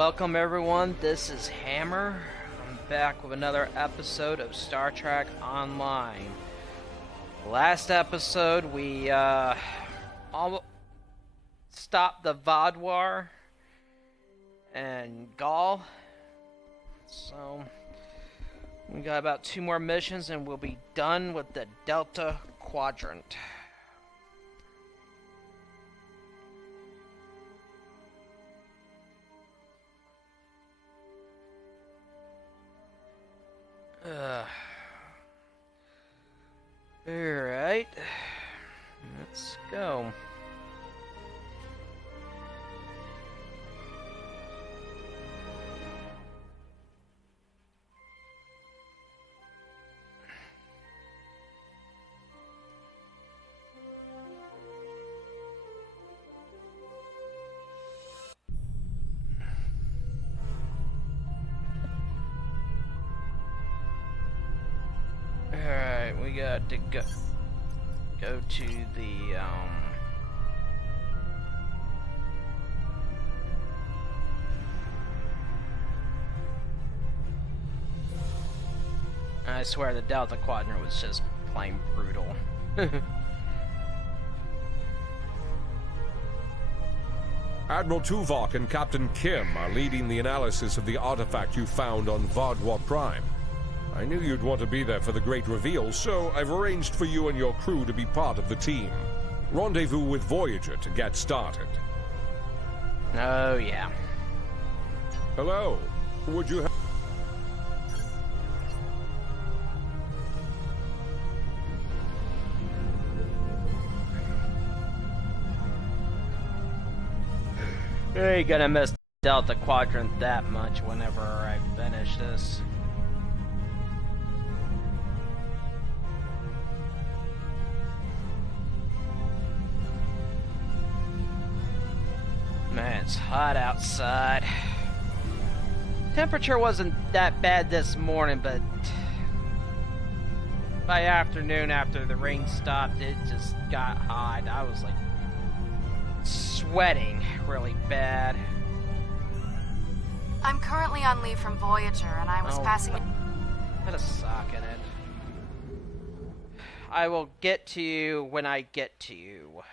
welcome everyone. This is Hammer. I'm back with another episode of Star Trek Online. Last episode, we almost stopped the Vaadwaur and Gaul. So we got about 2 more missions and we'll be done with the Delta Quadrant. Alright, let's go. Alright, we got to go to the, I swear the Delta Quadrant was just plain brutal. Admiral Tuvok and Captain Kim are leading the analysis of the artifact you found on Vaadwaur Prime. I knew you'd want to be there for the great reveal, so I've arranged for you and your crew to be part of the team. Rendezvous with Voyager to get started. Oh, yeah. Hello. Would you have... You ain't gonna miss Delta Quadrant that much whenever I finish this. Man, it's hot outside. Temperature wasn't that bad this morning, but by afternoon, after the rain stopped, it just got hot. I was like sweating really bad. I'm currently on leave from Voyager, and I was passing... Put a sock in it. I will get to you when I get to you.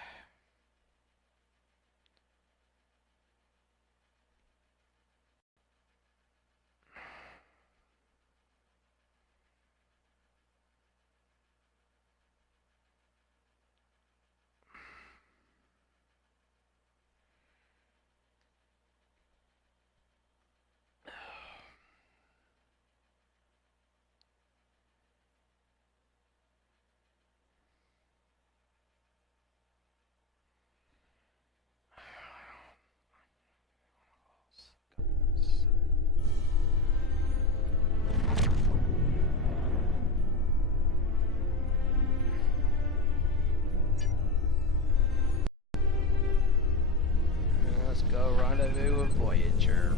Let's go rendezvous with Voyager.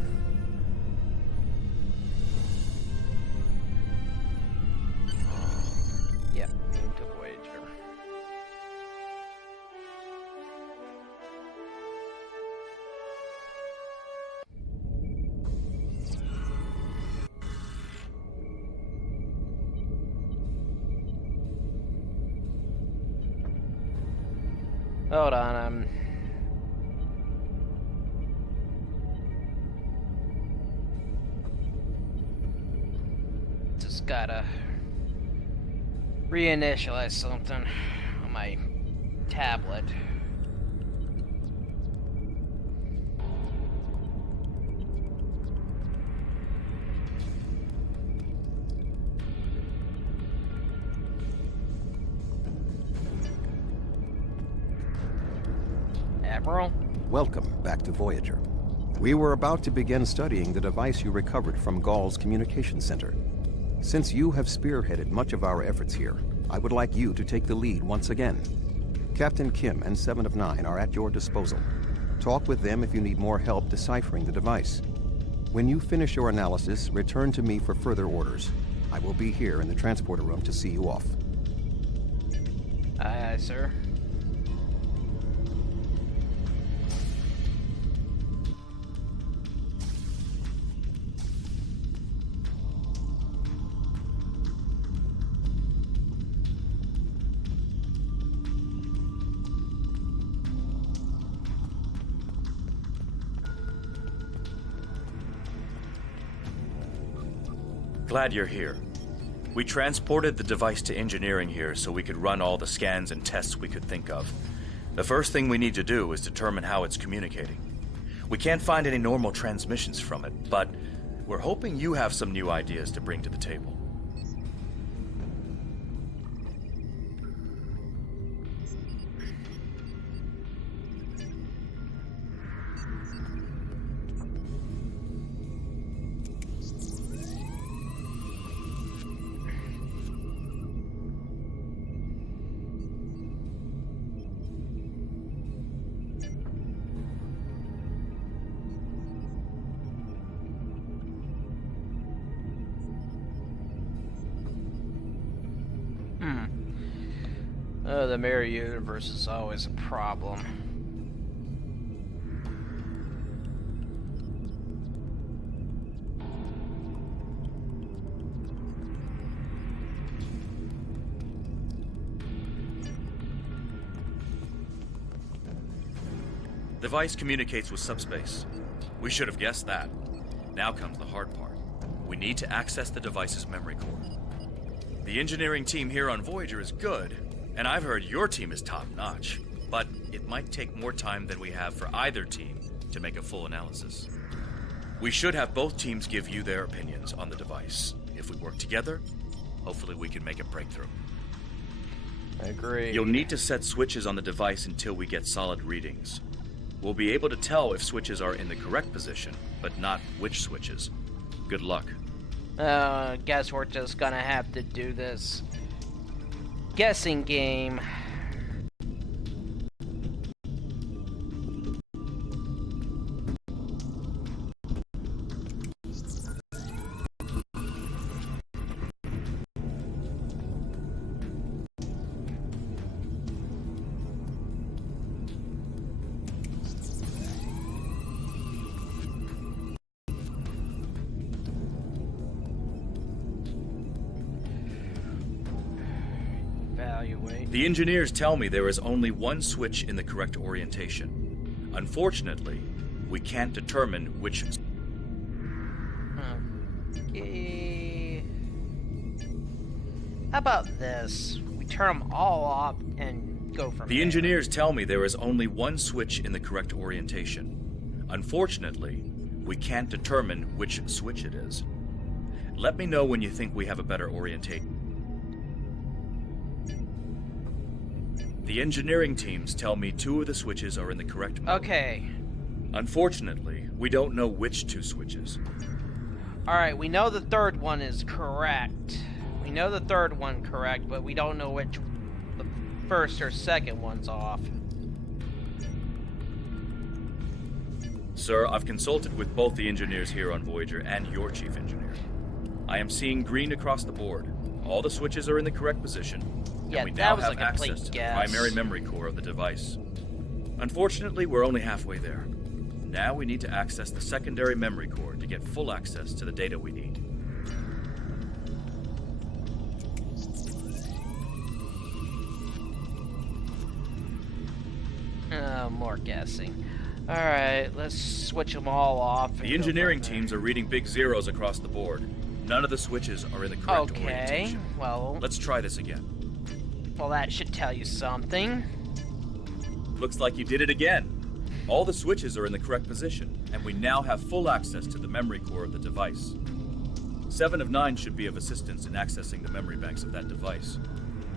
Yep, into Voyager. Hold on, just gotta reinitialize something on my tablet. Admiral? Welcome back to Voyager. We were about to begin studying the device you recovered from Gaul's communication center. Since you have spearheaded much of our efforts here, I would like you to take the lead once again. Captain Kim and 7 of 9 are at your disposal. Talk with them if you need more help deciphering the device. When you finish your analysis, return to me for further orders. I will be here in the transporter room to see you off. Aye, aye, sir. Glad you're here. We transported the device to engineering here so we could run all the scans and tests we could think of. The first thing we need to do is determine how it's communicating. We can't find any normal transmissions from it, but we're hoping you have some new ideas to bring to the table. The mirror universe is always a problem. The device communicates with subspace. We should have guessed that. Now comes the hard part. We need to access the device's memory core. The engineering team here on Voyager is good, and I've heard your team is top-notch, but it might take more time than we have for either team to make a full analysis. We should have both teams give you their opinions on the device. If we work together, hopefully we can make a breakthrough. I agree. You'll need to set switches on the device until we get solid readings. We'll be able to tell if switches are in the correct position, but not which switches. Good luck. Guess we're just gonna have to do this guessing game. The engineers tell me there is only one switch in the correct orientation. Unfortunately, we can't determine which... Okay. How about this? We turn them all off and go from there. The engineers tell me there is only one switch in the correct orientation. Unfortunately, we can't determine which switch it is. Let me know when you think we have a better orientation. The engineering teams tell me 2 of the switches are in the correct mode. Okay. Unfortunately, we don't know which 2 switches. Alright, we know the third one is correct. We know the third one correct, but we don't know which the first or second one's off. Sir, I've consulted with both the engineers here on Voyager and your chief engineer. I am seeing green across the board. All the switches are in the correct position. Yeah, and we that now was have a complete access to the guess. primary memory core of the device. Unfortunately, we're only halfway there. Now we need to access the secondary memory core to get full access to the data we need. More guessing. Alright, let's switch them all off. The engineering teams are reading big zeros across the board. None of the switches are in the correct orientation. Okay, well... Let's try this again. Well, that should tell you something. Looks like you did it again. All the switches are in the correct position, and we now have full access to the memory core of the device. 7 of 9 should be of assistance in accessing the memory banks of that device.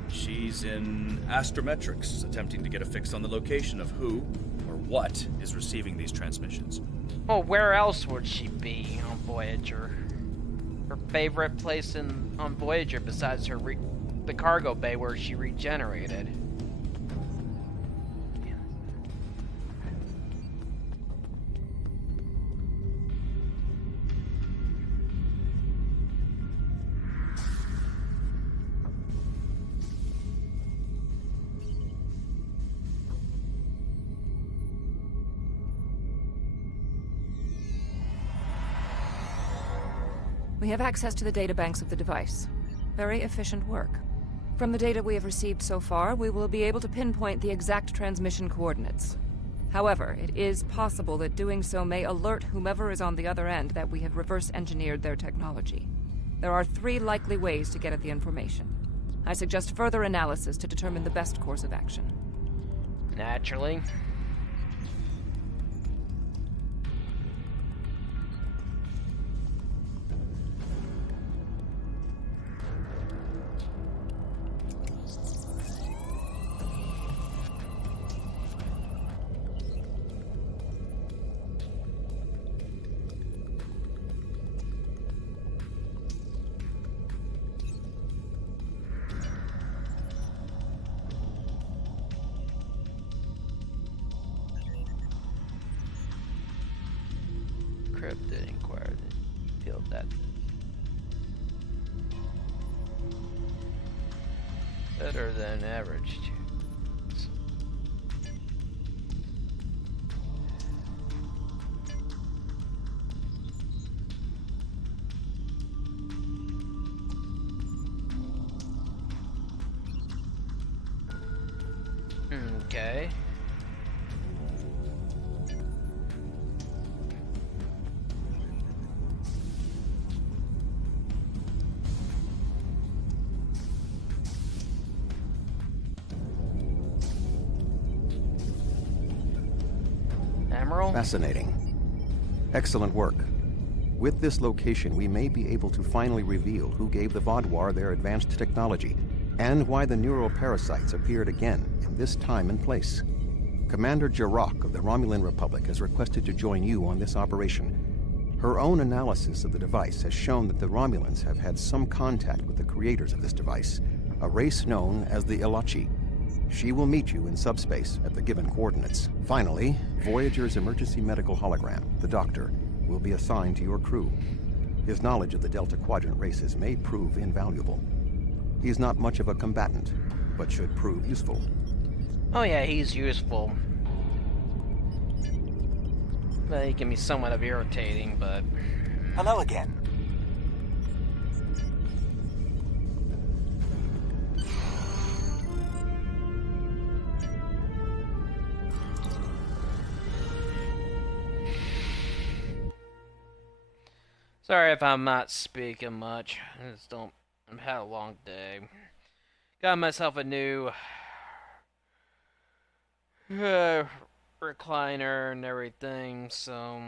She's in astrometrics, attempting to get a fix on the location of who, or what, is receiving these transmissions. Well, where else would she be on Voyager? Her favorite place on Voyager besides the cargo bay where she regenerated. We have access to the databanks of the device. Very efficient work. From the data we have received so far, we will be able to pinpoint the exact transmission coordinates. However, it is possible that doing so may alert whomever is on the other end that we have reverse-engineered their technology. There are 3 likely ways to get at the information. I suggest further analysis to determine the best course of action. Naturally. Cryptid inquired. Feel that. Better than average. Okay. Emerald? Fascinating. Excellent work. With this location, we may be able to finally reveal who gave the Vaadwaur their advanced technology, and why the neuroparasites appeared again in this time and place. Commander Jirok of the Romulan Republic has requested to join you on this operation. Her own analysis of the device has shown that the Romulans have had some contact with the creators of this device, a race known as the Elachi. She will meet you in subspace at the given coordinates. Finally, Voyager's emergency medical hologram, the Doctor, will be assigned to your crew. His knowledge of the Delta Quadrant races may prove invaluable. He is not much of a combatant, but should prove useful. Oh yeah, he's useful. But he can be somewhat of irritating, but... Hello again. Sorry if I'm not speaking much. I've had a long day. Got myself a new recliner and everything, so...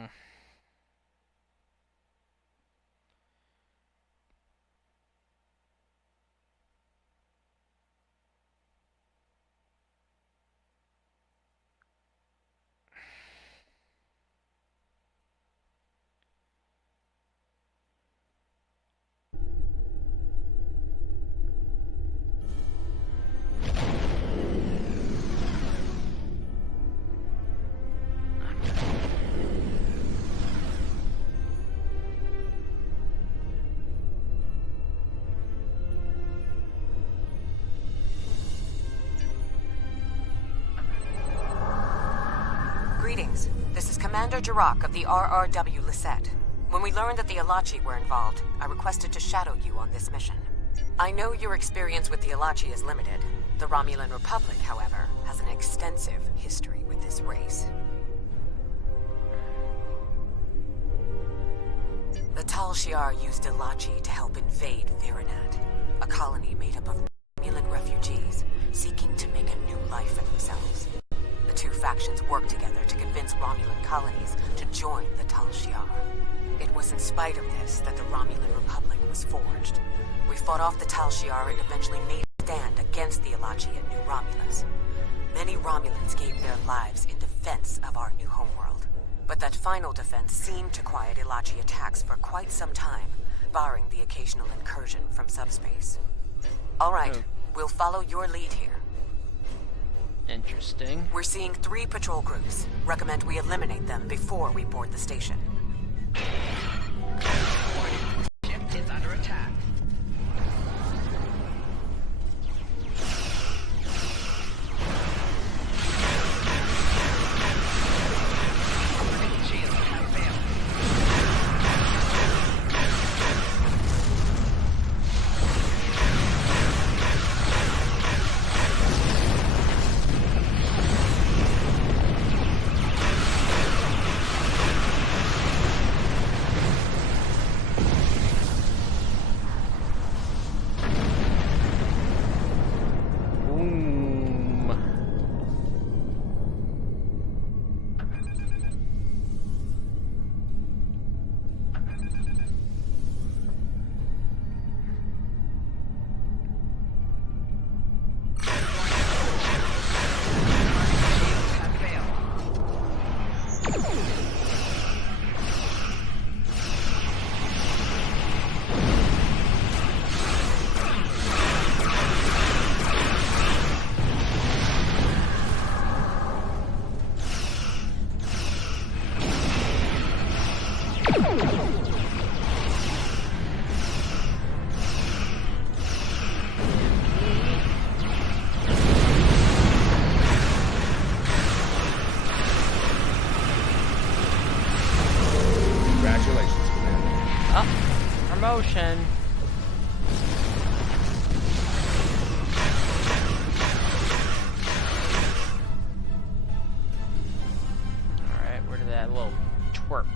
Greetings. This is Commander Jirok of the RRW Lisette. When we learned that the Elachi were involved, I requested to shadow you on this mission. I know your experience with the Elachi is limited. The Romulan Republic, however, has an extensive history with this race. The Tal Shiar used Elachi to help invade Virinat, a colony made up of Romulan refugees seeking to make a new life for themselves. The two factions worked together to convince Romulan colonies to join the Tal Shiar. It was in spite of this that the Romulan Republic was forged. We fought off the Tal Shiar and eventually made a stand against the Elachi and New Romulus. Many Romulans gave their lives in defense of our new homeworld. But that final defense seemed to quiet Elachi attacks for quite some time, barring the occasional incursion from subspace. All right, we'll follow your lead here. Interesting. We're seeing 3 patrol groups. Recommend we eliminate them before we board the station. Ship is under attack. Shields have failed. Oh, promotion. Alright, where did that little twerp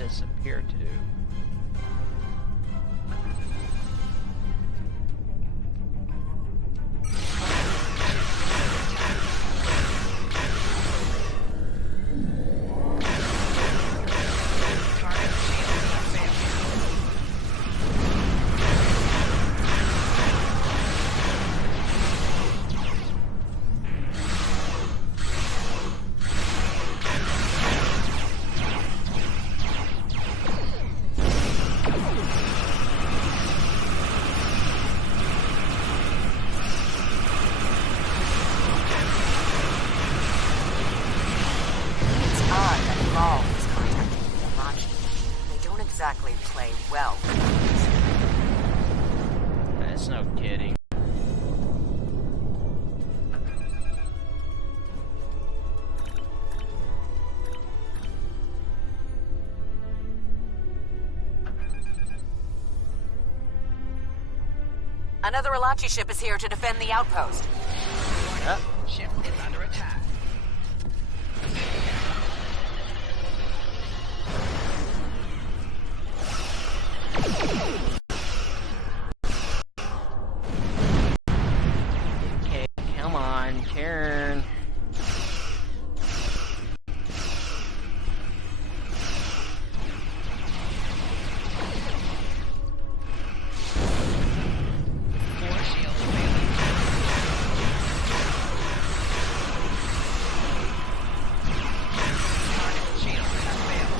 disappear to? Exactly play well. That's no kidding. Another Elachi ship is here to defend the outpost. Ship is under attack. Okay, come on, turn. Force shield failing. Target shield has failed.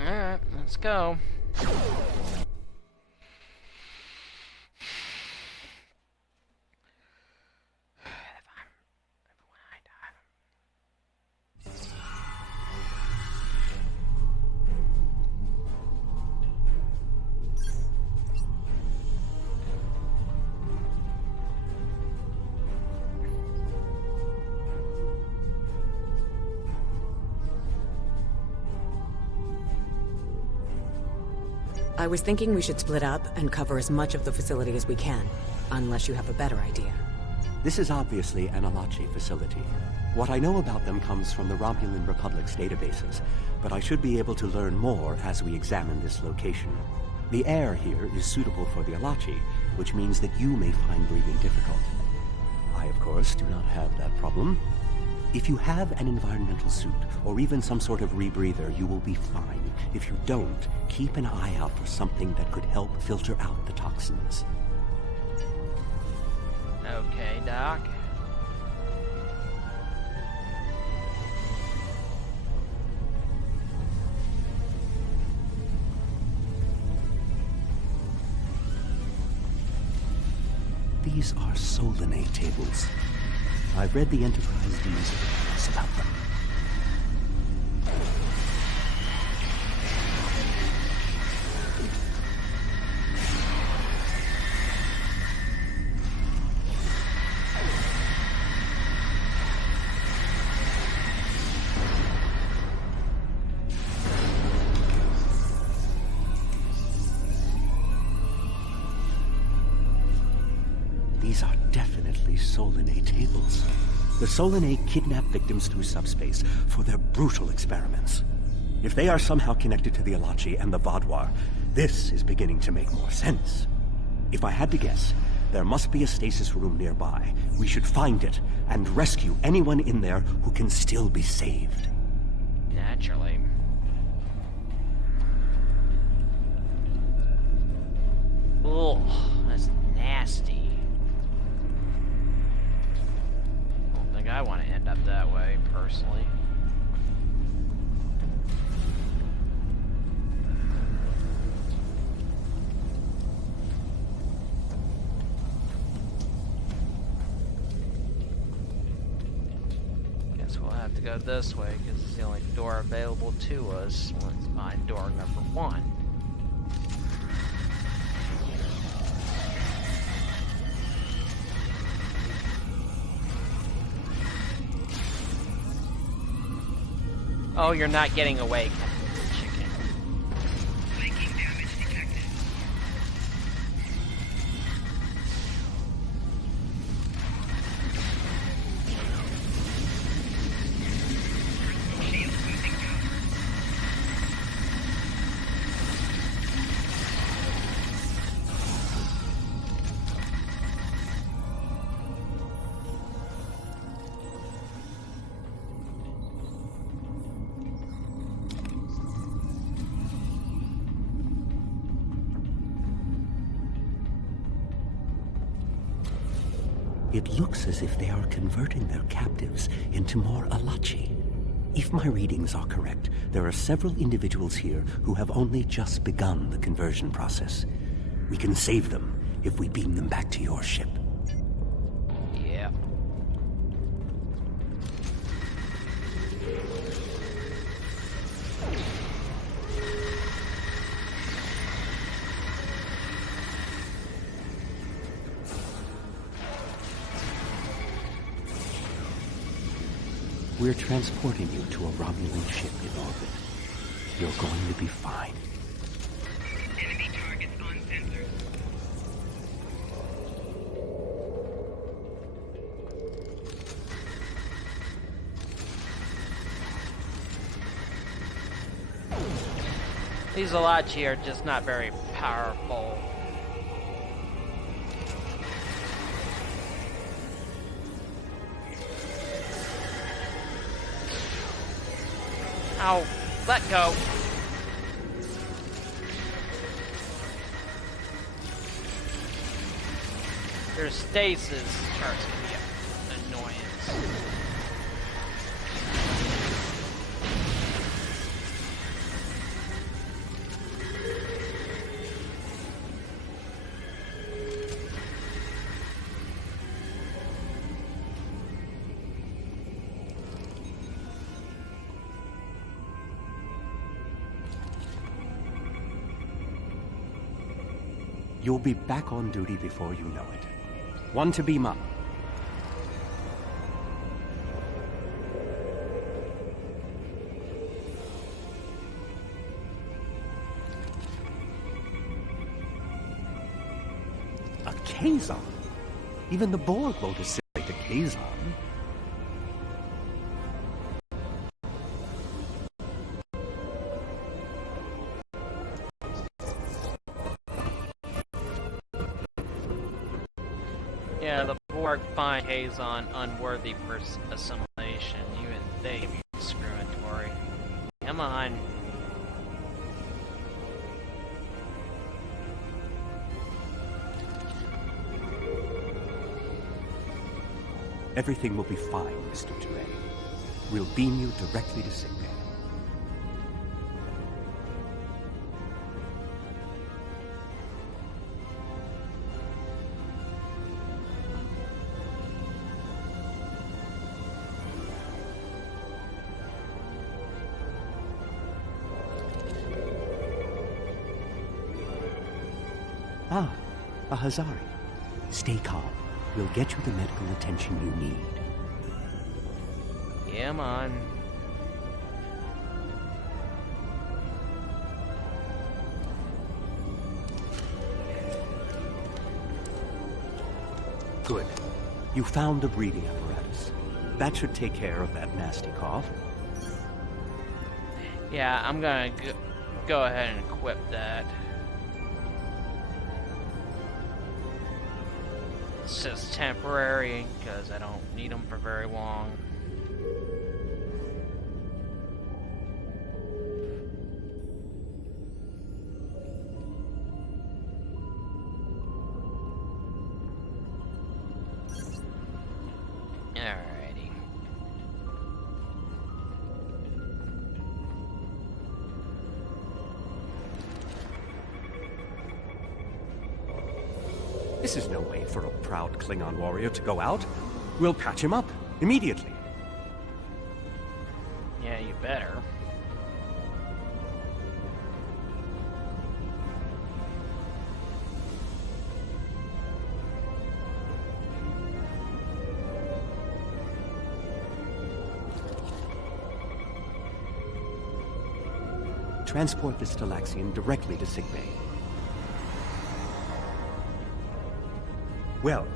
Alright, let's go. I was thinking we should split up and cover as much of the facility as we can, unless you have a better idea. This is obviously an Elachi facility. What I know about them comes from the Romulan Republic's databases, but I should be able to learn more as we examine this location. The air here is suitable for the Elachi, which means that you may find breathing difficult. I, of course, do not have that problem. If you have an environmental suit, or even some sort of rebreather, you will be fine. If you don't, keep an eye out for something that could help filter out the toxins. Okay, Doc. These are Solinate tables. I've read the Enterprise D's reports about them. These are definitely Solinate tables. The Solinate kidnap victims through subspace for their brutal experiments. If they are somehow connected to the Elachi and the Vaadwaur, this is beginning to make more sense. If I had to guess, There must be a stasis room nearby. We should find it and rescue anyone in there who can still be saved. Naturally. Ugh, that's nasty. I don't think I want to end up that way, personally. Guess we'll have to go this way, because it's the only door available to us. Let's find door number 1. Oh, you're not getting away, chicken. Flanking damage detected. Shield losing power. It looks as if they are converting their captives into more Elachi. If my readings are correct, there are several individuals here who have only just begun the conversion process. We can save them if we beam them back to your ship. Yeah. We're transporting you to a Romulan ship in orbit. You're going to be fine. Enemy targets on sensors. These Elachi are just not very powerful. Ow, let go. Their stasis charts can be an annoyance. You'll be back on duty before you know it. One to beam up. A Kazon? Even the Borg won't assimilate a Kazon. Yeah, the Borg find Kazon unworthy for assimilation. Even they be discriminatory. Come on. Everything will be fine, Mr. Turay. We'll beam you directly to sickbay. Ah, a Hazari. Stay calm. We'll get you the medical attention you need. Come on. Good. You found the breathing apparatus. That should take care of that nasty cough. Yeah, I'm gonna go ahead and equip that. It's just temporary, because I don't need them for very long. Alrighty. This is no way for a proud Klingon warrior to go out. We'll patch him up immediately. Yeah, you better. Transport the Stalaxian directly to sickbay. Well,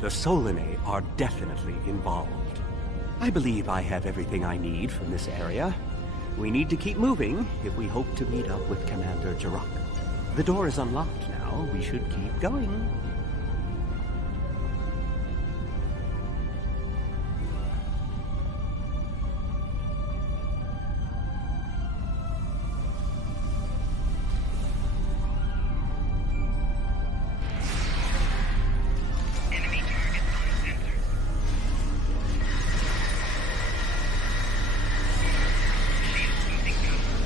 the Solanae are definitely involved. I believe I have everything I need from this area. We need to keep moving if we hope to meet up with Commander Jirok. The door is unlocked now. We should keep going. Enemy targets on sensors. Shields losing power.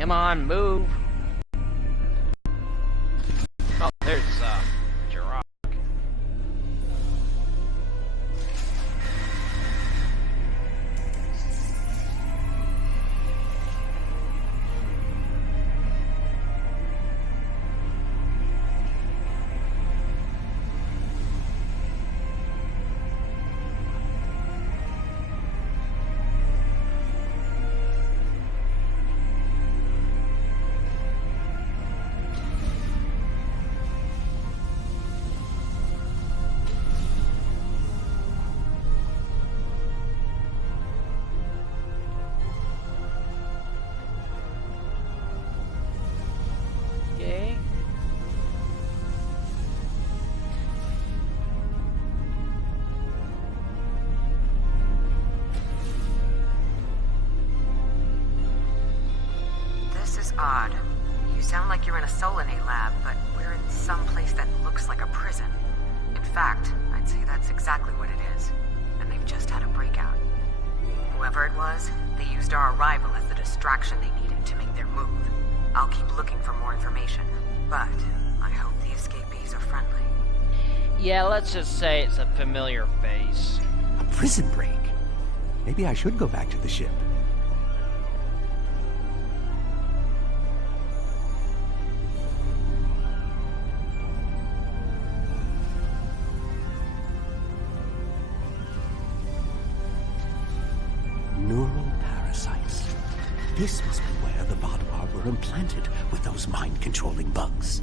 Come on, move. Oh, there's Jirok. Okay. This is odd. You sound like you're in a Solanae lab, but we're in some place that looks like a prison. In fact, I'd say that's exactly what it is. And they've just had a breakout. Whoever it was, they used our arrival as the distraction they needed to make their move. I'll keep looking for more information, but I hope the escapees are friendly. Yeah, let's just say it's a familiar face. A prison break? Maybe I should go back to the ship. Neural parasites. This must be where the Vaadwaur were implanted with those mind-controlling bugs.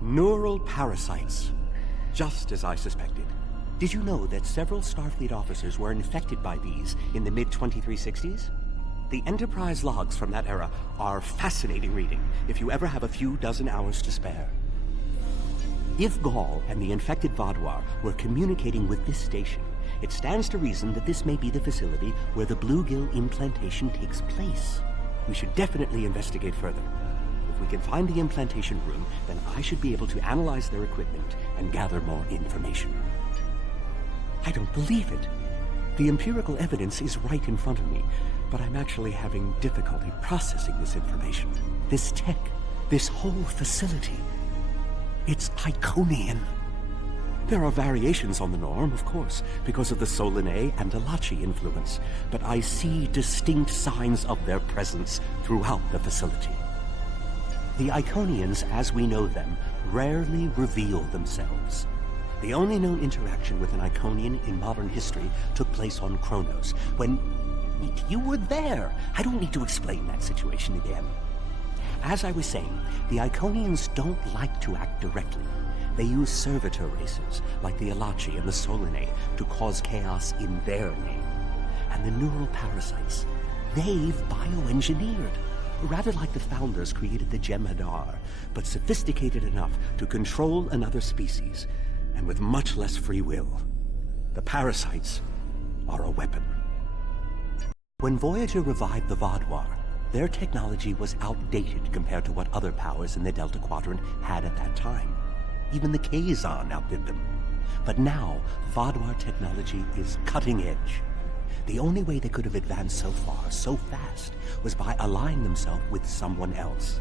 Neural parasites. Just as I suspected. Did you know that several Starfleet officers were infected by these in the mid-2360s? The Enterprise logs from that era are fascinating reading if you ever have a few dozen hours to spare. If Gaul and the infected Vaadwaur were communicating with this station, it stands to reason that this may be the facility where the bluegill implantation takes place. We should definitely investigate further. If we can find the implantation room, then I should be able to analyze their equipment and gather more information. I don't believe it. The empirical evidence is right in front of me, but I'm actually having difficulty processing this information. This tech, this whole facility, it's Iconian. There are variations on the norm, of course, because of the Solanae and Elachi influence, but I see distinct signs of their presence throughout the facility. The Iconians, as we know them, rarely reveal themselves. The only known interaction with an Iconian in modern history took place on Kronos, when... You were there! I don't need to explain that situation again. As I was saying, the Iconians don't like to act directly. They use servitor races, like the Elachi and the Solanae, to cause chaos in their name. And the neural parasites, they've bioengineered. Rather like the founders created the Jem'Hadar, but sophisticated enough to control another species, and with much less free will. The parasites are a weapon. When Voyager revived the Vaadwaur, their technology was outdated compared to what other powers in the Delta Quadrant had at that time. Even the Kazon outdid them. But now, Vaadwaur technology is cutting edge. The only way they could have advanced so far, so fast, was by allying themselves with someone else.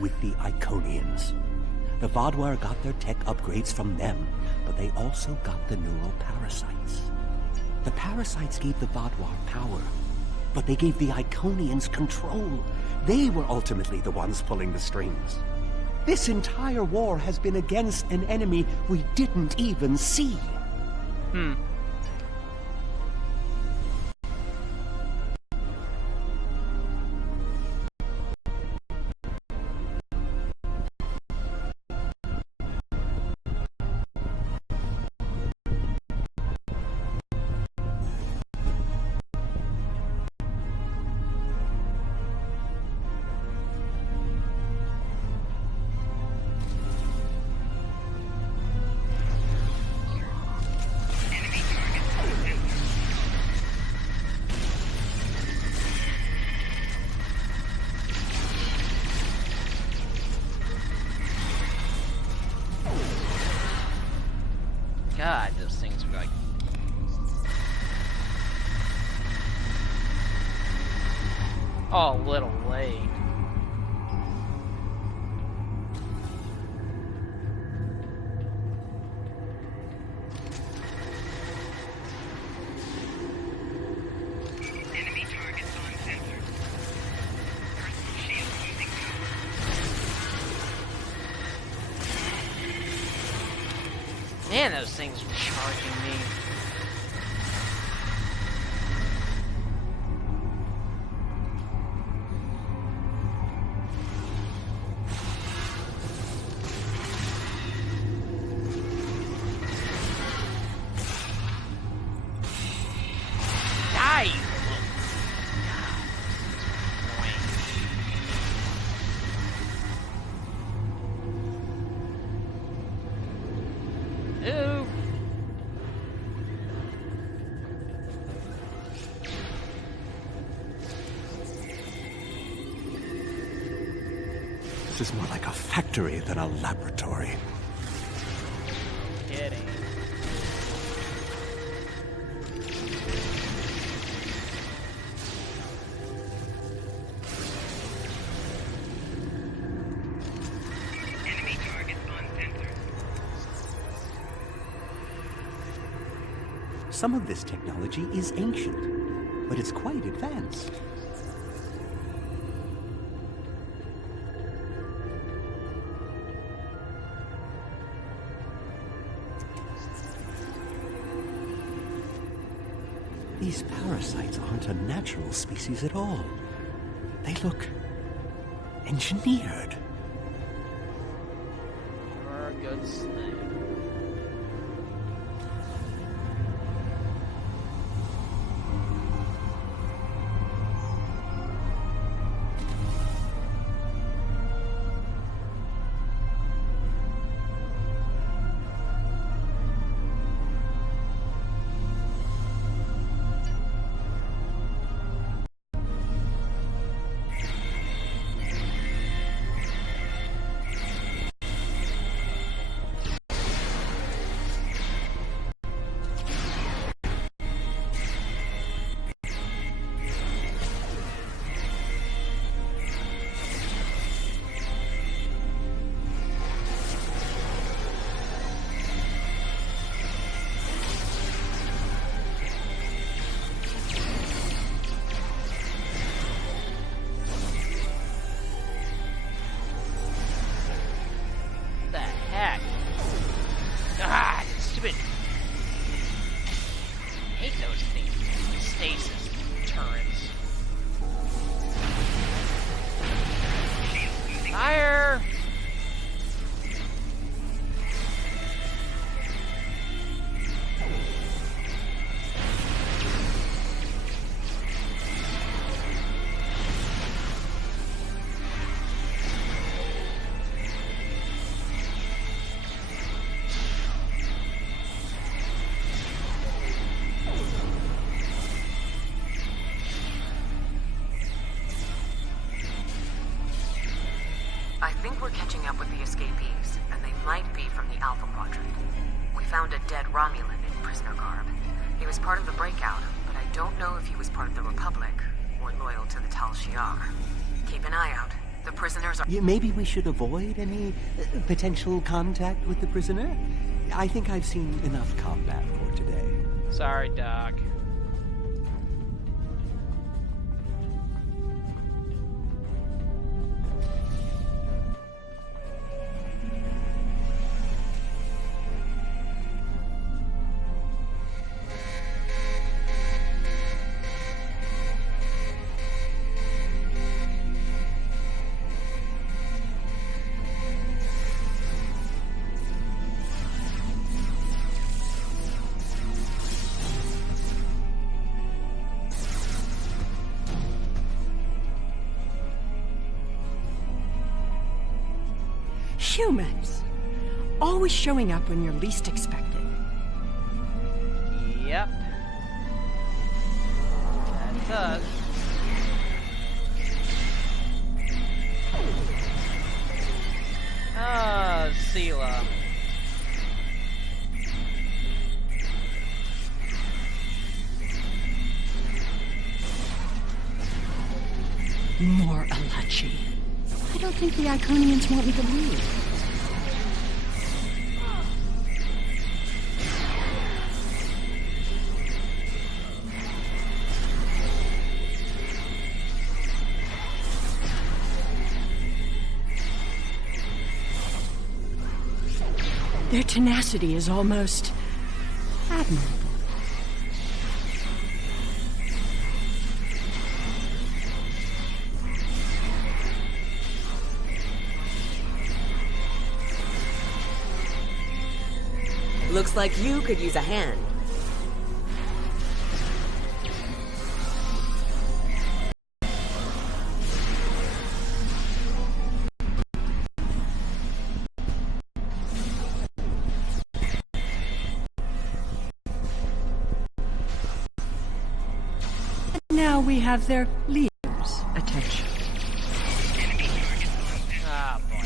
With the Iconians. The Vaadwaur got their tech upgrades from them, but they also got the neural parasites. The parasites gave the Vaadwaur power, but they gave the Iconians control. They were ultimately the ones pulling the strings. This entire war has been against an enemy we didn't even see. God, those things are like... Oh, a little late. Enemy targets on sensors. Personal shield losing power. Man, those things were charging me. Die! Ooh. This is more like a factory than a laboratory. Kidding. Enemy targets on sensors. Some of this technology is ancient, but it's quite advanced. These parasites aren't a natural species at all. They look engineered. You're a good slave. catching up with the escapees, and they might be from the Alpha Quadrant. We found a dead Romulan in prisoner garb. He was part of the breakout, but I don't know if he was part of the Republic or loyal to the Tal Shiar. Keep an eye out. The prisoners are... Maybe we should avoid any potential contact with the prisoner? I think I've seen enough combat for today. Sorry, Doc. Humans! Always showing up when you're least expected. Yep. That's us. Ah, Sela. More Elachi. I don't think the Iconians want me to leave. Their tenacity is almost admirable. Looks like you could use a hand. Now we have their leader's attention. Ah, boy.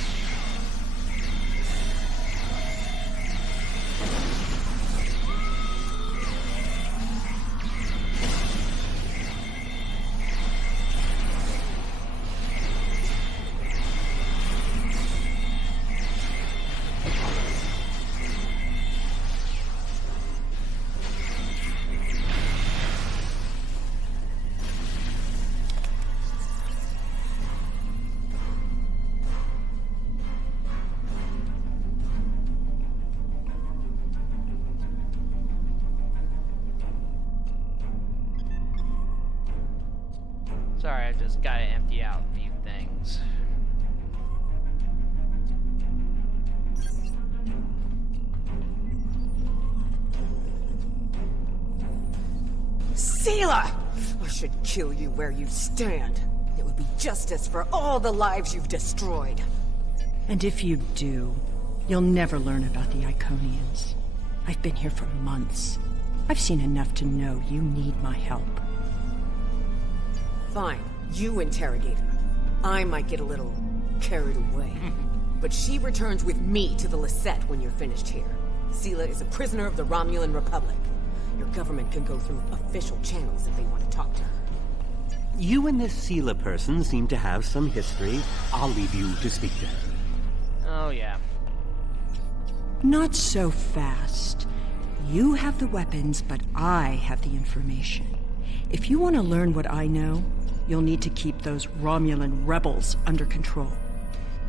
Sorry, I just gotta empty out a few things. Sela! I should kill you where you stand. It would be justice for all the lives you've destroyed. And if you do, you'll never learn about the Iconians. I've been here for months. I've seen enough to know you need my help. Fine, you interrogate her. I might get a little carried away. But she returns with me to the Lisette when you're finished here. Sela is a prisoner of the Romulan Republic. Your government can go through official channels if they want to talk to her. You and this Sela person seem to have some history. I'll leave you to speak to her. Oh, yeah. Not so fast. You have the weapons, but I have the information. If you want to learn what I know, you'll need to keep those Romulan rebels under control.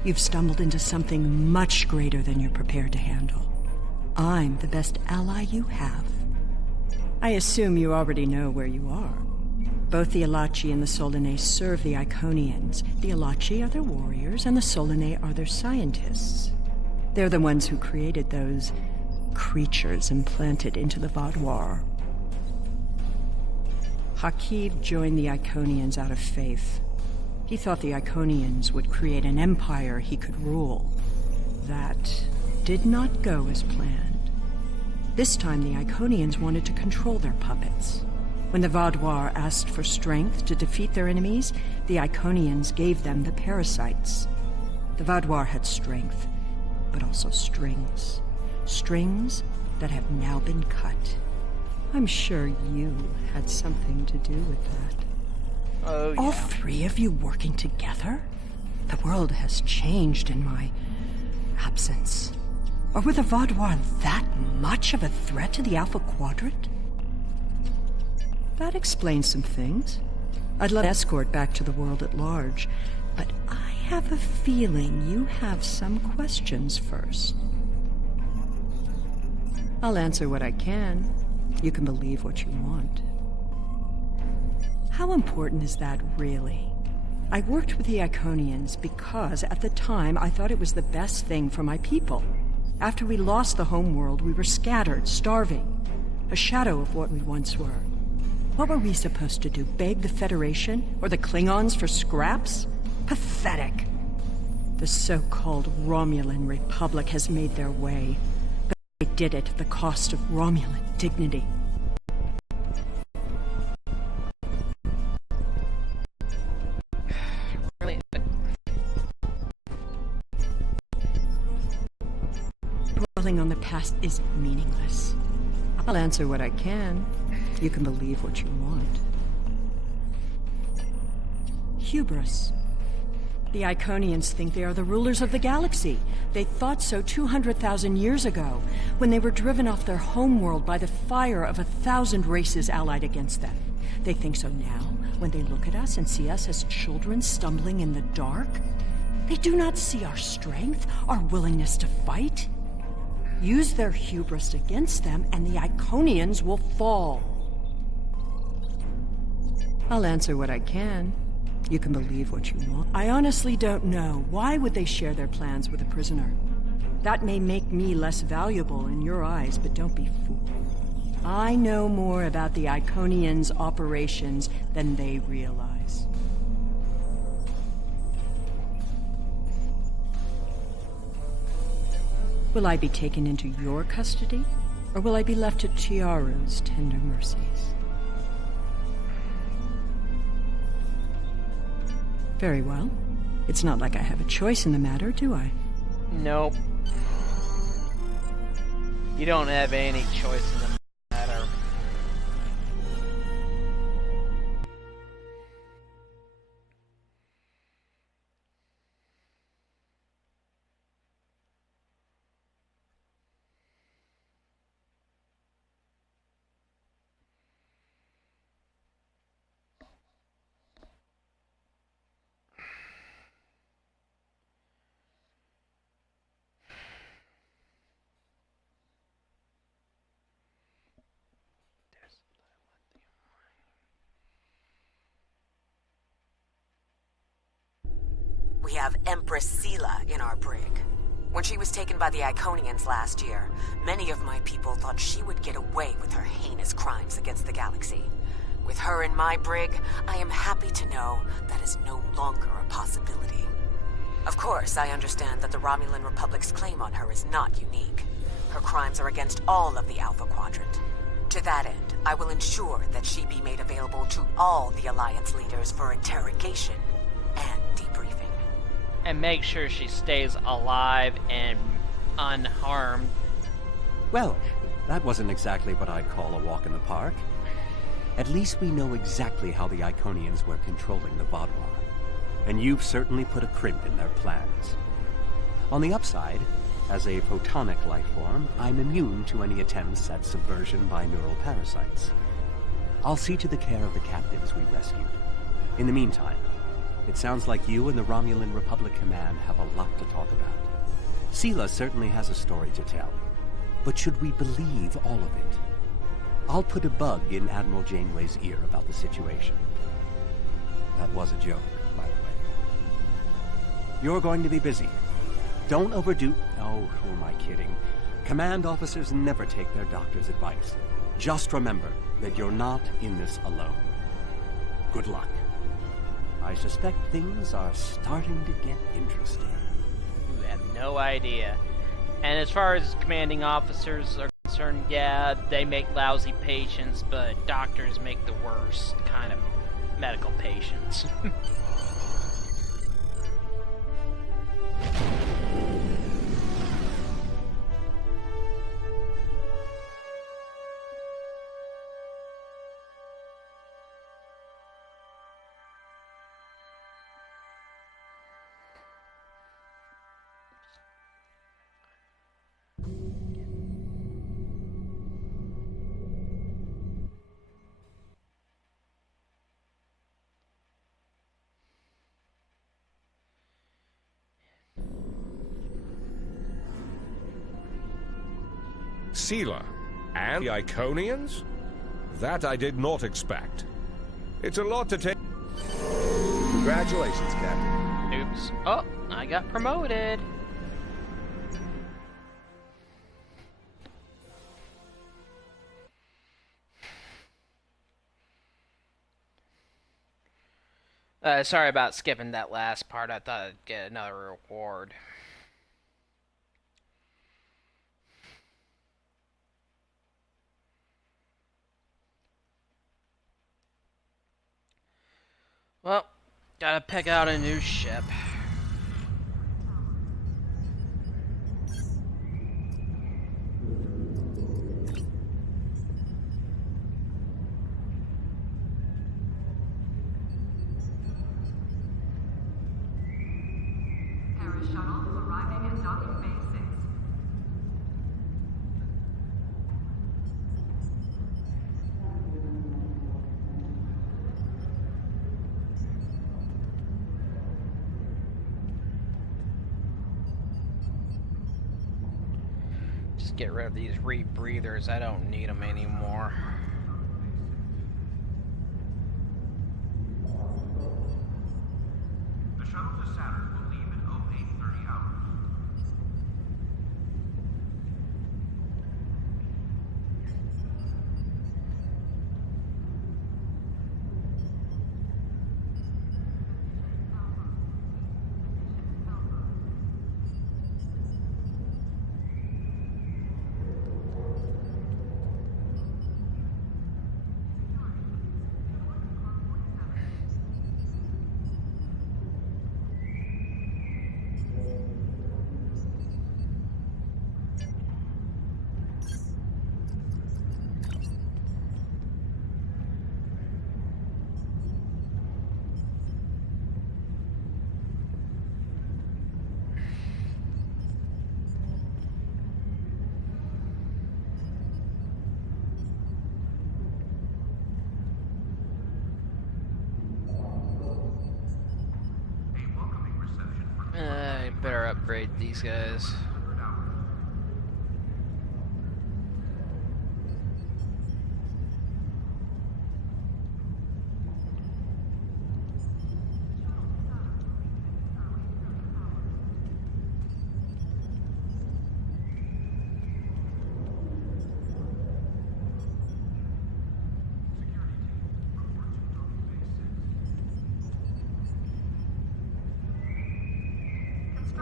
You've stumbled into something much greater than you're prepared to handle. I'm the best ally you have. I assume you already know where you are. Both the Elachi and the Solanae serve the Iconians. The Elachi are their warriors, and the Solanae are their scientists. They're the ones who created those creatures implanted into the Vaudoir. Hakib joined the Iconians out of faith. He thought the Iconians would create an empire he could rule. That did not go as planned. This time the Iconians wanted to control their puppets. When the Vaudoir asked for strength to defeat their enemies, the Iconians gave them the parasites. The Vaudois had strength, but also strings. Strings that have now been cut. I'm sure you had something to do with that. Oh, yeah. All three of you working together? The world has changed in my absence. Or were the Vaudois that much of a threat to the Alpha Quadrant? That explains some things. I'd let escort back to the world at large, but I have a feeling you have some questions first. I'll answer what I can. You can believe what you want. How important is that, really? I worked with the Iconians because, at the time, I thought it was the best thing for my people. After we lost the homeworld, we were scattered, starving. A shadow of what we once were. What were we supposed to do? Beg the Federation? Or the Klingons for scraps? Pathetic. The so-called Romulan Republic has made their way. But they did it at the cost of Romulan dignity. Dwelling on the past is meaningless. I'll answer what I can. You can believe what you want. Hubris. The Iconians think they are the rulers of the galaxy. They thought so 200,000 years ago, when they were driven off their homeworld by the fire of 1,000 races allied against them. They think so now, when they look at us and see us as children stumbling in the dark. They do not see our strength, our willingness to fight. Use their hubris against them, and the Iconians will fall. I'll answer what I can. You can believe what you want. I honestly don't know. Why would they share their plans with a prisoner? That may make me less valuable in your eyes, but don't be fooled. I know more about the Iconians' operations than they realize. Will I be taken into your custody, or will I be left to Chiaru's tender mercies? Very well. It's not like I have a choice in the matter, do I? Nope. You don't have any choice in the matter. We have Empress Sela in our brig. When she was taken by the Iconians last year, many of my people thought she would get away with her heinous crimes against the galaxy. With her in my brig, I am happy to know that is no longer a possibility. Of course, I understand that the Romulan Republic's claim on her is not unique. Her crimes are against all of the Alpha Quadrant. To that end, I will ensure that she be made available to all the Alliance leaders for interrogation and debriefing. And make sure she stays alive and unharmed. Well, that wasn't exactly what I'd call a walk in the park. At least we know exactly how the Iconians were controlling the Vaudois. And you've certainly put a crimp in their plans. On the upside, as a photonic life form, I'm immune to any attempts at subversion by neural parasites. I'll see to the care of the captives we rescued. In the meantime, it sounds like you and the Romulan Republic Command have a lot to talk about. Sela certainly has a story to tell. But should we believe all of it? I'll put a bug in Admiral Janeway's ear about the situation. That was a joke, by the way. You're going to be busy. Don't overdo... Oh, who am I kidding? Command officers never take their doctor's advice. Just remember that you're not in this alone. Good luck. I suspect things are starting to get interesting. You have no idea. And as far as commanding officers are concerned, yeah, they make lousy patients, but doctors make the worst kind of medical patients. Sela and the Iconians? That I did not expect. It's a lot to take. Congratulations, Captain. Oops. Oh, I got promoted. Sorry about skipping that last part. I thought I'd get another reward. Well, gotta pick out a new ship. Just get rid of these rebreathers. I don't need them anymore. The shuttle to Saturn will leave in 0830 hours. I better upgrade these guys.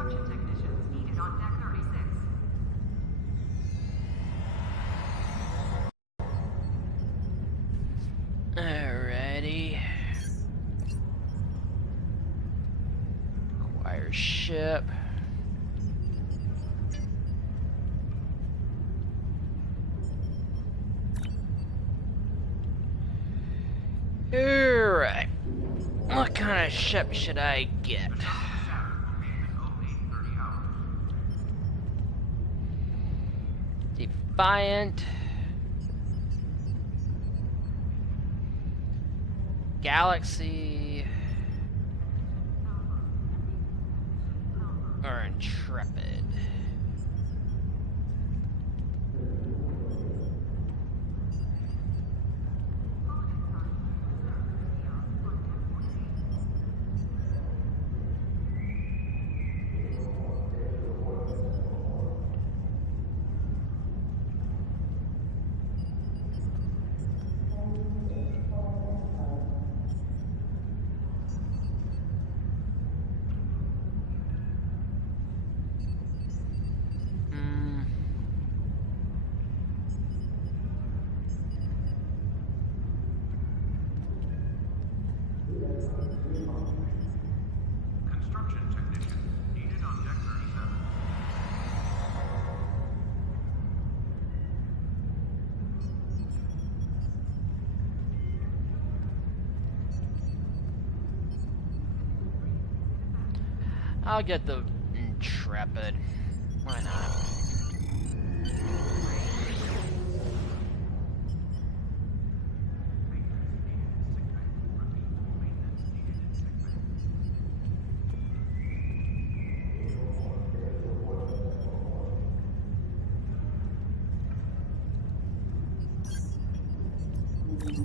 Construction technicians needed on deck 36. Alrighty. Acquire ship. Alright. What kind of ship should I get? Defiant. Galaxy. Or Intrepid. Construction technician needed on deck 37. I'll get the Intrepid. Why not? The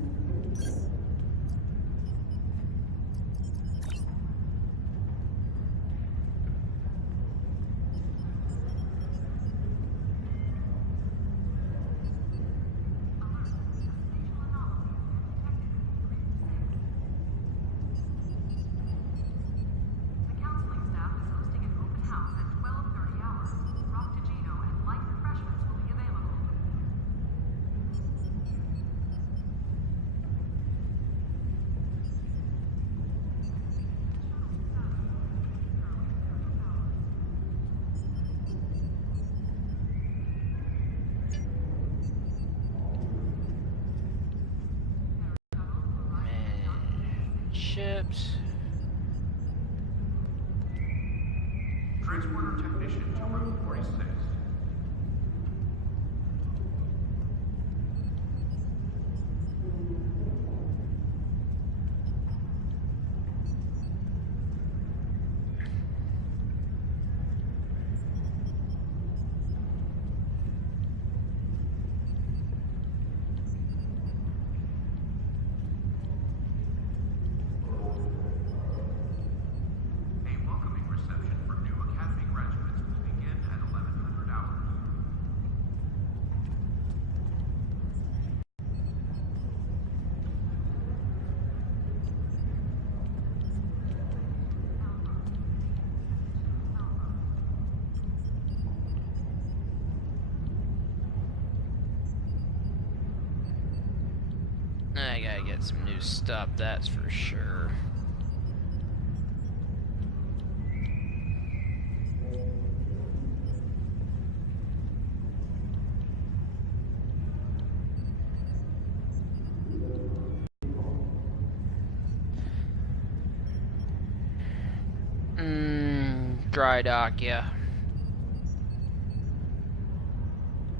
counseling staff is hosting an open house at 12:30 hours. Rock and light refreshments will be available. Man, ships. Transporter technician to room 46. A welcoming reception for new Academy graduates will begin at 1100 hours. I gotta get some new stuff, that's for sure. Dry dock, yeah.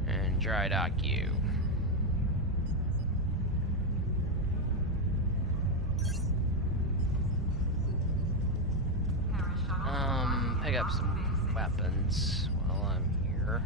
And dry dock you. Pick up some weapons while I'm here.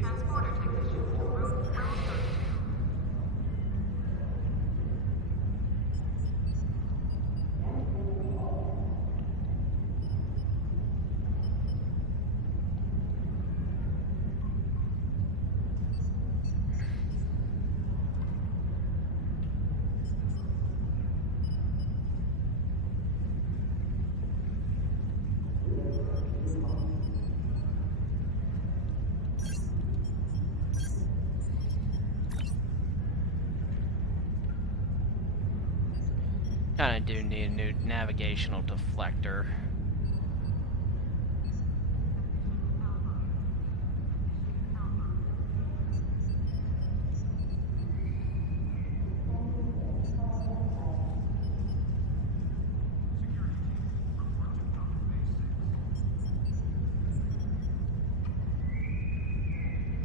Transporter technician to room 32. Kinda do need a new navigational deflector.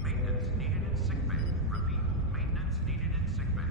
Maintenance needed in sickbay. Repeat, maintenance needed in sickbay.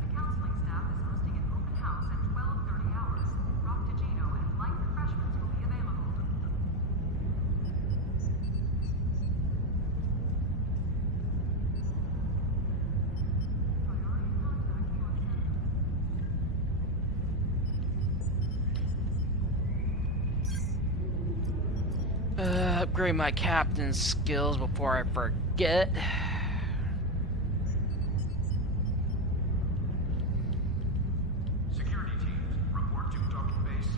The counseling staff is hosting an open house at 12:30 hours. Rock and light refreshments will be available. Priority contact for Upgrade my captain's skills before I forget. security teams, report to docking bay 6.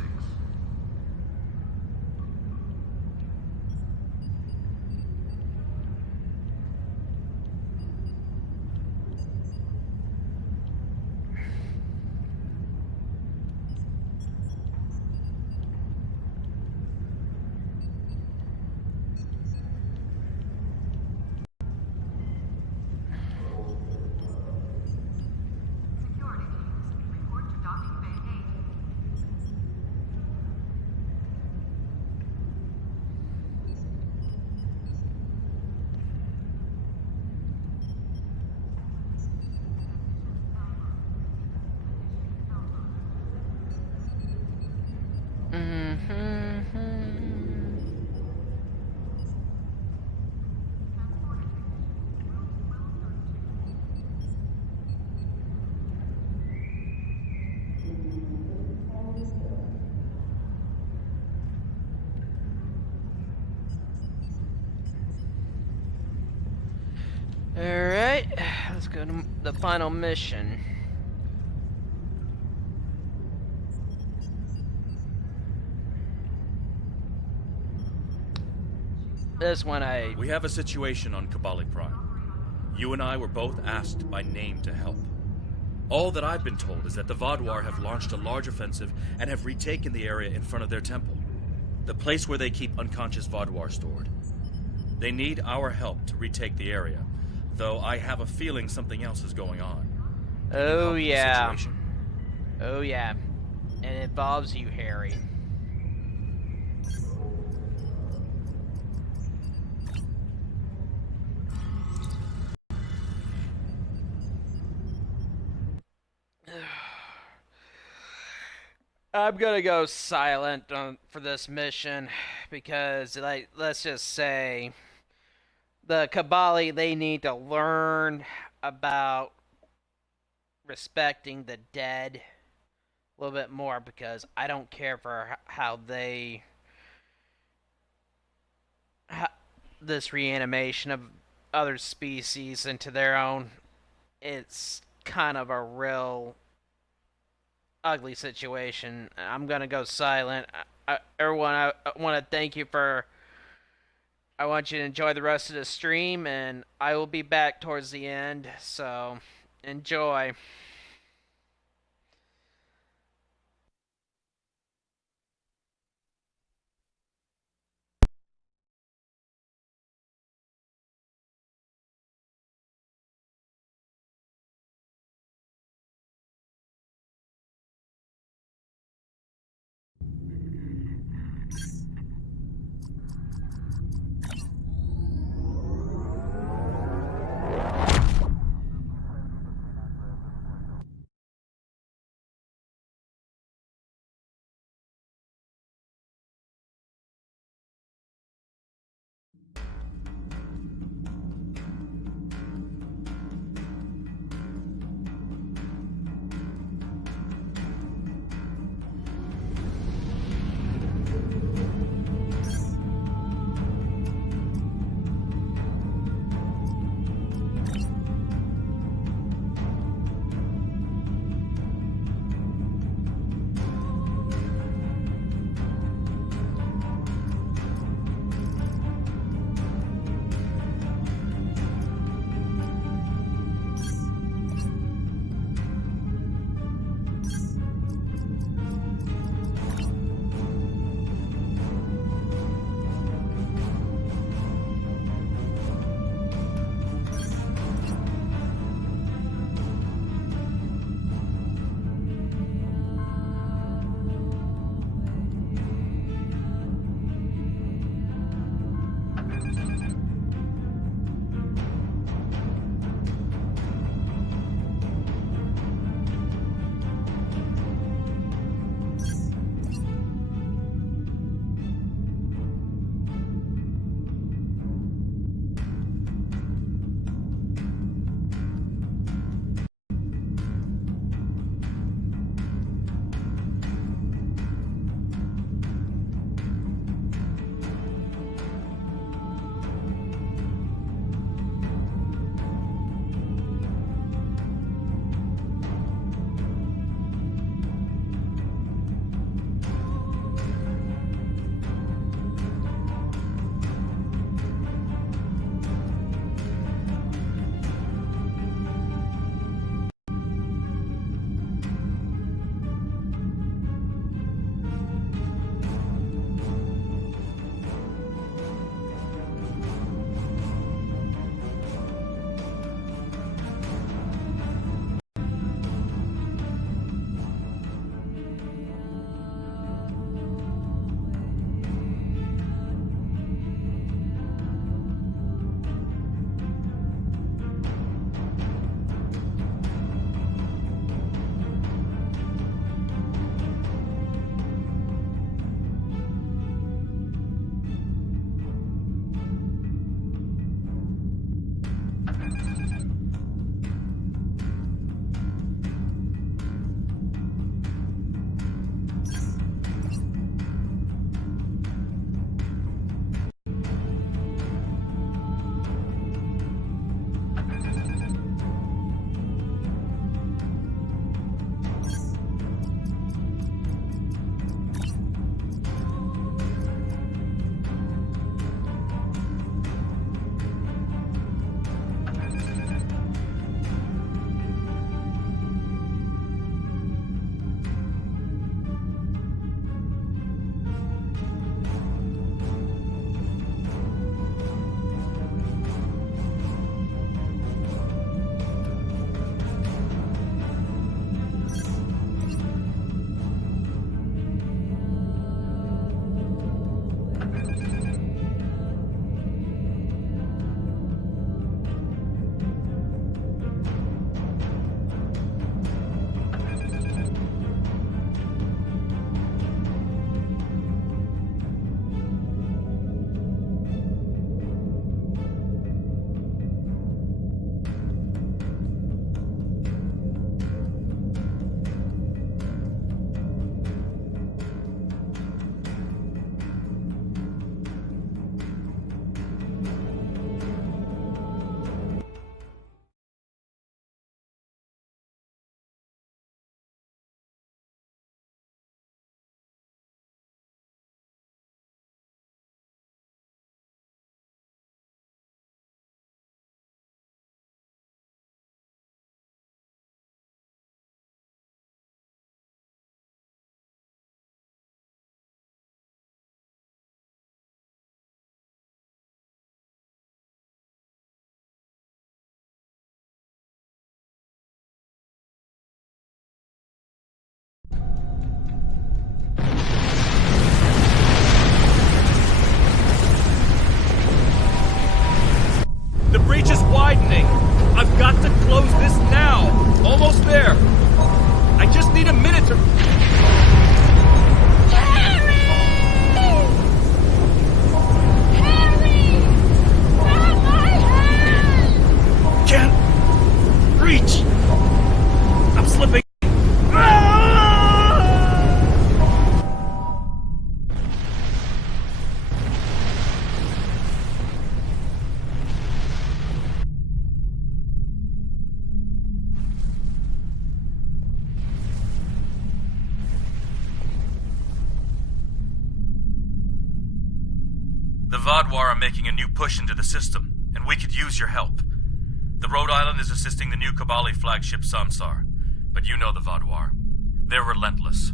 Alright, let's go to the final mission. This one We have a situation on Kobali Prime. You and I were both asked by name to help. All that I've been told is that the Vaadwaur have launched a large offensive and have retaken the area in front of their temple. The place where they keep unconscious Vaadwaur stored. They need our help to retake the area, though I have a feeling something else is going on. Can you help Oh with the yeah. situation? Oh yeah. And it involves you, Harry. I'm gonna go silent for this mission because, like, let's just say the Kobali, they need to learn about respecting the dead a little bit more, because I don't care for how they this reanimation of other species into their own. It's kind of a real ugly situation. I'm gonna go silent. Everyone, I want to thank you for. I want you to enjoy the rest of the stream, and I will be back towards the end. So, enjoy. close this now! Almost there! I just need a minute to... Can't reach! I'm slipping! The Vodwar are making a new push into the system, and we could use your help. The Rhode Island is assisting the new Kobali flagship Samsar, but you know the Vodwar. They're relentless.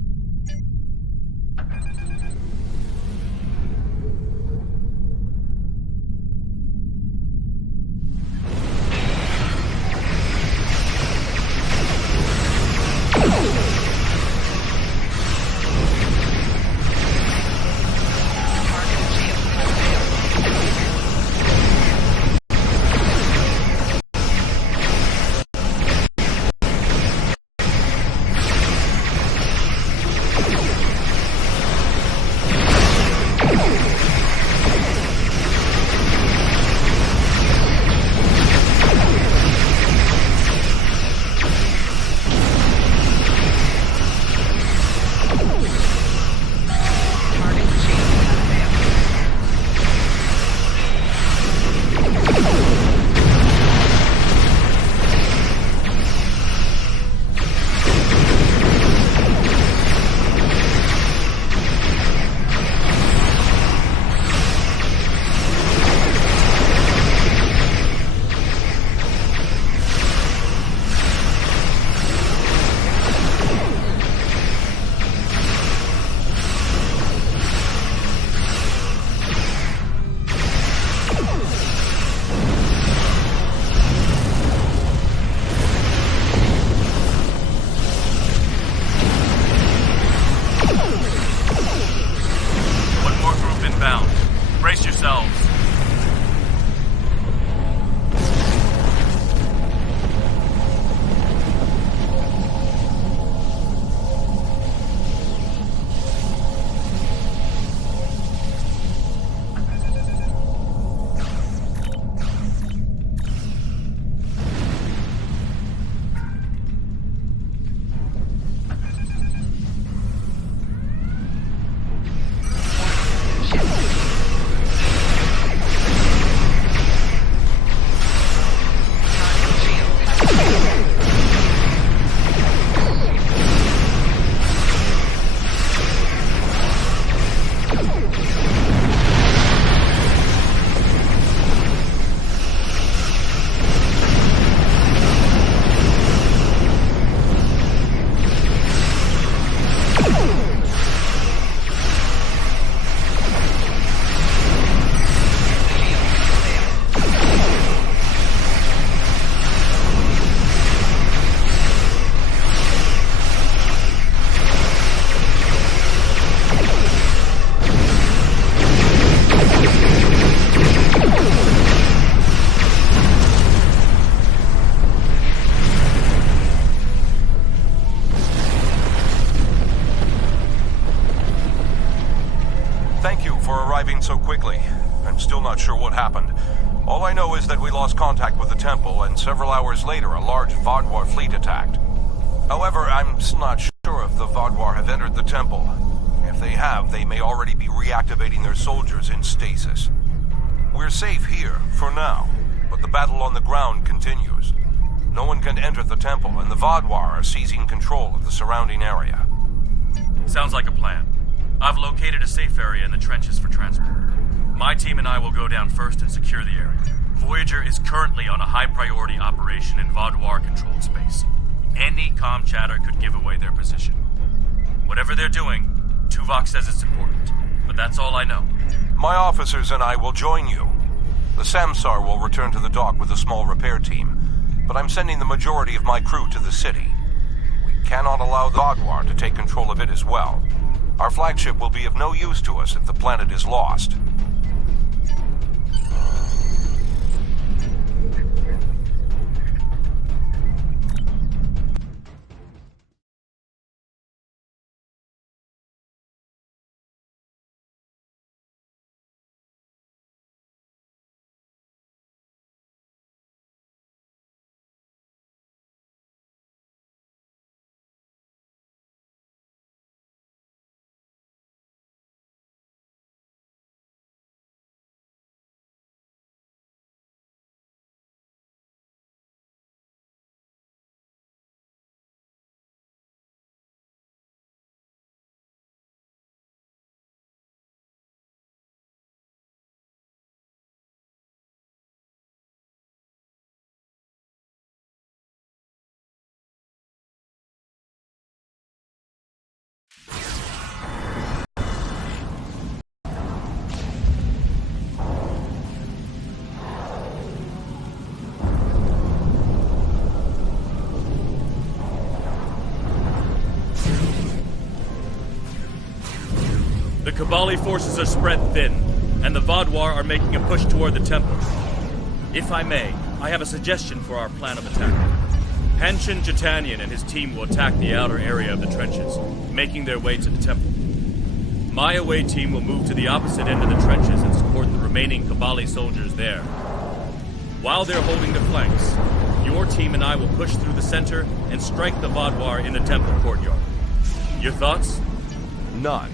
So quickly. I'm still not sure what happened. All I know is that we lost contact with the temple, and several hours later a large Vodwar fleet attacked. However, I'm not sure if the Vodwar have entered the temple. If they have, they may already be reactivating their soldiers in stasis. We're safe here, for now, but the battle on the ground continues. No one can enter the temple, and the Vodwar are seizing control of the surrounding area. Sounds like a plan. I've located a safe area in the trenches for transport. My team and I will go down first and secure the area. Voyager is currently on a high-priority operation in Vodwar-controlled space. Any comm chatter could give away their position. Whatever they're doing, Tuvok says it's important, but that's all I know. My officers and I will join you. The Samsar will return to the dock with a small repair team, but I'm sending the majority of my crew to the city. We cannot allow the Vodwar to take control of it as well. Our flagship will be of no use to us if the planet is lost. Kobali forces are spread thin, and the Vaadwaur are making a push toward the temple. If I may, I have a suggestion for our plan of attack. Hanshin Jatanian and his team will attack the outer area of the trenches, making their way to the temple. My away team will move to the opposite end of the trenches and support the remaining Kobali soldiers there. While they're holding their flanks, your team and I will push through the center and strike the Vaadwaur in the temple courtyard. Your thoughts? None.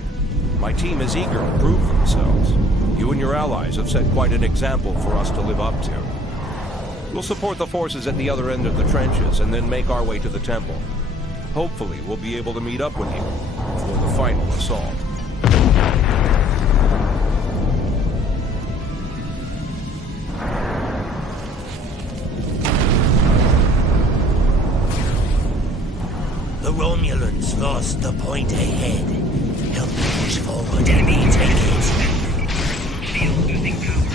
My team is eager to prove themselves. You and your allies have set quite an example for us to live up to. We'll support the forces at the other end of the trenches and then make our way to the temple. Hopefully, we'll be able to meet up with you for the final assault. The Romulans lost the point ahead. Help me push forward and retake it. Shield losing power.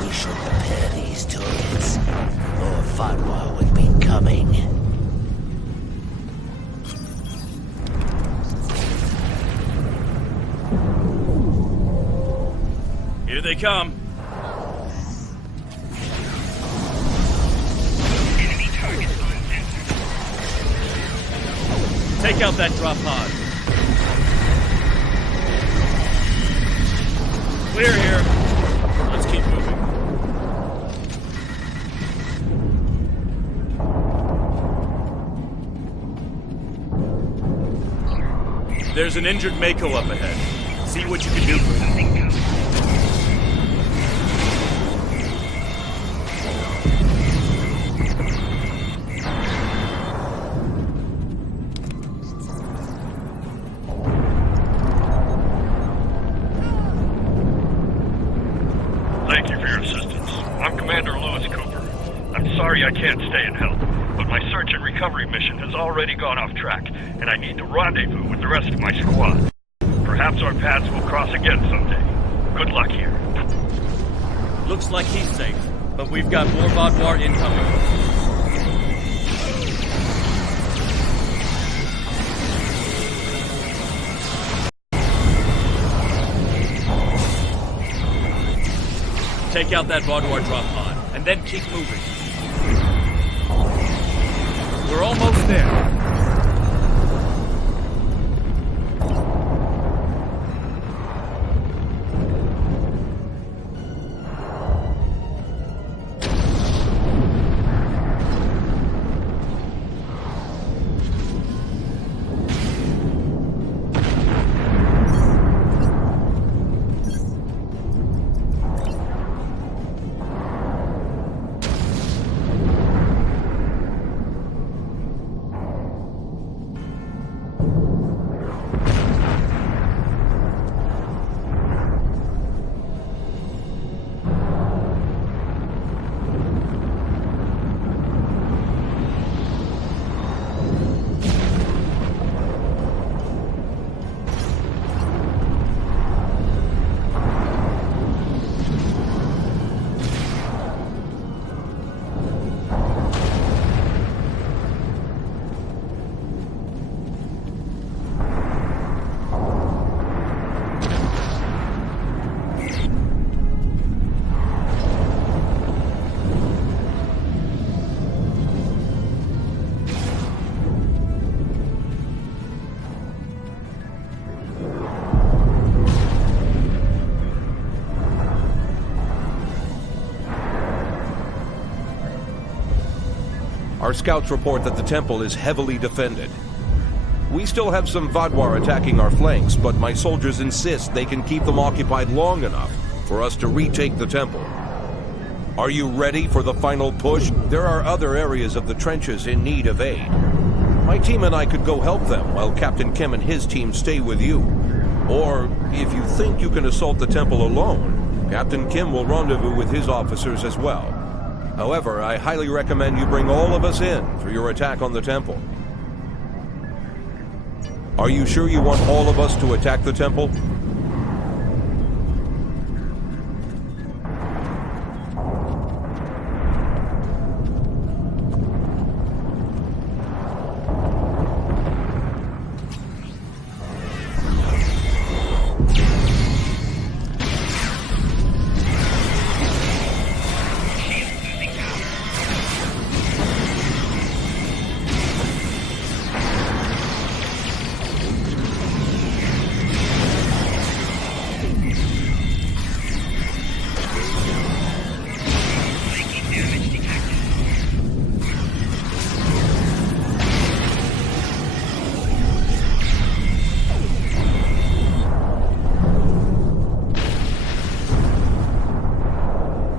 We should repair these turrets. More Vaadwaur will be coming. Here they come. Enemy targets on center. Take out that drop pod. Clear here. Let's keep moving. There's an injured Mako up ahead. See what you can do for him. Losing power. Thank you for your assistance. I'm Commander Lewis Cooper. I'm sorry I can't stay and help, but my search and recovery mission has already gone off track, and I need to rendezvous with the rest of my squad. Perhaps our paths will cross again someday. Good luck here. Looks like he's safe, but we've got more Vaadwaur incoming. Take out that Vaadwaur drop pod, and then keep moving. We're almost there. Our scouts report that the temple is heavily defended. We still have some Vaadwaur attacking our flanks, but my soldiers insist they can keep them occupied long enough for us to retake the temple. Are you ready for the final push? There are other areas of the trenches in need of aid. My team and I could go help them while Captain Kim and his team stay with you. Or, if you think you can assault the temple alone, Captain Kim will rendezvous with his officers as well. However, I highly recommend you bring all of us in for your attack on the temple. Are you sure you want all of us to attack the temple?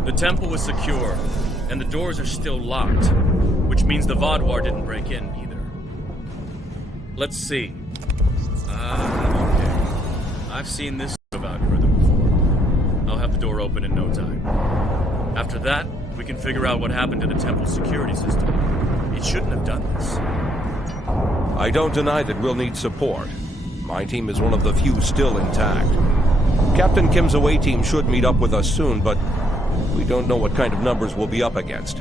The temple is secure, and the doors are still locked, which means the Vaadwaur didn't break in either. Let's see. Okay. I've seen this algorithm before. I'll have the door open in no time. After that, we can figure out what happened to the temple's security system. It shouldn't have done this. I don't deny that we'll need support. My team is one of the few still intact. Captain Kim's away team should meet up with us soon, but we don't know what kind of numbers we'll be up against.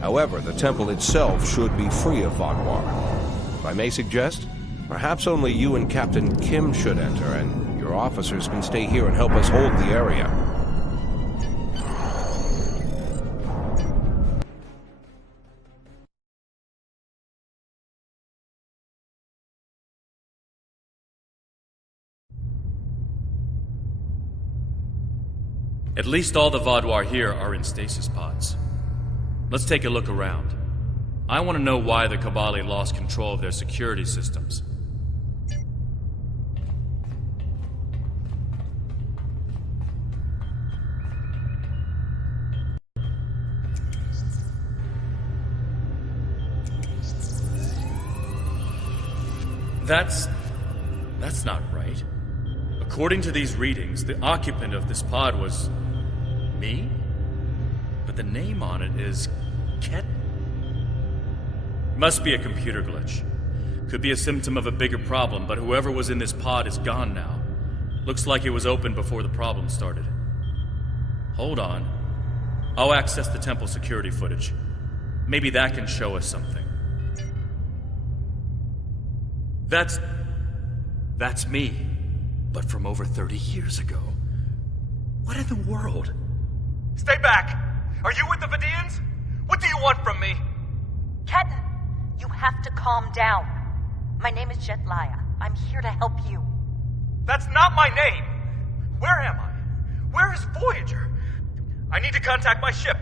However, the temple itself should be free of Vaadwaur. If I may suggest, perhaps only you and Captain Kim should enter, and your officers can stay here and help us hold the area. At least all the Vaadwaur here are in stasis pods. Let's take a look around. I want to know why the Kobali lost control of their security systems. That's not right. According to these readings, the occupant of this pod was me? But the name on it is Ket. Must be a computer glitch. Could be a symptom of a bigger problem, but whoever was in this pod is gone now. Looks like it was open before the problem started. Hold on. I'll access the temple security footage. Maybe that can show us something. That's me. But from over 30 years ago. What in the world? Stay back! Are you with the Vidians? What do you want from me? Ketan, you have to calm down. My name is Jetlaya. I'm here to help you. That's not my name! Where am I? Where is Voyager? I need to contact my ship.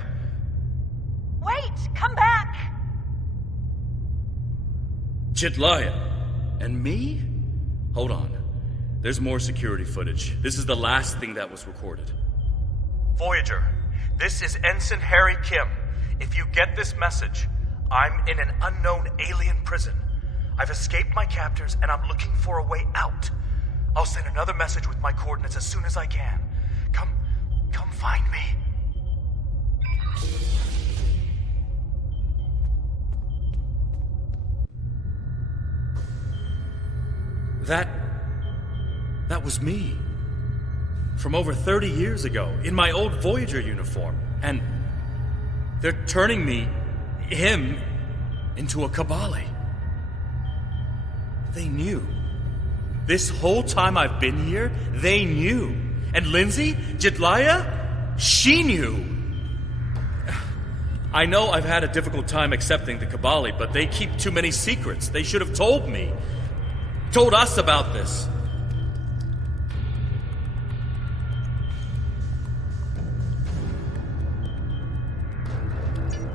Wait! Come back! Jetlaya? And me? Hold on. There's more security footage. This is the last thing that was recorded. Voyager, this is Ensign Harry Kim. If you get this message, I'm in an unknown alien prison. I've escaped my captors and I'm looking for a way out. I'll send another message with my coordinates as soon as I can. Come find me. That was me. From over 30 years ago, in my old Voyager uniform. And they're turning him, into a Kobali. They knew. This whole time I've been here, they knew. And Lindsay, Jetlaya, she knew. I know I've had a difficult time accepting the Kobali, but they keep too many secrets. They should have told me. Told us about this.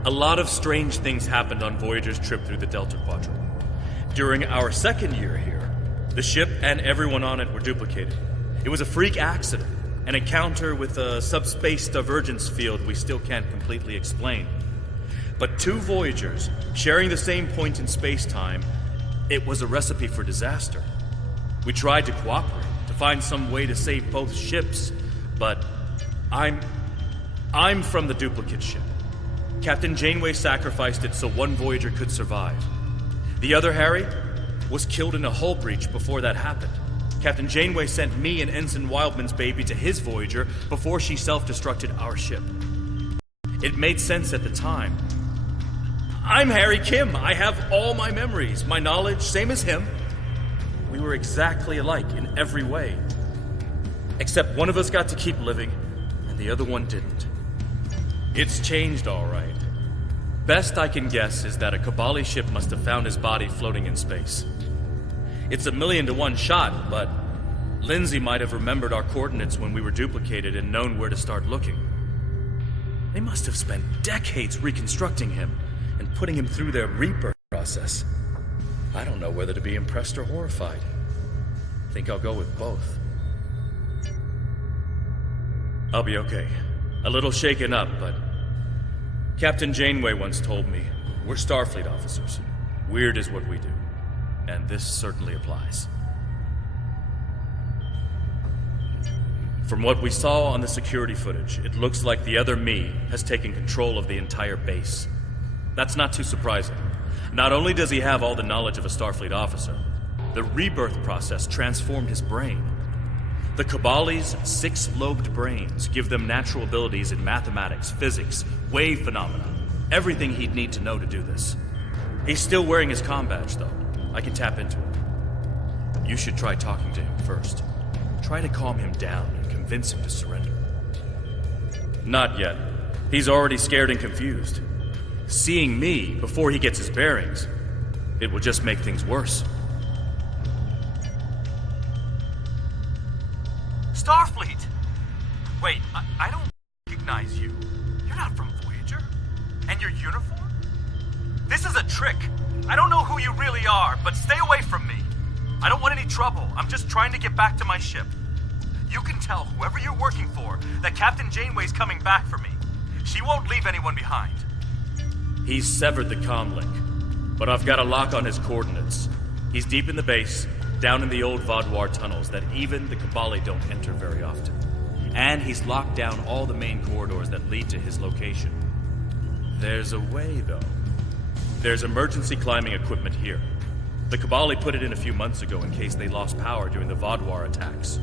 A lot of strange things happened on Voyager's trip through the Delta Quadrant. During our second year here, the ship and everyone on it were duplicated. It was a freak accident, an encounter with a subspace divergence field we still can't completely explain. But two Voyagers, sharing the same point in space-time, it was a recipe for disaster. We tried to cooperate, to find some way to save both ships, but I'm from the duplicate ship. Captain Janeway sacrificed it so one Voyager could survive. The other, Harry, was killed in a hull breach before that happened. Captain Janeway sent me and Ensign Wildman's baby to his Voyager before she self-destructed our ship. It made sense at the time. I'm Harry Kim. I have all my memories, my knowledge, same as him. We were exactly alike in every way. Except one of us got to keep living, and the other one didn't. It's changed, all right. Best I can guess is that a Kobali ship must have found his body floating in space. It's a 1,000,000-to-1 shot, but Lindsay might have remembered our coordinates when we were duplicated and known where to start looking. They must have spent decades reconstructing him and putting him through their rebirth process. I don't know whether to be impressed or horrified. I think I'll go with both. I'll be okay. A little shaken up, but Captain Janeway once told me, we're Starfleet officers. Weird is what we do. And this certainly applies. From what we saw on the security footage, it looks like the other me has taken control of the entire base. That's not too surprising. Not only does he have all the knowledge of a Starfleet officer, the rebirth process transformed his brain. The Kobali's 6-lobed brains give them natural abilities in mathematics, physics, wave phenomena, everything he'd need to know to do this. He's still wearing his comm badge, though. I can tap into him. You should try talking to him first. Try to calm him down and convince him to surrender. Not yet. He's already scared and confused. Seeing me before he gets his bearings, it will just make things worse. Starfleet! Wait, I don't recognize you. You're not from Voyager? And your uniform? This is a trick. I don't know who you really are, but stay away from me. I don't want any trouble. I'm just trying to get back to my ship. You can tell whoever you're working for that Captain Janeway's coming back for me. She won't leave anyone behind. He's severed the comm link, but I've got a lock on his coordinates. He's deep in the base, down in the old Vaadwaur tunnels that even the Kobali don't enter very often. And he's locked down all the main corridors that lead to his location. There's a way, though. There's emergency climbing equipment here. The Kobali put it in a few months ago in case they lost power during the Vaadwaur attacks.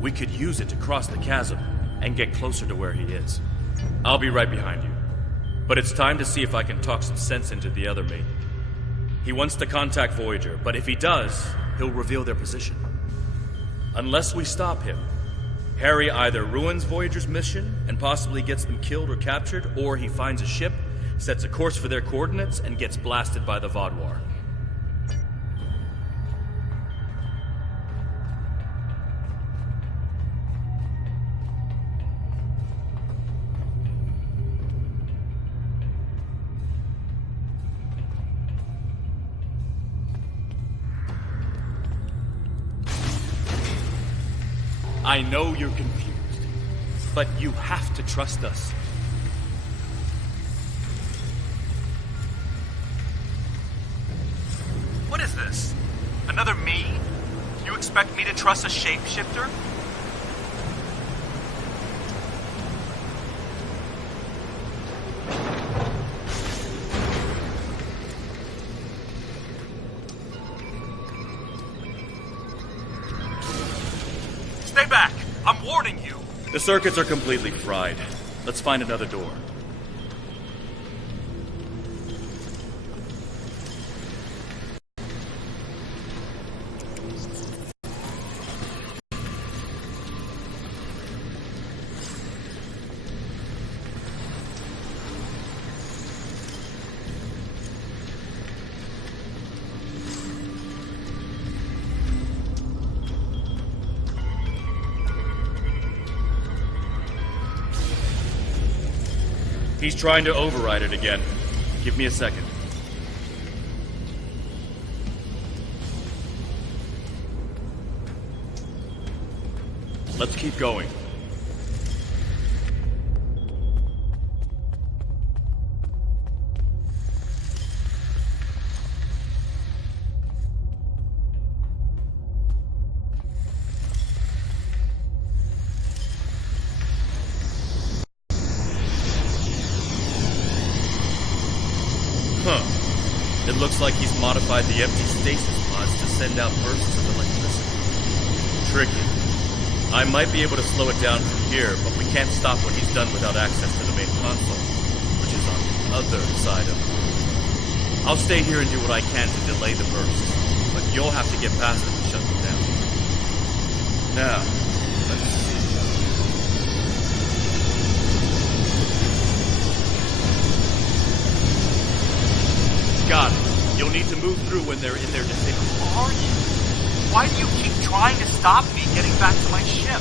We could use it to cross the chasm and get closer to where he is. I'll be right behind you. But it's time to see if I can talk some sense into the other me. He wants to contact Voyager, but if he does, he'll reveal their position. Unless we stop him, Harry either ruins Voyager's mission and possibly gets them killed or captured, or he finds a ship, sets a course for their coordinates, and gets blasted by the Vaadwaur. I know you're confused, but you have to trust us. What is this? Another me? You expect me to trust a shapeshifter? Stay back! I'm warning you! The circuits are completely fried. Let's find another door. He's trying to override it again. Give me a second. Let's keep going. It looks like he's modified the empty stasis pods to send out bursts of electricity. Tricky. I might be able to slow it down from here, but we can't stop what he's done without access to the main console, which is on the other side of it. I'll stay here and do what I can to delay the bursts, but you'll have to get past them and shut them down. Now, let's see. Got it. You'll need to move through when they're in their decision. Who are you? Why do you keep trying to stop me getting back to my ship?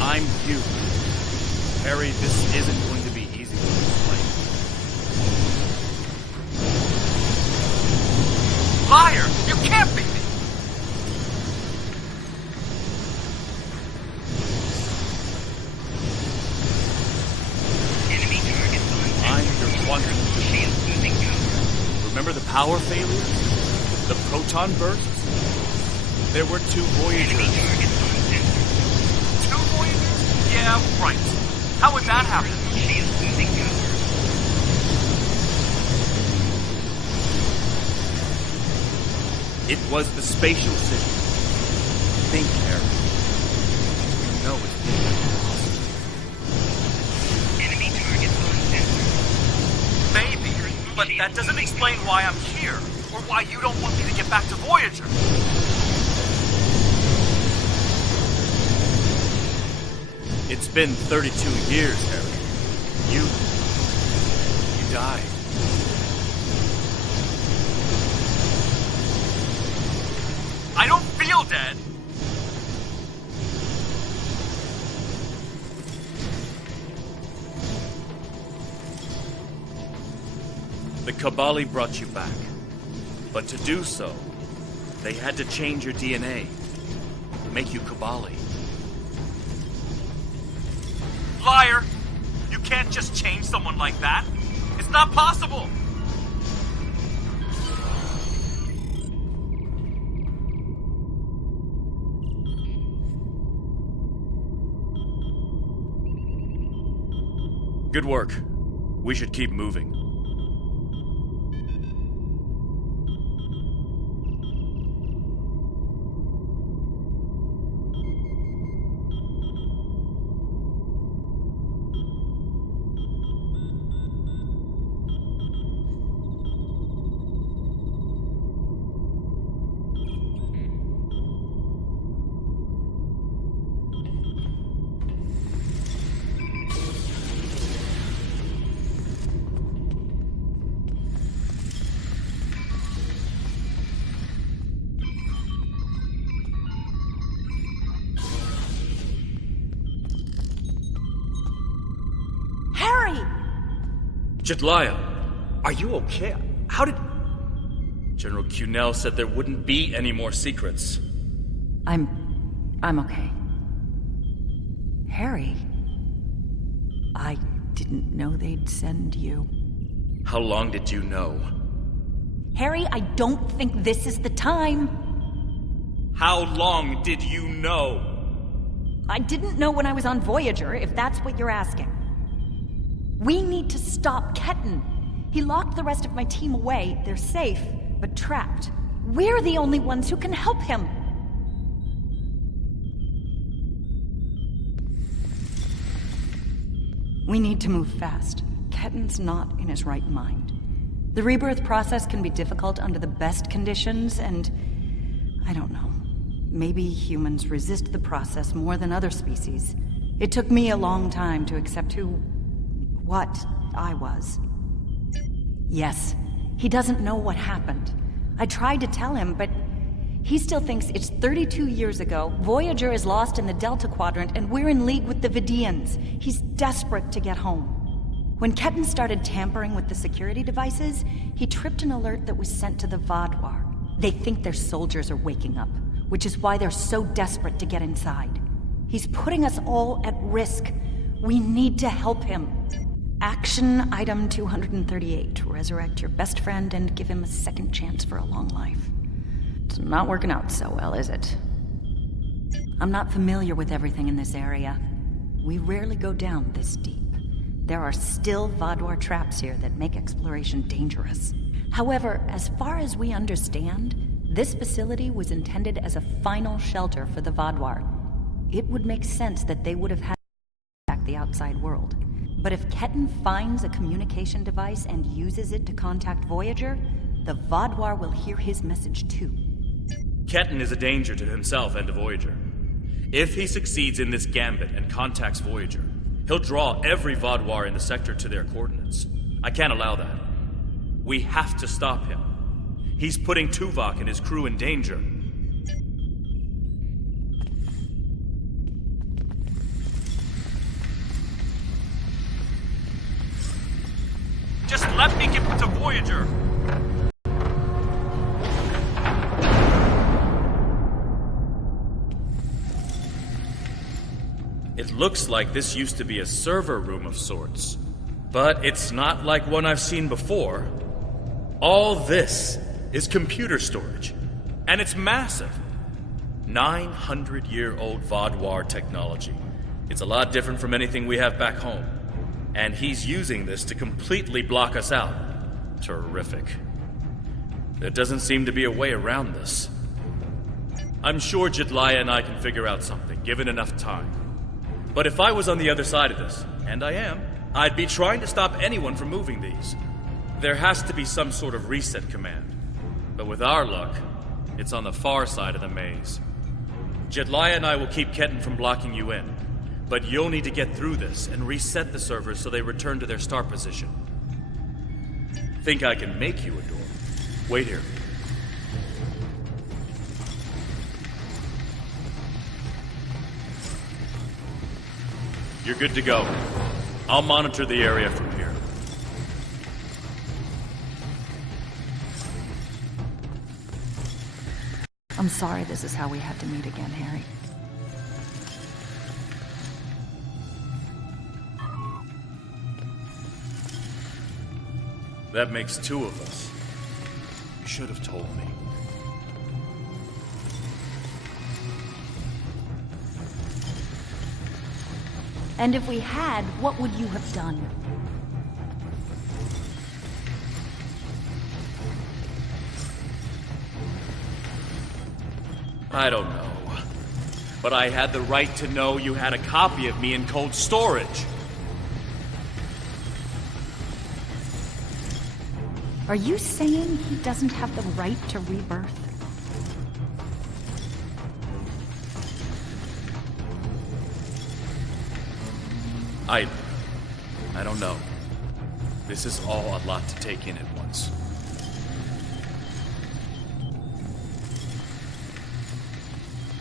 I'm you. Harry, this isn't going to be easy to explain. Liar! You can't be me! power failure? The proton bursts? There were 2 Voyagers. 2 Voyagers? Yeah, right. How would that happen? She is losing power. It was the spatial signal. Think, Harry. You know it's Enemy targets on sensor. maybe, but that doesn't explain why I'm here, or why you don't want me to get back to Voyager. It's been 32 years, Harry. You died. I don't feel dead! The Kobali brought you back. But to do so, they had to change your DNA. Make you Kobali. Liar! You can't just change someone like that. It's not possible! Good work. We should keep moving. Jedliah, are you okay? How did... General Cunell said there wouldn't be any more secrets. I'm okay. Harry, I didn't know they'd send you. How long did you know? Harry, I don't think this is the time. How long did you know? I didn't know when I was on Voyager, if that's what you're asking. We need to stop Ketan. He locked the rest of my team away. They're safe, but trapped. We're the only ones who can help him. We need to move fast. Ketan's not in his right mind. The rebirth process can be difficult under the best conditions, and I don't know. Maybe humans resist the process more than other species. It took me a long time to accept what I was. Yes, he doesn't know what happened. I tried to tell him, but he still thinks it's 32 years ago, Voyager is lost in the Delta Quadrant, and we're in league with the Vidians. He's desperate to get home. When Ketan started tampering with the security devices, he tripped an alert that was sent to the Vaadwaur. They think their soldiers are waking up, which is why they're so desperate to get inside. He's putting us all at risk. We need to help him. Action item 238. Resurrect your best friend and give him a second chance for a long life. It's not working out so well, is it? I'm not familiar with everything in this area. We rarely go down this deep. There are still Vaadwaur traps here that make exploration dangerous. However, as far as we understand, this facility was intended as a final shelter for the Vaadwaur. It would make sense that they would have had to attack the outside world. But if Ketan finds a communication device and uses it to contact Voyager, the Vaadwaur will hear his message too. Ketan is a danger to himself and to Voyager. If he succeeds in this gambit and contacts Voyager, he'll draw every Vaadwaur in the sector to their coordinates. I can't allow that. We have to stop him. He's putting Tuvok and his crew in danger. Just let me get to Voyager! It looks like this used to be a server room of sorts. But it's not like one I've seen before. All this is computer storage, and it's massive. 900-year-old Vaudoir technology. It's a lot different from anything we have back home. And he's using this to completely block us out. Terrific. There doesn't seem to be a way around this. I'm sure Jedliah and I can figure out something, given enough time. But if I was on the other side of this, and I am, I'd be trying to stop anyone from moving these. There has to be some sort of reset command. But with our luck, it's on the far side of the maze. Jedliah and I will keep Ketten from blocking you in. But you'll need to get through this and reset the servers so they return to their start position. Think I can make you a door? Wait here. You're good to go. I'll monitor the area from here. I'm sorry this is how we had to meet again, Harry. That makes two of us. You should have told me. And if we had, what would you have done? I don't know. But I had the right to know you had a copy of me in cold storage. Are you saying he doesn't have the right to rebirth? I don't know. This is all a lot to take in at once.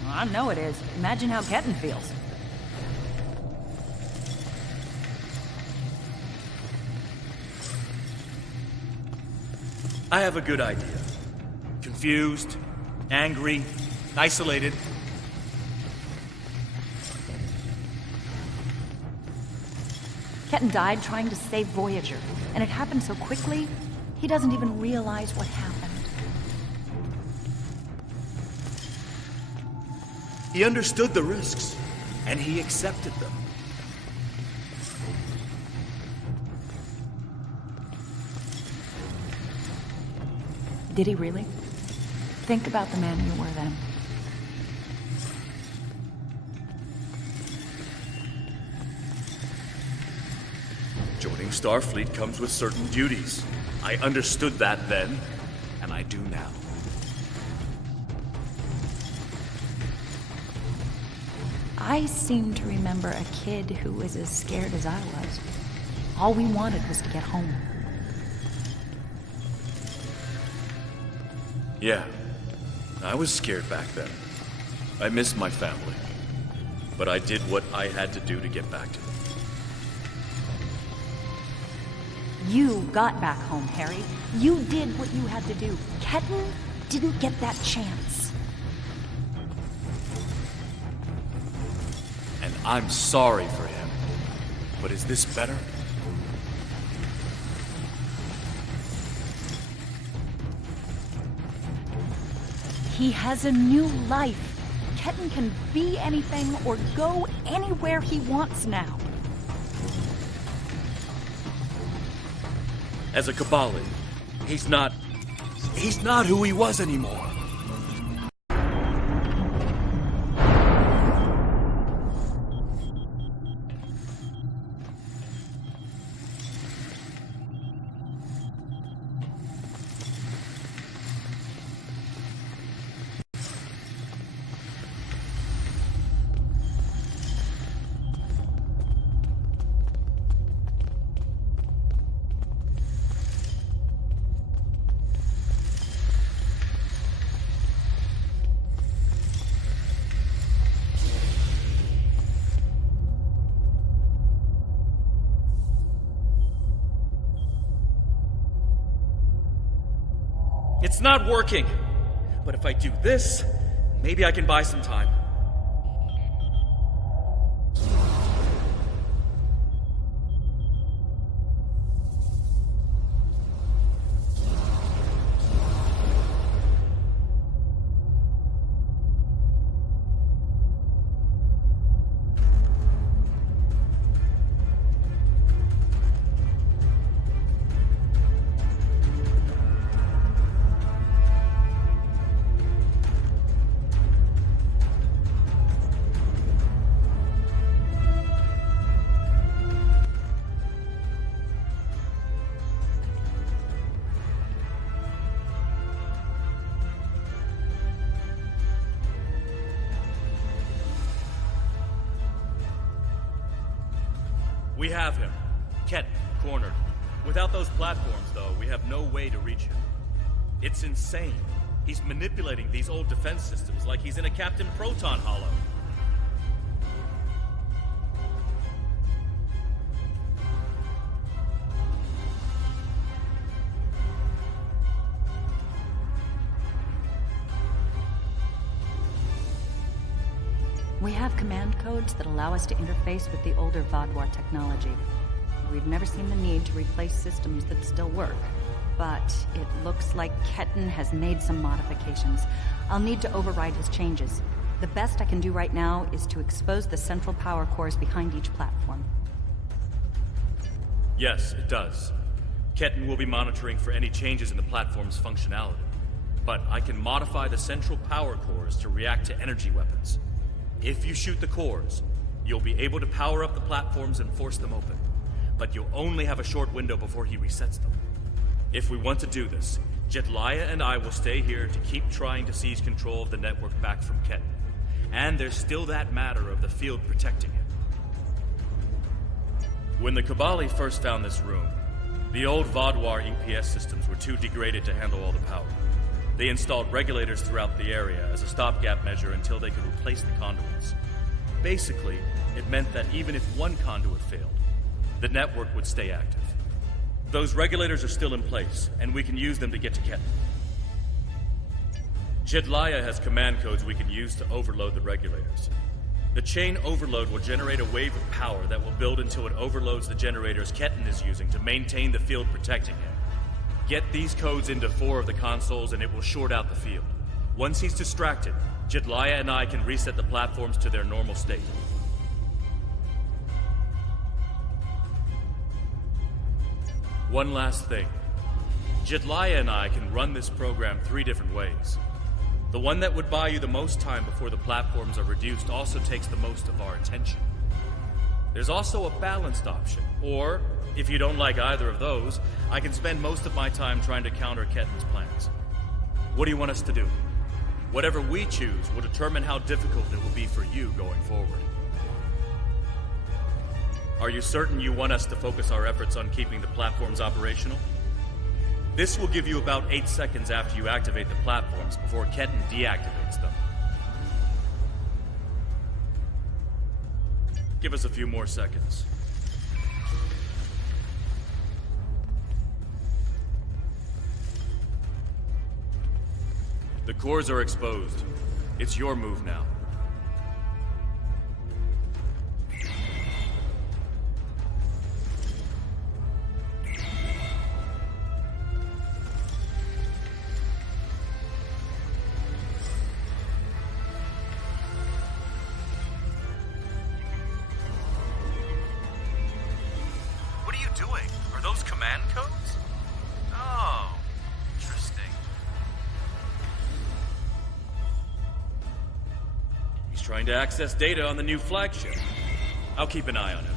Well, I know it is. Imagine how Ketten feels. I have a good idea. Confused, angry, isolated. Ketten died trying to save Voyager, and it happened so quickly, he doesn't even realize what happened. He understood the risks, and he accepted them. Did he really? Think about the man you were then. Joining Starfleet comes with certain duties. I understood that then, and I do now. I seem to remember a kid who was as scared as I was. All we wanted was to get home. Yeah, I was scared back then. I missed my family. But I did what I had to do to get back to them. You got back home, Harry. You did what you had to do. Ketten didn't get that chance. And I'm sorry for him. But is this better? He has a new life. Ketten can be anything or go anywhere he wants now. As a Kobali, he's not who he was anymore. It's not working. But if I do this, maybe I can buy some time. We have him. Ketten, cornered. Without those platforms, though, we have no way to reach him. It's insane. He's manipulating these old defense systems like he's in a Captain Proton Hollow. We have command codes that allow us to interface with the older Vaadwaur technology. We've never seen the need to replace systems that still work. But it looks like Ketten has made some modifications. I'll need to override his changes. The best I can do right now is to expose the central power cores behind each platform. Yes, it does. Ketten will be monitoring for any changes in the platform's functionality. But I can modify the central power cores to react to energy weapons. If you shoot the cores, you'll be able to power up the platforms and force them open. But you'll only have a short window before he resets them. If we want to do this, Jetlaya and I will stay here to keep trying to seize control of the network back from Ketten. And there's still that matter of the field protecting it. When the Kobali first found this room, the old Vaadwaur EPS systems were too degraded to handle all the power. They installed regulators throughout the area as a stopgap measure until they could replace the conduits. Basically, it meant that even if one conduit failed, the network would stay active. Those regulators are still in place, and we can use them to get to Ketten. Jetlaya has command codes we can use to overload the regulators. The chain overload will generate a wave of power that will build until it overloads the generators Ketten is using to maintain the field protecting him. Get these codes into 4 of the consoles and it will short out the field. Once he's distracted, Jetlaya and I can reset the platforms to their normal state. One last thing. Jetlaya and I can run this program 3 different ways. The one that would buy you the most time before the platforms are reduced also takes the most of our attention. There's also a balanced option, or, if you don't like either of those, I can spend most of my time trying to counter Ketten's plans. What do you want us to do? Whatever we choose will determine how difficult it will be for you going forward. Are you certain you want us to focus our efforts on keeping the platforms operational? This will give you about 8 seconds after you activate the platforms before Ketten deactivates them. Give us a few more seconds. The cores are exposed. It's your move now. What are you doing? Are those command codes? Oh, interesting. He's trying to access data on the new flagship. I'll keep an eye on him.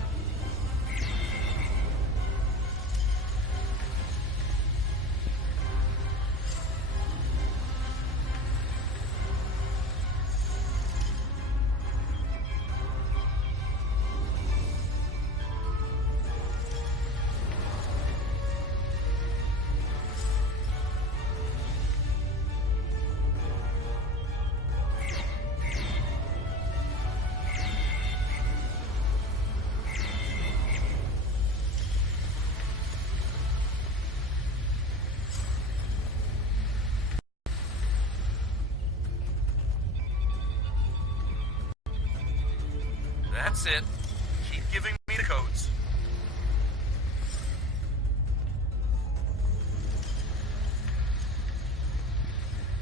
That's it. Keep giving me the codes.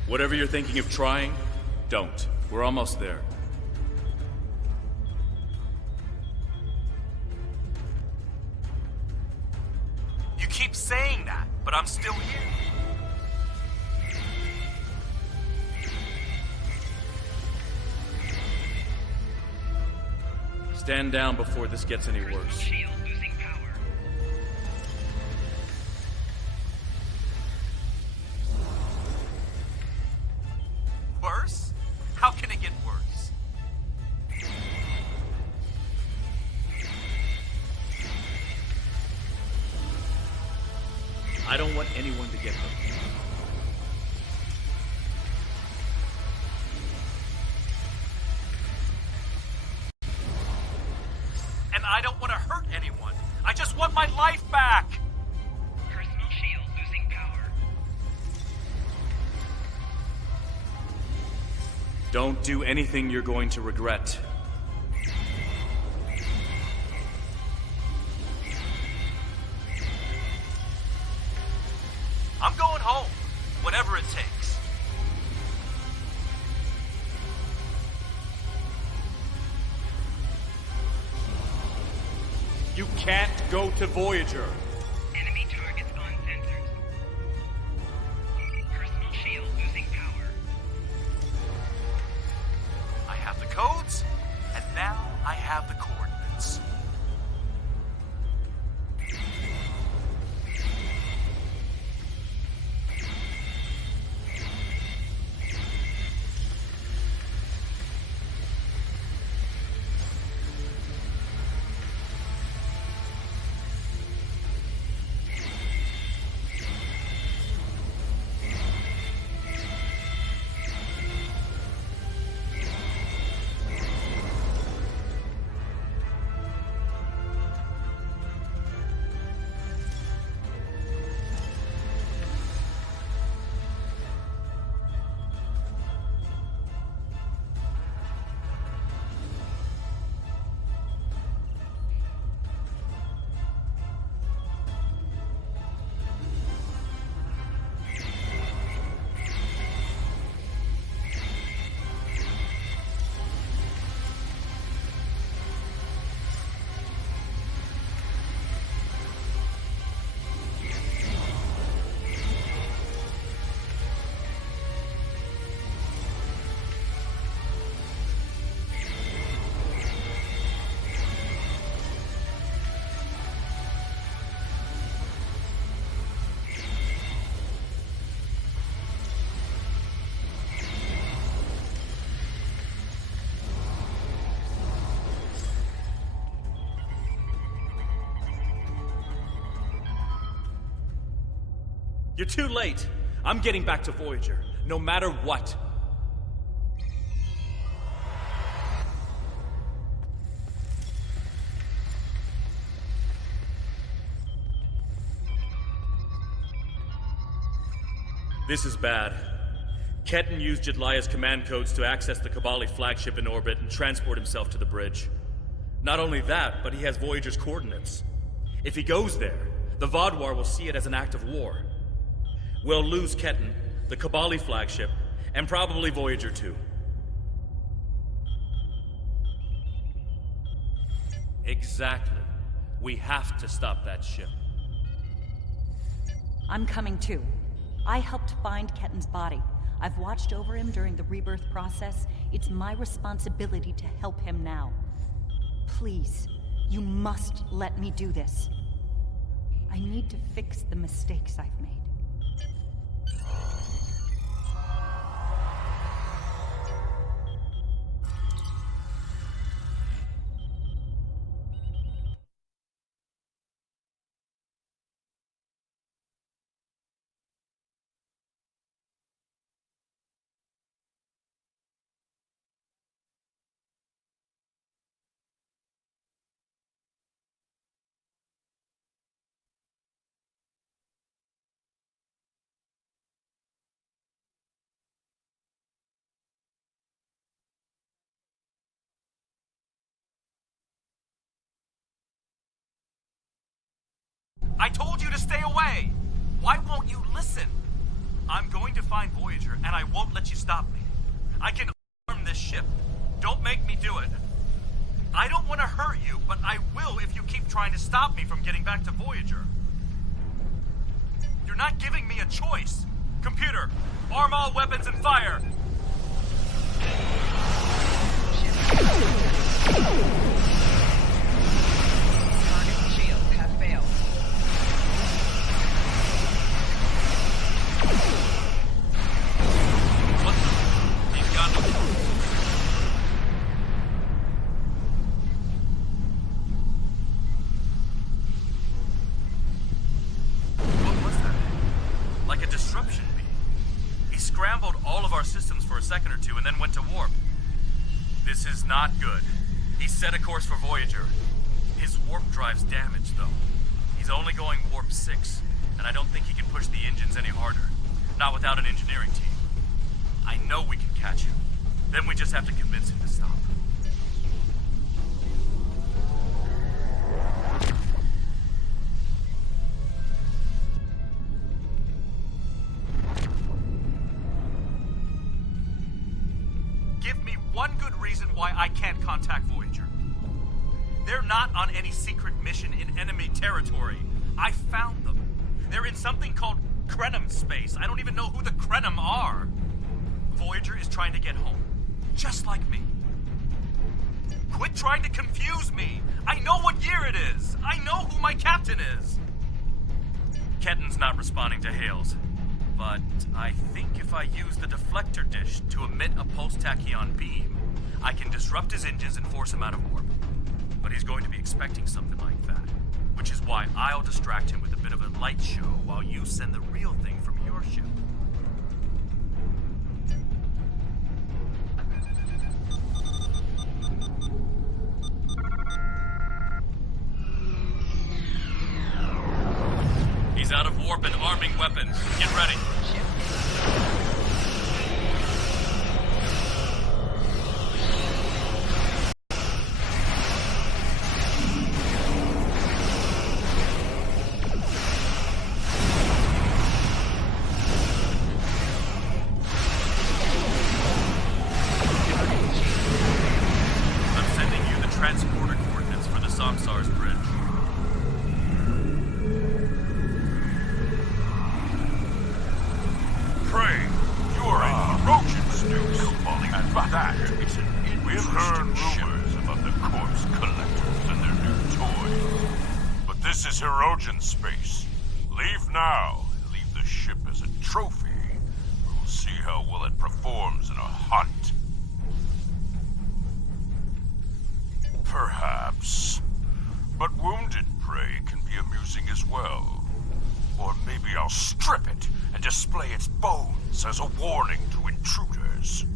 Whatever you're thinking of trying, don't. We're almost there. You keep saying that, but I'm still here. Stand down before this gets any worse. Shield losing power. Worse? How can it get worse? I don't want anyone to get hurt. And I don't want to hurt anyone. I just want my life back! Personal shield losing power. Don't do anything you're going to regret. I'm going home, whatever it takes. You can't go to Voyager. Enemy targets on sensors. Personal shield losing power. I have the codes, and now I have the coordinates. You're too late. I'm getting back to Voyager, no matter what. This is bad. Ketan used Jedlia's command codes to access the Kobali flagship in orbit and transport himself to the bridge. Not only that, but he has Voyager's coordinates. If he goes there, the Vaadwaur will see it as an act of war. We'll lose Ketan, the Kobali flagship, and probably Voyager too. Exactly. We have to stop that ship. I'm coming too. I helped find Ketan's body. I've watched over him during the rebirth process. It's my responsibility to help him now. Please, you must let me do this. I need to fix the mistakes I've made. I told you to stay away! Why won't you listen? I'm going to find Voyager, and I won't let you stop me. I can arm this ship. Don't make me do it. I don't want to hurt you, but I will if you keep trying to stop me from getting back to Voyager. You're not giving me a choice. Computer, arm all weapons and fire! Target shields have failed. What the? He's got me. What was that? or two and then went to warp. This is not good. He set a course for Voyager. His warp drive's damaged, though. He's only going warp 6, and I don't think he can push the engines any harder. Not without an engineering team. I know we can catch him. Then we just have to convince him to stop. Give me one good reason why I can't contact Voyager. They're not on any secret mission in enemy territory. I found them. They're in something called Krenim space. I don't even know who the Krenim are. Voyager is trying to get home. Just like me. Quit trying to confuse me. I know what year it is. I know who my captain is. Ketten's not responding to hails. But I think if I use the deflector dish to emit a pulse-tachyon beam, I can disrupt his engines and force him out of warp. But he's going to be expecting something like that, which is why I'll distract him with a bit of a light show while you send the real thing from your ship. He's out of warp and arming weapons. Get ready. I'm sending you the transporter coordinates for the Samsar's bridge. Pray, you are a Trojan stooge, Kobali, and that is an We've heard rumors about the corpse collectors and their new toys. But this is Hirogen space. Leave now and leave the ship as a trophy. We'll see how well it performs in a hunt. Perhaps. But wounded prey can be amusing as well. Or maybe I'll strip it and display its bones as a warning to intruders.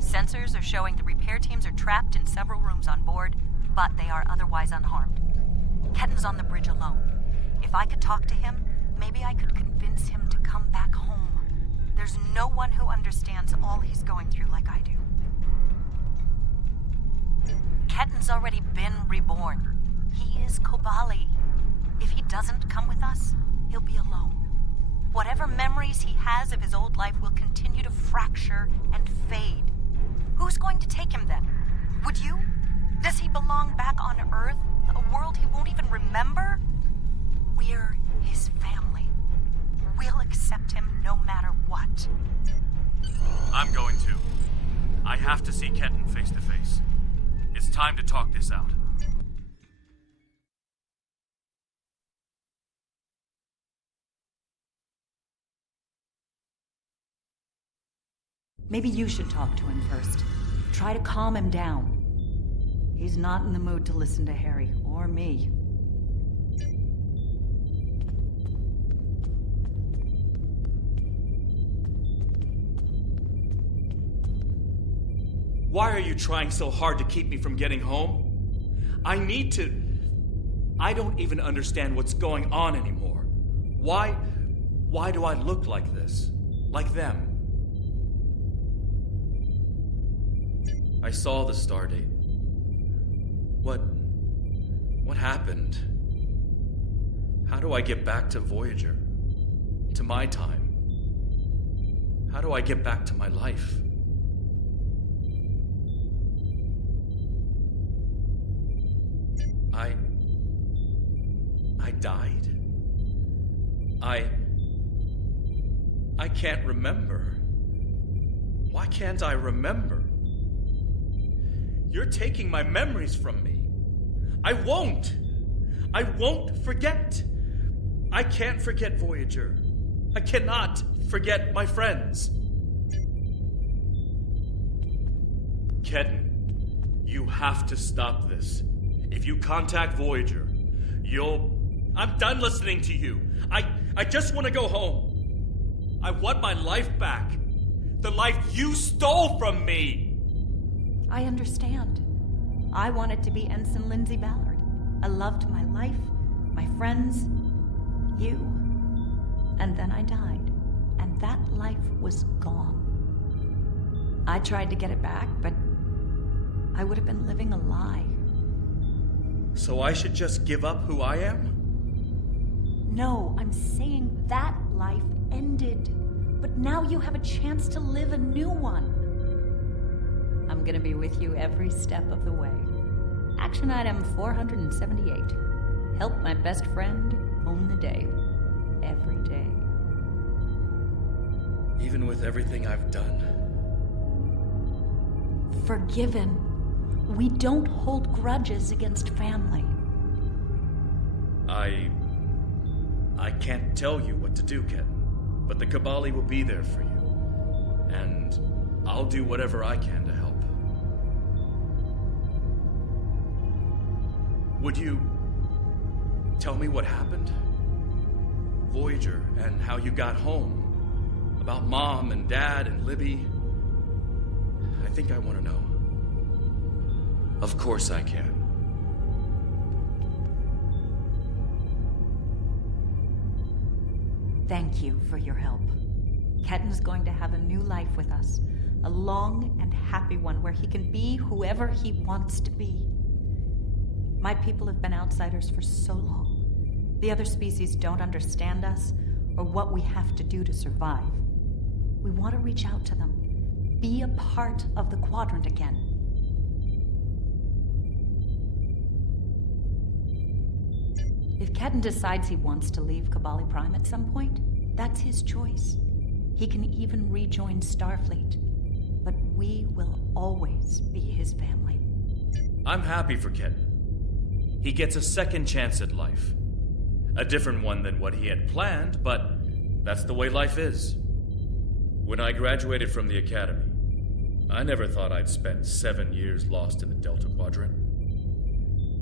Sensors are showing the repair teams are trapped in several rooms on board, but they are otherwise unharmed. Ketten's on the bridge alone. If I could talk to him, maybe I could convince him to come back home. There's no one who understands all he's going through like I do. Ketten's already been reborn. He is Kobali. If he doesn't come with us, he'll be alone. Whatever memories he has of his old life will continue to fracture and fade. Who's going to take him then? Would you? Does he belong back on Earth? A world he won't even remember? We're his family. We'll accept him no matter what. I'm going to. I have to see Ketten face to face. It's time to talk this out. out. Maybe you should talk to him first. Try to calm him down. He's not in the mood to listen to Harry or me. Why are you trying so hard to keep me from getting home? I don't even understand what's going on anymore. Why do I look like this? Like them? I saw the stardate. What happened? How do I get back to Voyager? To my time? How do I get back to my life? I died? I can't remember. Why can't I remember? You're taking my memories from me. I won't forget. I can't forget Voyager. I cannot forget my friends. Ketan, you have to stop this. If you contact Voyager, I'm done listening to you. I just want to go home. I want my life back. The life you stole from me. I understand. I wanted to be Ensign Lindsay Ballard. I loved my life, my friends, you. And then I died. And that life was gone. I tried to get it back, but I would have been living a lie. So I should just give up who I am? No, I'm saying that life ended. But now you have a chance to live a new one. I'm gonna be with you every step of the way. Action item 478. Help my best friend own the day. Every day. Even with everything I've done? Forgiven. We don't hold grudges against family. I can't tell you what to do, Ketan. But the Kobali will be there for you. And I'll do whatever I can to help. Would you tell me what happened? Voyager, and how you got home. About Mom and Dad and Libby. I think I want to know. Of course I can. Thank you for your help. Ketan's going to have a new life with us. A long and happy one where he can be whoever he wants to be. My people have been outsiders for so long. The other species don't understand us or what we have to do to survive. We want to reach out to them. Be a part of the Quadrant again. If Ketan decides he wants to leave Kobali Prime at some point, that's his choice. He can even rejoin Starfleet. But we will always be his family. I'm happy for Ketan. He gets a second chance at life. A different one than what he had planned, but that's the way life is. When I graduated from the academy, I never thought I'd spend 7 years lost in the Delta Quadrant.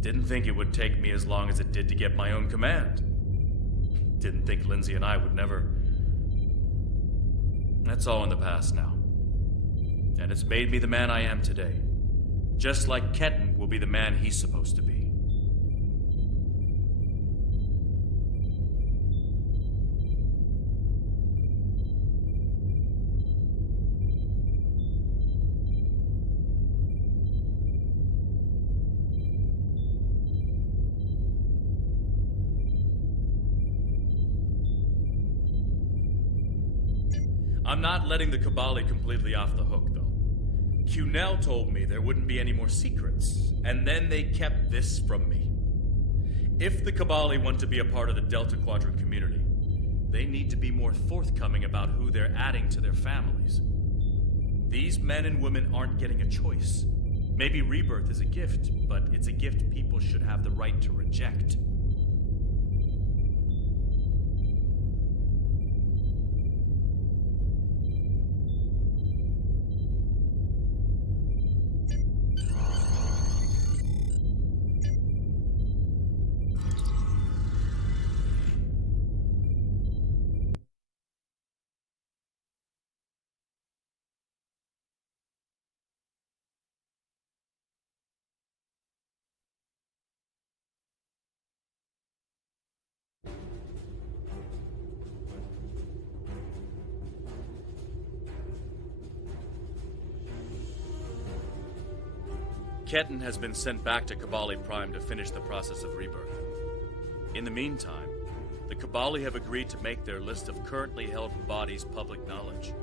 Didn't think it would take me as long as it did to get my own command. Didn't think Lindsay and I would never... That's all in the past now. And it's made me the man I am today. Just like Ketan will be the man he's supposed to be. I'm not letting the Kobali completely off the hook, though. Cunell told me there wouldn't be any more secrets, and then they kept this from me. If the Kobali want to be a part of the Delta Quadrant community, they need to be more forthcoming about who they're adding to their families. These men and women aren't getting a choice. Maybe rebirth is a gift, but it's a gift people should have the right to reject. Ketan has been sent back to Kobali Prime to finish the process of rebirth. In the meantime, the Kobali have agreed to make their list of currently held bodies public knowledge.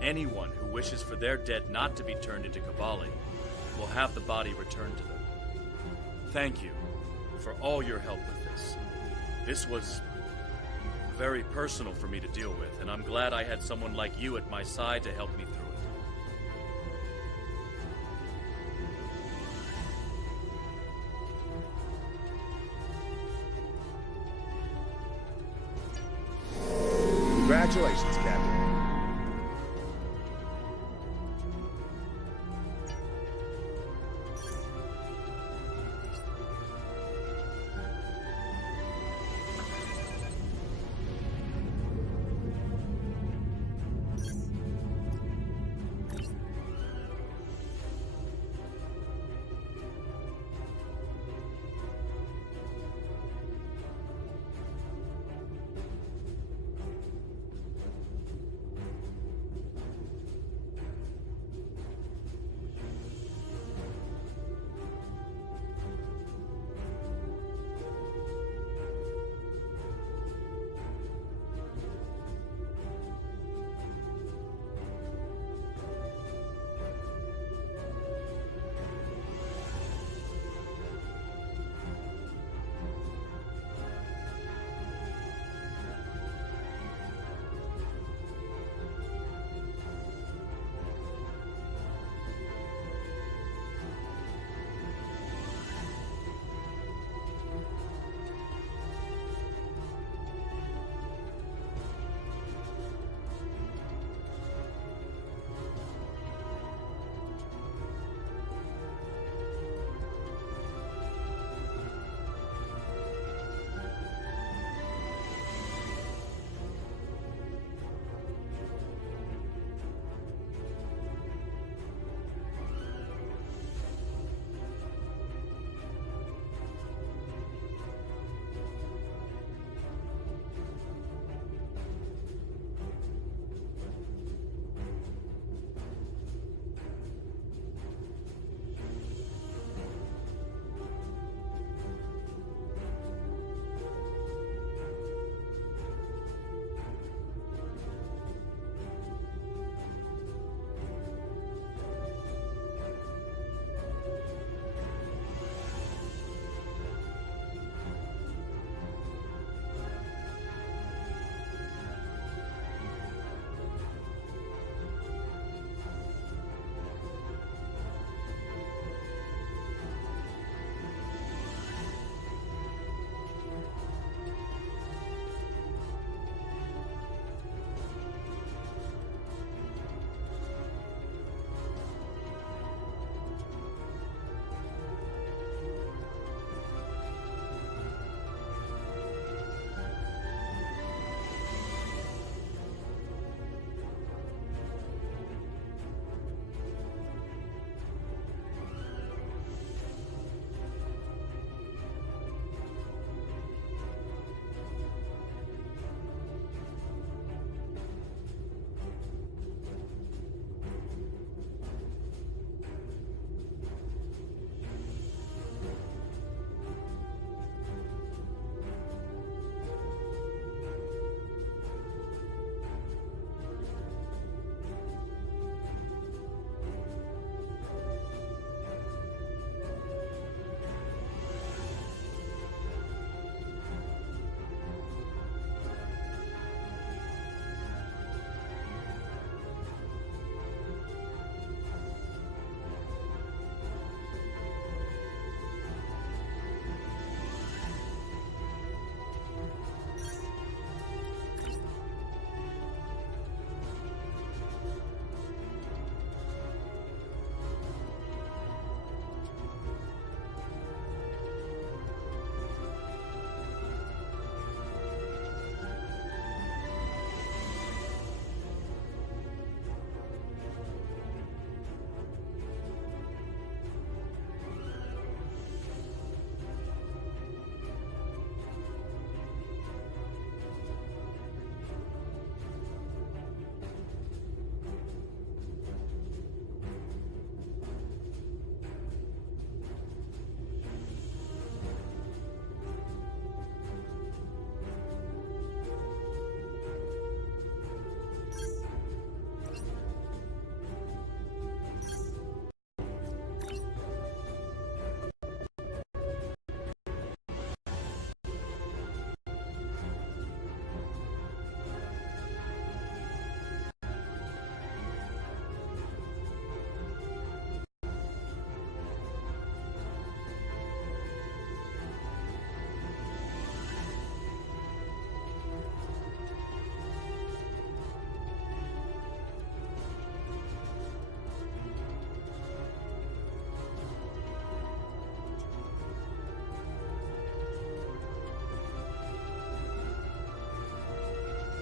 Anyone who wishes for their dead not to be turned into Kobali will have the body returned to them. Thank you for all your help with this. This was very personal for me to deal with, and I'm glad I had someone like you at my side to help me through it. Congratulations, Captain.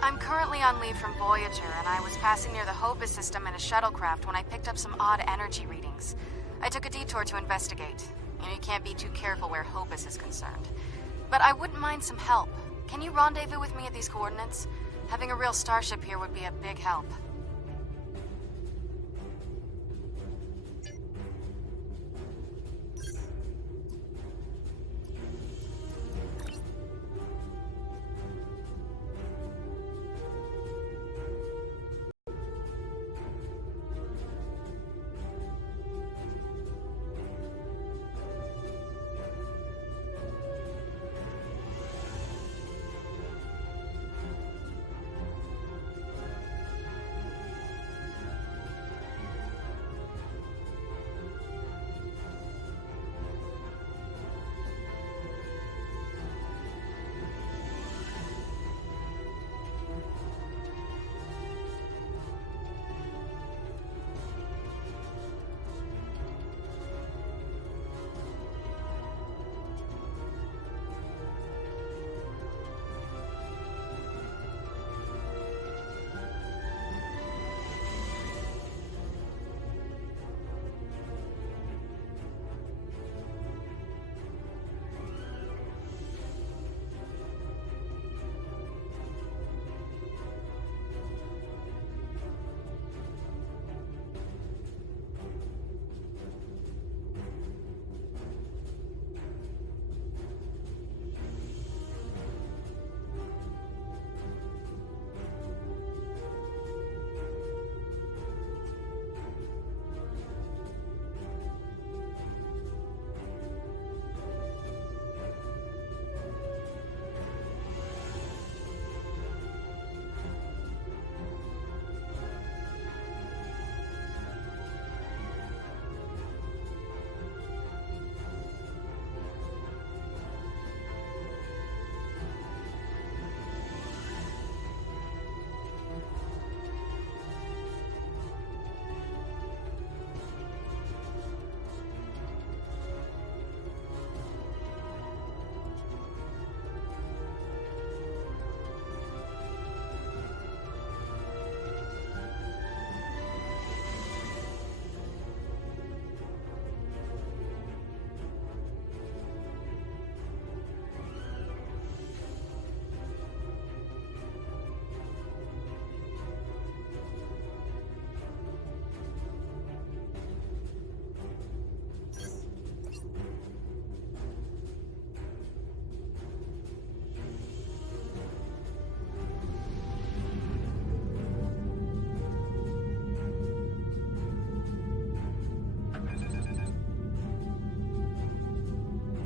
I'm currently on leave from Voyager, and I was passing near the Hopus system in a shuttlecraft when I picked up some odd energy readings. I took a detour to investigate. You can't be too careful where Hopus is concerned. But I wouldn't mind some help. Can you rendezvous with me at these coordinates? Having a real starship here would be a big help.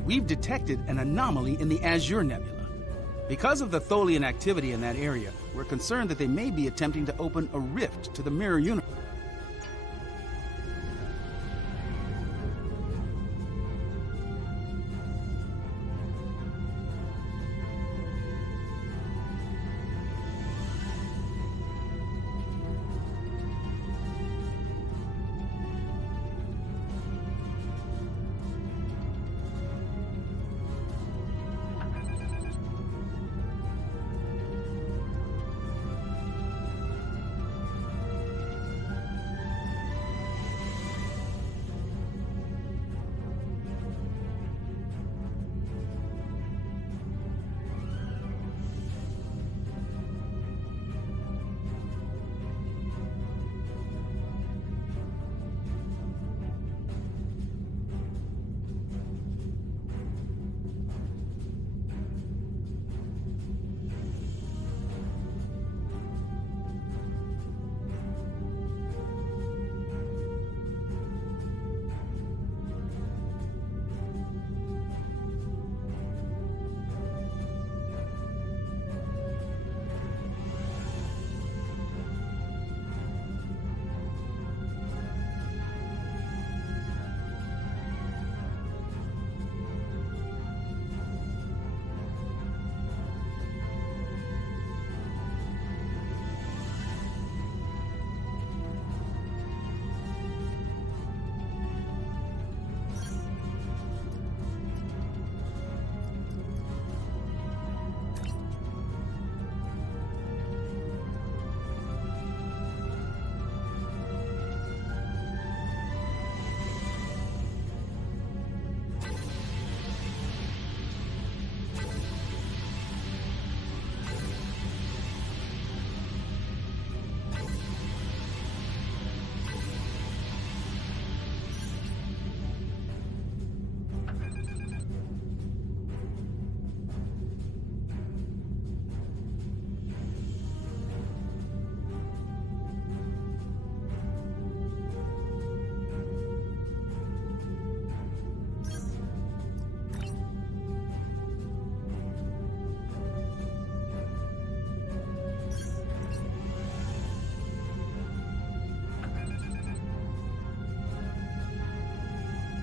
We've detected an anomaly in the Azure Nebula. Because of the Tholian activity in that area, we're concerned that they may be attempting to open a rift to the mirror universe.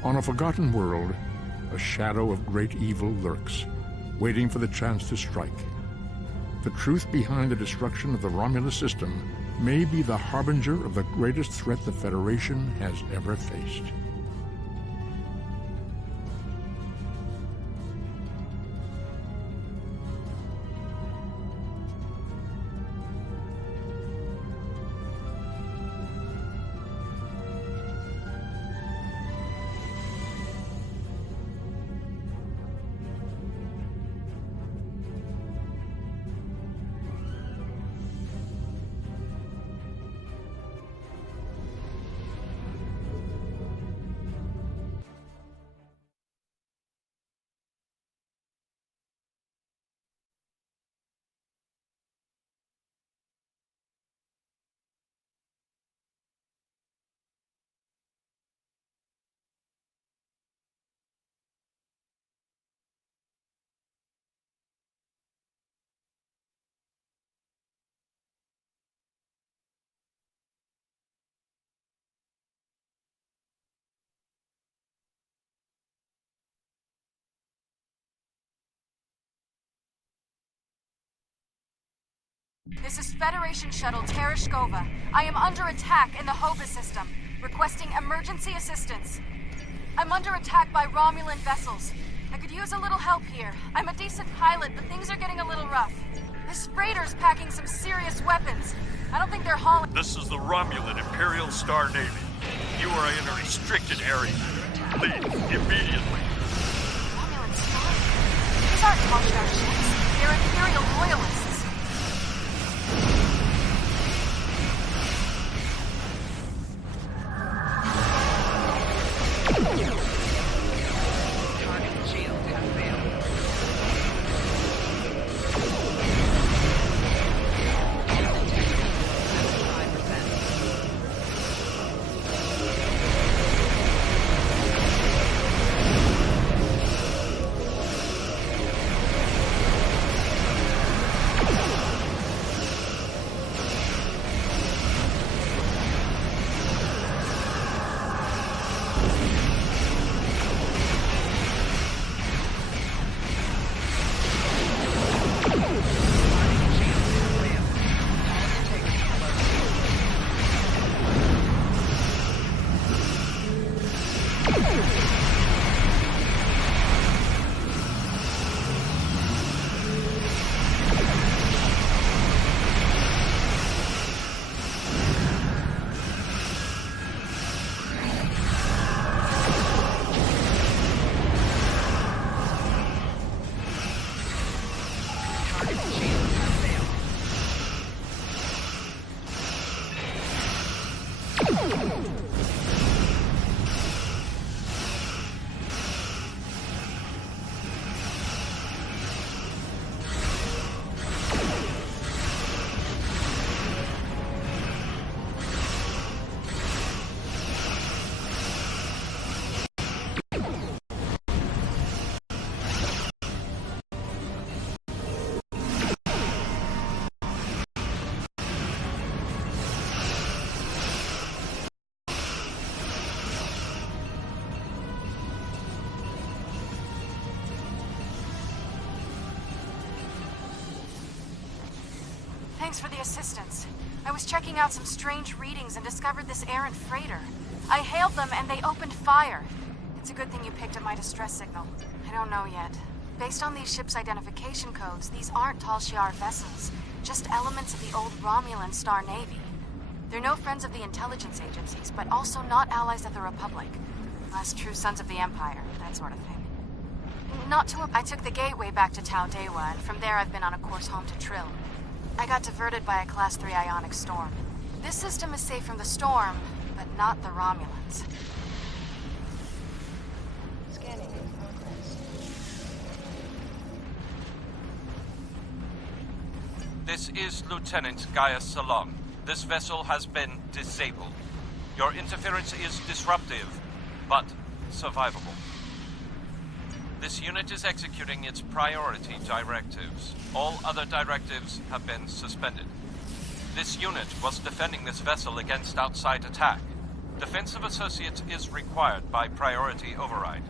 On a forgotten world, a shadow of great evil lurks, waiting for the chance to strike. The truth behind the destruction of the Romulus system may be the harbinger of the greatest threat the Federation has ever faced. This is Federation Shuttle Tereshkova. I am under attack in the Hova system, requesting emergency assistance. I'm under attack by Romulan vessels. I could use a little help here. I'm a decent pilot, but things are getting a little rough. This freighter's packing some serious weapons. I don't think they're hauling— This is the Romulan Imperial Star Navy. You are in a restricted area. Leave immediately. Romulan Star? These aren't Koshar ships. They're Imperial loyalists. Thanks for the assistance. I was checking out some strange readings and discovered this errant freighter. I hailed them and they opened fire. It's a good thing you picked up my distress signal. I don't know yet. Based on these ships' identification codes, these aren't Tal Shiar vessels, just elements of the old Romulan Star Navy. They're no friends of the intelligence agencies, but also not allies of the Republic. Last true sons of the Empire, that sort of thing. I took the gateway back to Tau Dewa, and from there I've been on a course home to Trill. I got diverted by a Class 3 ionic storm. This system is safe from the storm, but not the Romulans. Scanning in progress. This is Lieutenant Gaius Salon. This vessel has been disabled. Your interference is disruptive, but survivable. This unit is executing its priority directives. All other directives have been suspended. This unit was defending this vessel against outside attack. Defensive Associates is required by priority override.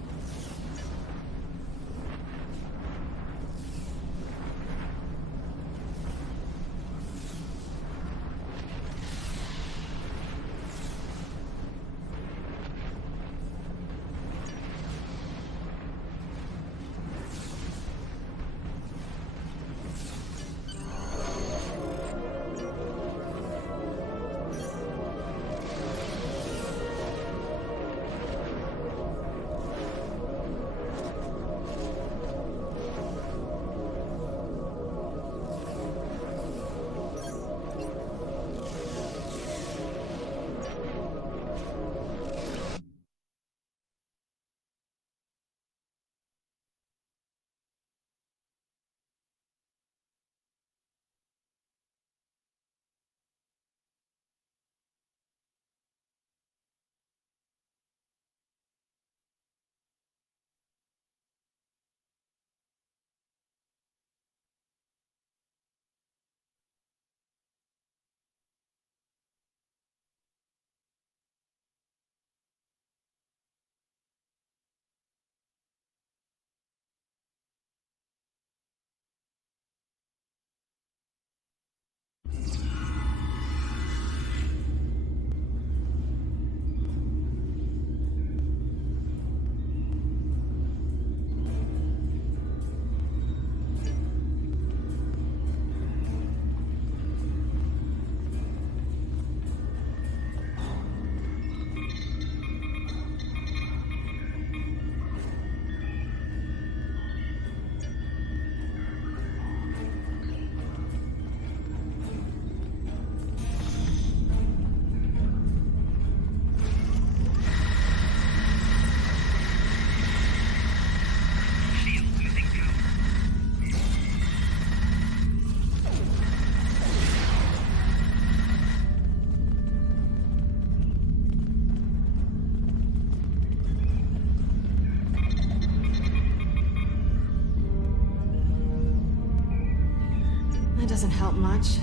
That doesn't help much.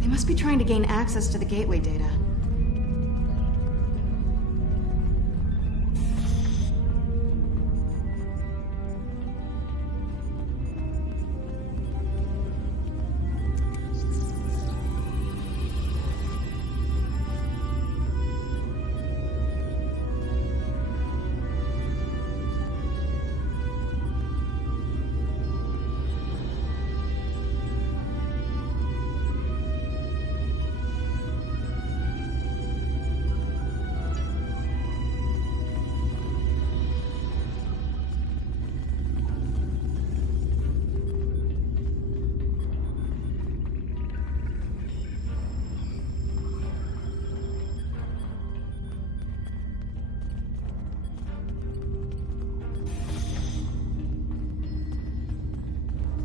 They must be trying to gain access to the gateway data.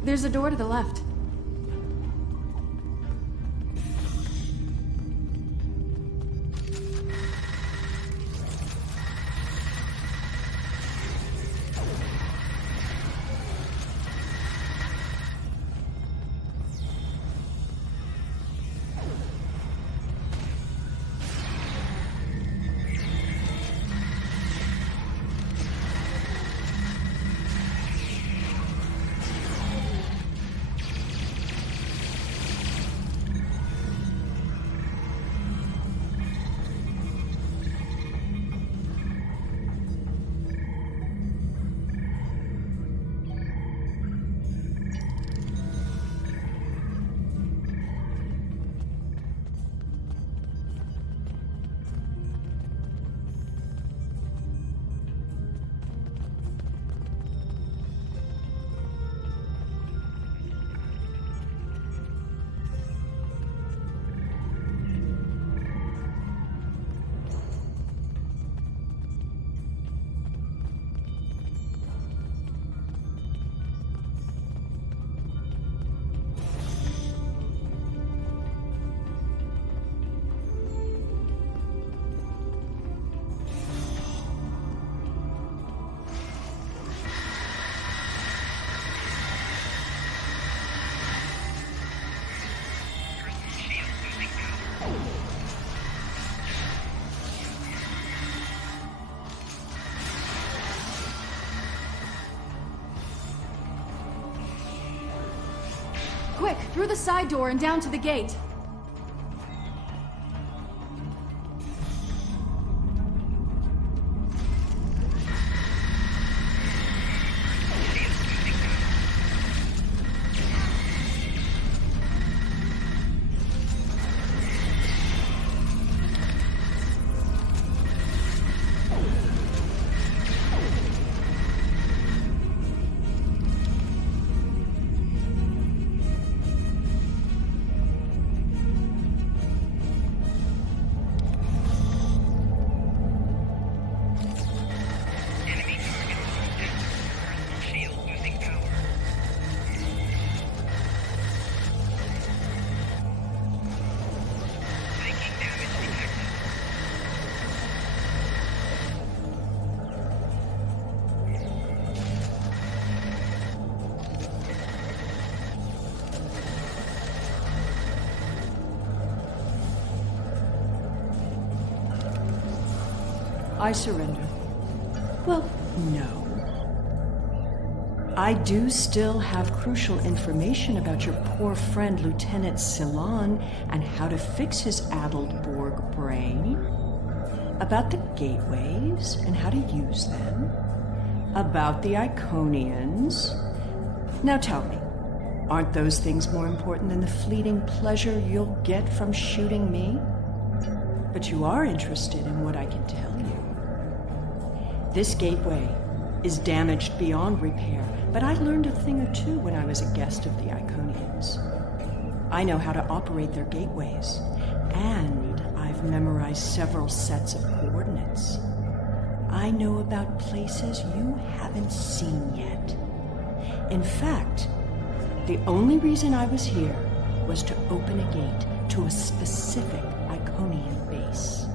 There's a door to the left. Quick, through the side door and down to the gate. I surrender. Well, no. I do still have crucial information about your poor friend Lieutenant Sela and how to fix his addled Borg brain. About the gateways and how to use them. About the Iconians. Now tell me, aren't those things more important than the fleeting pleasure you'll get from shooting me? But you are interested in what I can tell you. This gateway is damaged beyond repair, but I learned a thing or two when I was a guest of the Iconians. I know how to operate their gateways, and I've memorized several sets of coordinates. I know about places you haven't seen yet. In fact, the only reason I was here was to open a gate to a specific Iconian base.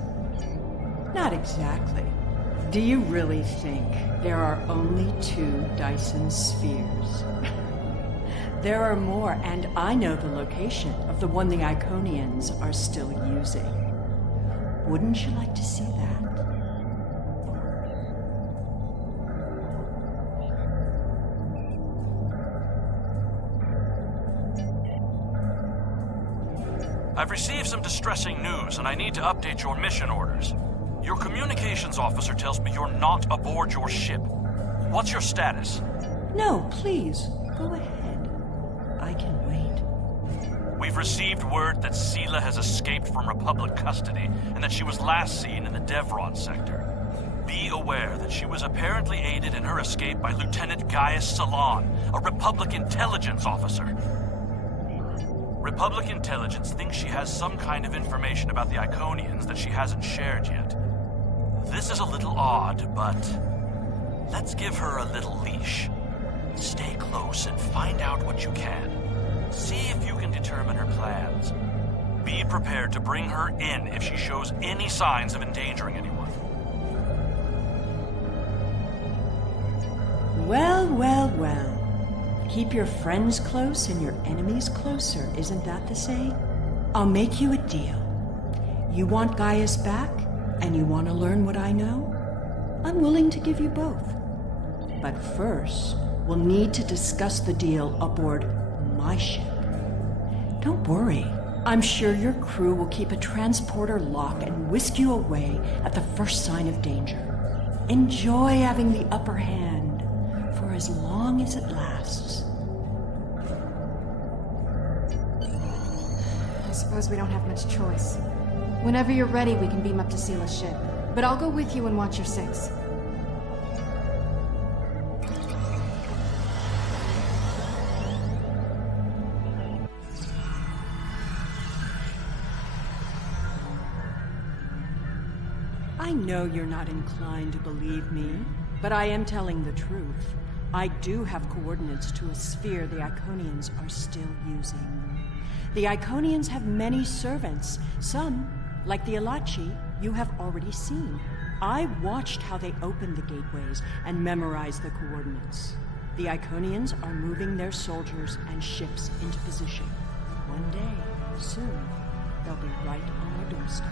Not exactly. Do you really think there are only 2 Dyson spheres? There are more, and I know the location of the one the Iconians are still using. Wouldn't you like to see that? I've received some distressing news, and I need to update your mission orders. Your communications officer tells me you're not aboard your ship. What's your status? No, please, go ahead. I can wait. We've received word that Sela has escaped from Republic custody, and that she was last seen in the Devron sector. Be aware that she was apparently aided in her escape by Lieutenant Gaius Sela, a Republic intelligence officer. Republic intelligence thinks she has some kind of information about the Iconians that she hasn't shared yet. This is a little odd, but let's give her a little leash. Stay close and find out what you can. See if you can determine her plans. Be prepared to bring her in if she shows any signs of endangering anyone. Well, well, well. Keep your friends close and your enemies closer, isn't that the saying? I'll make you a deal. You want Gaius back, and you want to learn what I know? I'm willing to give you both. But first, we'll need to discuss the deal aboard my ship. Don't worry. I'm sure your crew will keep a transporter lock and whisk you away at the first sign of danger. Enjoy having the upper hand for as long as it lasts. I suppose we don't have much choice. Whenever you're ready, we can beam up to Sela's ship. But I'll go with you and watch your 6. I know you're not inclined to believe me, but I am telling the truth. I do have coordinates to a sphere the Iconians are still using. The Iconians have many servants. Some, like the Elachi, you have already seen. I watched how they opened the gateways and memorized the coordinates. The Iconians are moving their soldiers and ships into position. One day, soon, they'll be right on our doorstep.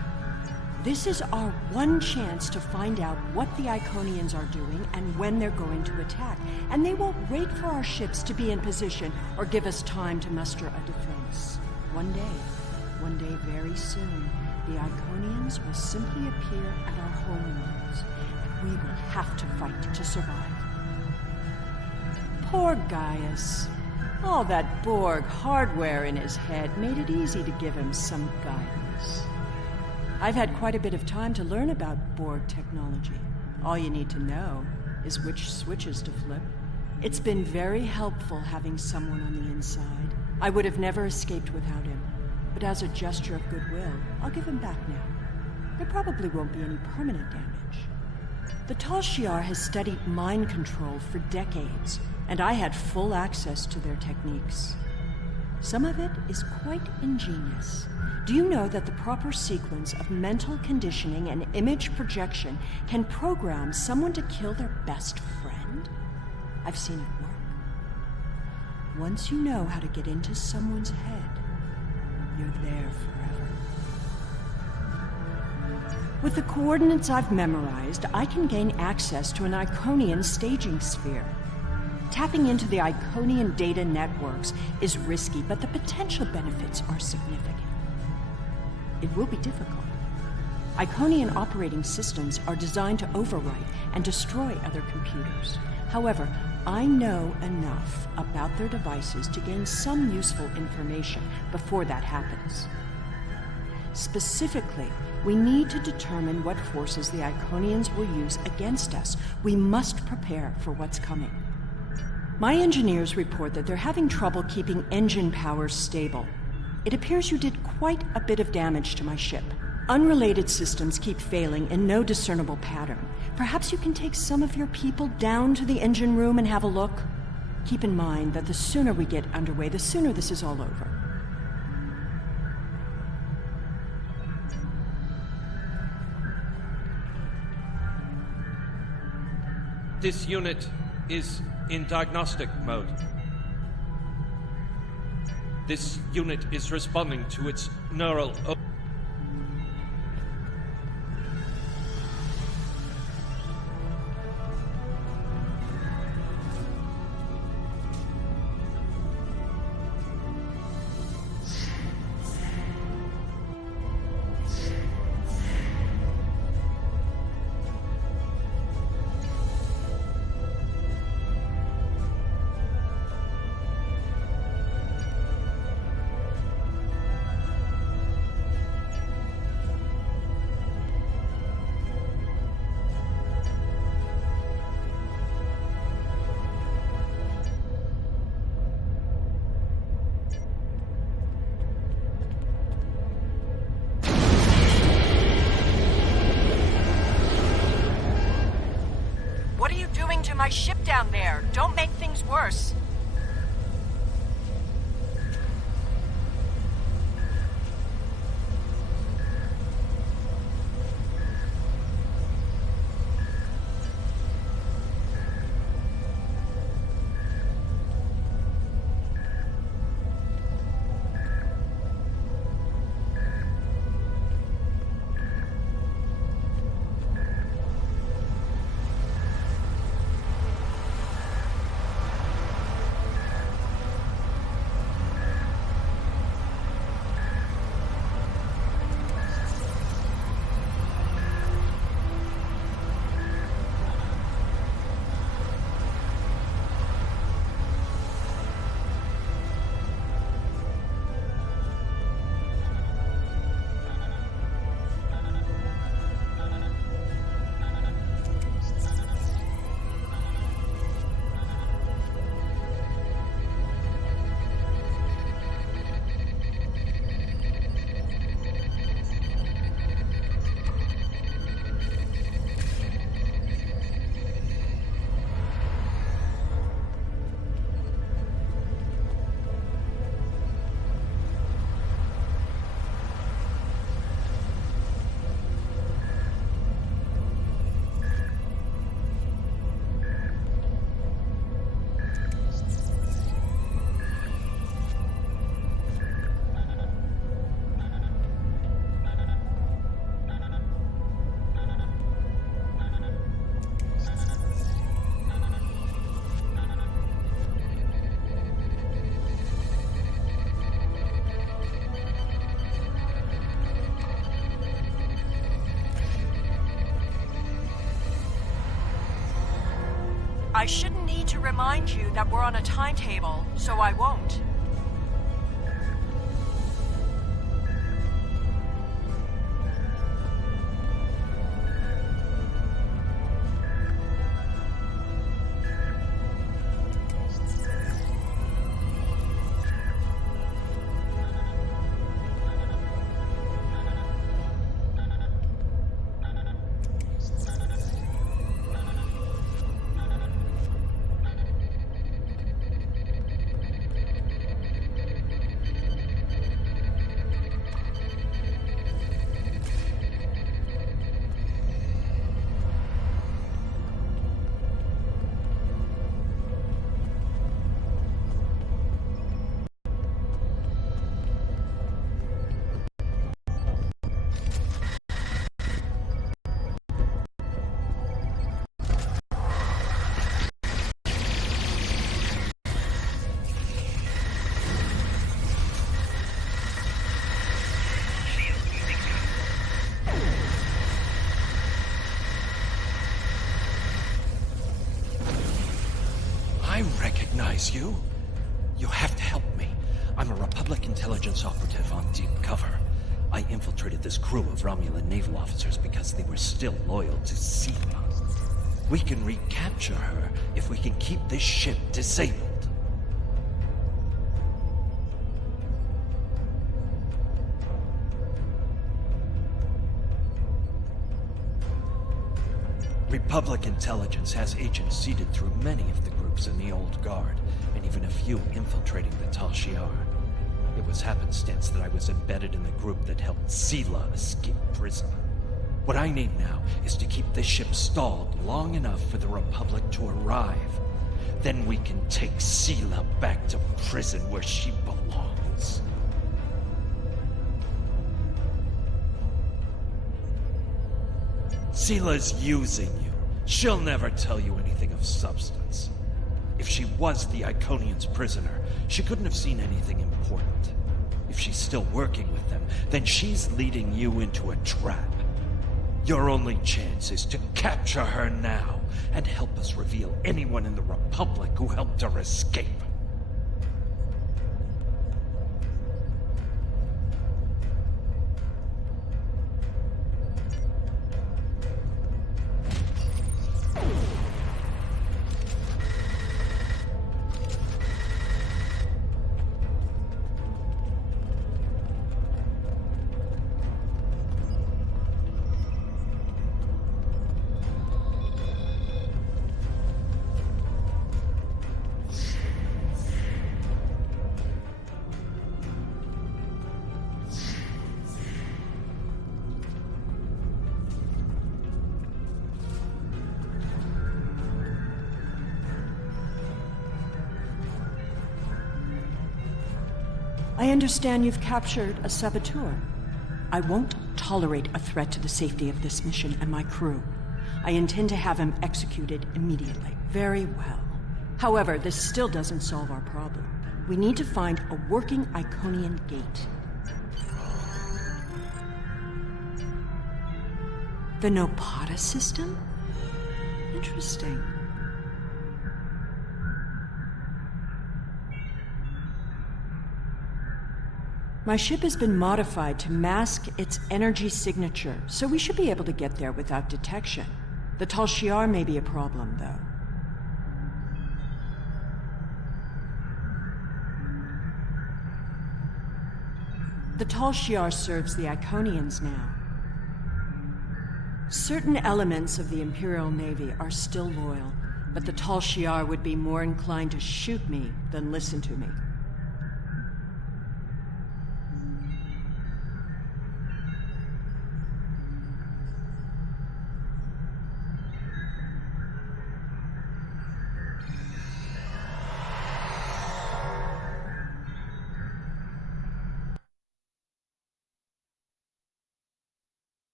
This is our one chance to find out what the Iconians are doing and when they're going to attack. And they won't wait for our ships to be in position or give us time to muster a defense. One day very soon, the Iconians will simply appear at our homeworlds, and we will have to fight to survive. Poor Gaius. All that Borg hardware in his head made it easy to give him some guidance. I've had quite a bit of time to learn about Borg technology. All you need to know is which switches to flip. It's been very helpful having someone on the inside. I would have never escaped without him. But as a gesture of goodwill, I'll give him back now. There probably won't be any permanent damage. The Tal Shiar has studied mind control for decades, and I had full access to their techniques. Some of it is quite ingenious. Do you know that the proper sequence of mental conditioning and image projection can program someone to kill their best friend? I've seen it work. Once you know how to get into someone's head, you're there forever. With the coordinates I've memorized, I can gain access to an Iconian staging sphere. Tapping into the Iconian data networks is risky, but the potential benefits are significant. It will be difficult. Iconian operating systems are designed to overwrite and destroy other computers. However, I know enough about their devices to gain some useful information before that happens. Specifically, we need to determine what forces the Iconians will use against us. We must prepare for what's coming. My engineers report that they're having trouble keeping engine power stable. It appears you did quite a bit of damage to my ship. Unrelated systems keep failing in no discernible pattern. Perhaps you can take some of your people down to the engine room and have a look? Keep in mind that the sooner we get underway, the sooner this is all over. This unit is in diagnostic mode. This unit is responding to its neural... My ship down there. Don't make things worse. I shouldn't need to remind you that we're on a timetable, so I won't. I recognize you. You have to help me. I'm a Republic intelligence operative on deep cover. I infiltrated this crew of Romulan naval officers because they were still loyal to Sela. We can recapture her if we can keep this ship disabled. Republic intelligence has agents seeded through many of the groups in the Old Guard, and even a few infiltrating the Tal Shiar. It was happenstance that I was embedded in the group that helped Sela escape prison. What I need now is to keep this ship stalled long enough for the Republic to arrive. Then we can take Sela back to prison where she belongs. Sela's using you. She'll never tell you anything of substance. If she was the Iconians' prisoner, she couldn't have seen anything important. If she's still working with them, then she's leading you into a trap. Your only chance is to capture her now and help us reveal anyone in the Republic who helped her escape. I understand you've captured a saboteur. I won't tolerate a threat to the safety of this mission and my crew. I intend to have him executed immediately. Very well. However, this still doesn't solve our problem. We need to find a working Iconian gate. The Nopata system? Interesting. My ship has been modified to mask its energy signature, so we should be able to get there without detection. The Tal Shiar may be a problem, though. The Tal Shiar serves the Iconians now. Certain elements of the Imperial Navy are still loyal, but the Tal Shiar would be more inclined to shoot me than listen to me.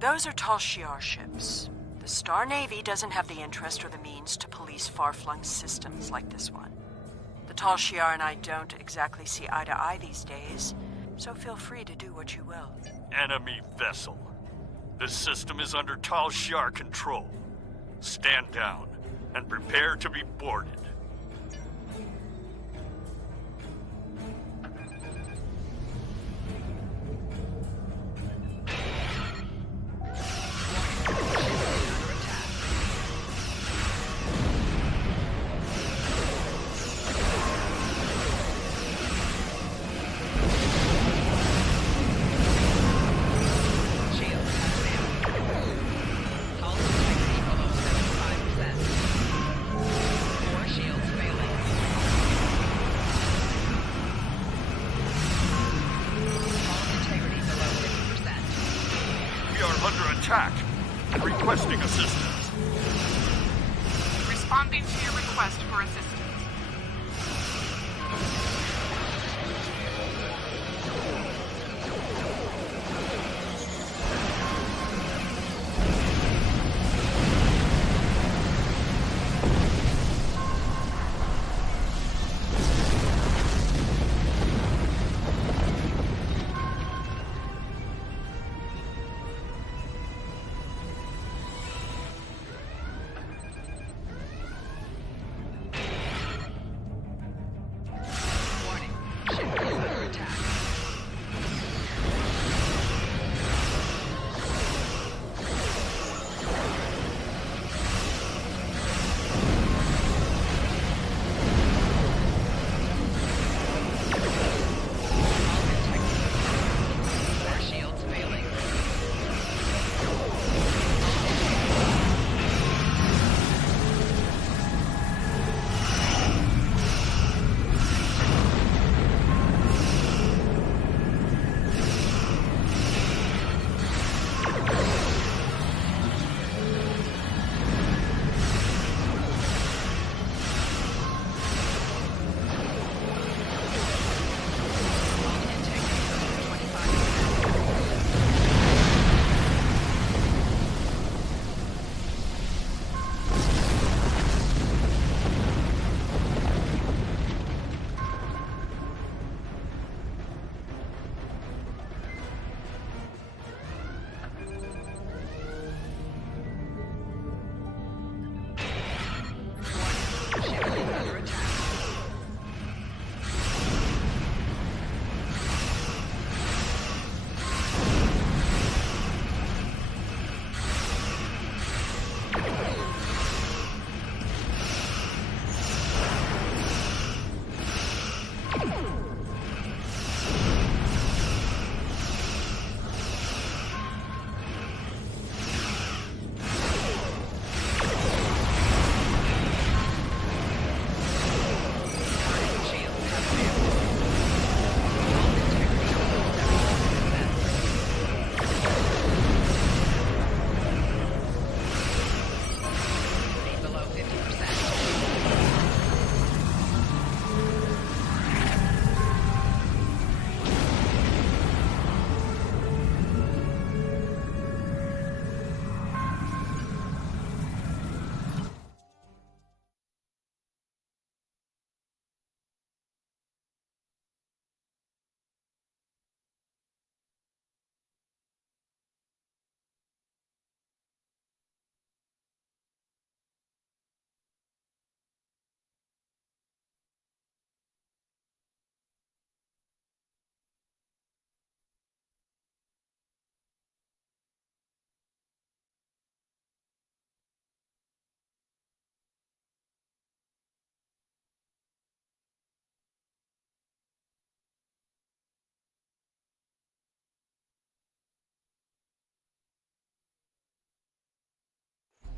Those are Tal Shiar ships. The Star Navy doesn't have the interest or the means to police far-flung systems like this one. The The Tal Shiar and I don't exactly see eye to eye these days, so feel free to do what you will. Enemy vessel. This system is under Tal Shiar control. Stand down and prepare to be boarded. Requesting assistance. Responding to your request for assistance.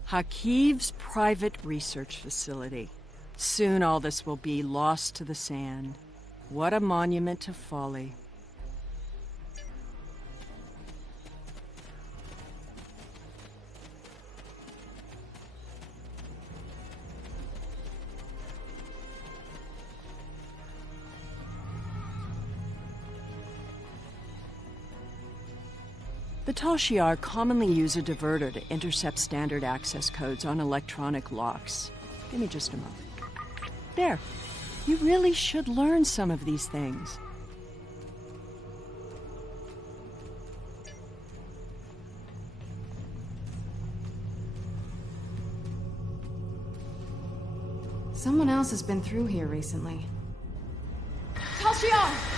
Hakiv's private research facility. Soon all this will be lost to the sand. What a monument to folly. The Tal Shiar commonly use a diverter to intercept standard access codes on electronic locks. Give me just a moment. There. You really should learn some of these things. Someone else has been through here recently. Tal'Shiar!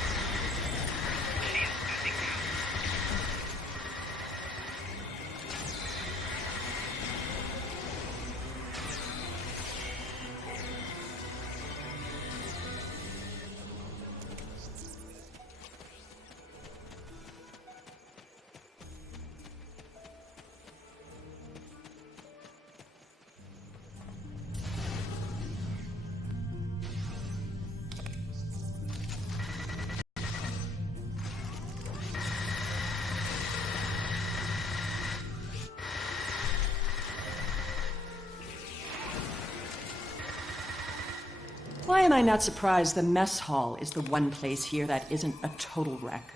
Why am I not surprised the mess hall is the one place here that isn't a total wreck?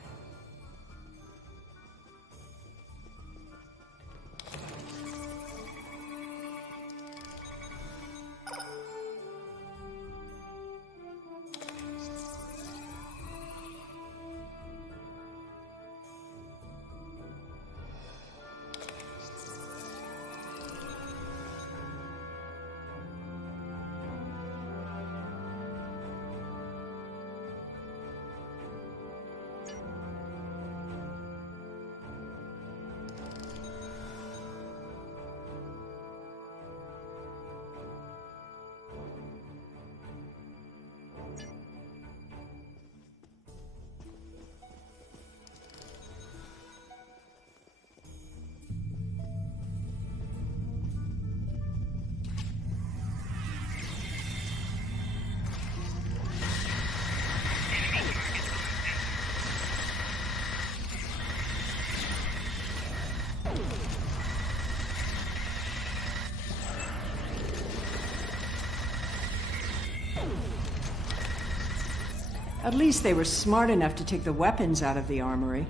At least they were smart enough to take the weapons out of the armory.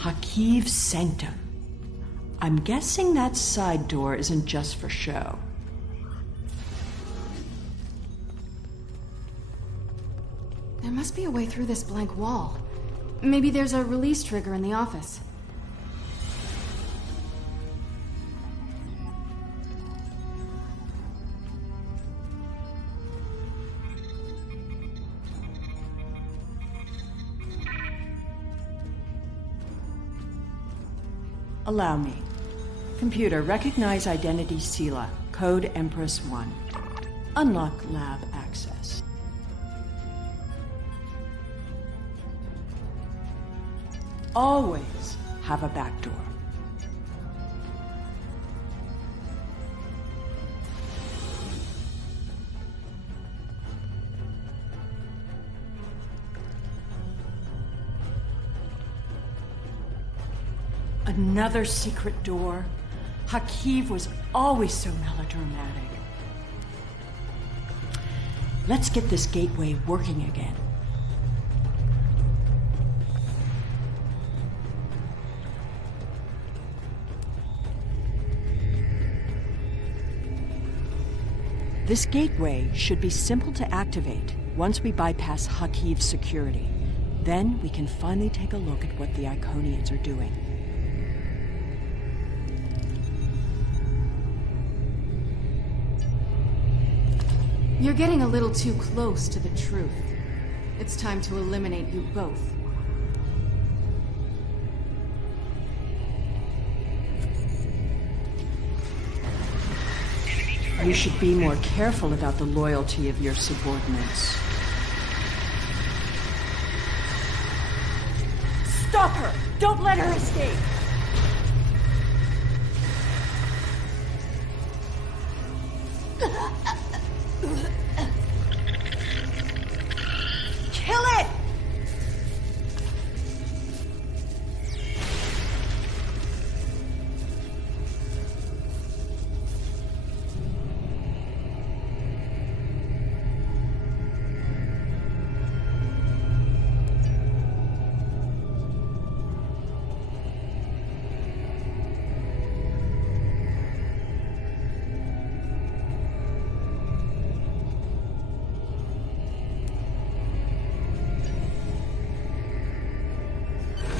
Hakiv's Sanctum. I'm guessing that side door isn't just for show. There must be a way through this blank wall. Maybe there's a release trigger in the office. Allow me. Computer, recognize identity Sela, code Empress 1. Unlock lab access. Always have a back door. Another secret door. Hakiv was always so melodramatic. Let's get this gateway working again. This gateway should be simple to activate once we bypass Hakiv's security. Then we can finally take a look at what the Iconians are doing. You're getting a little too close to the truth. It's time to eliminate you both. You should be more careful about the loyalty of your subordinates. Stop her! Don't let her escape!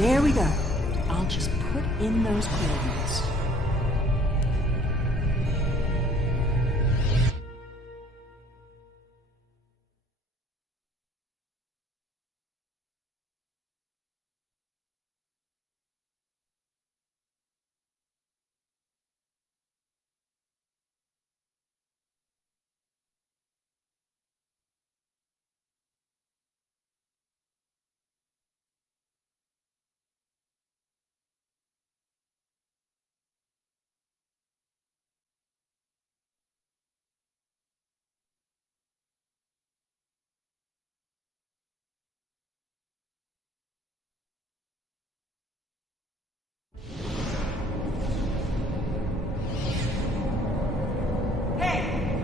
There we go. I'll just put in those coordinates.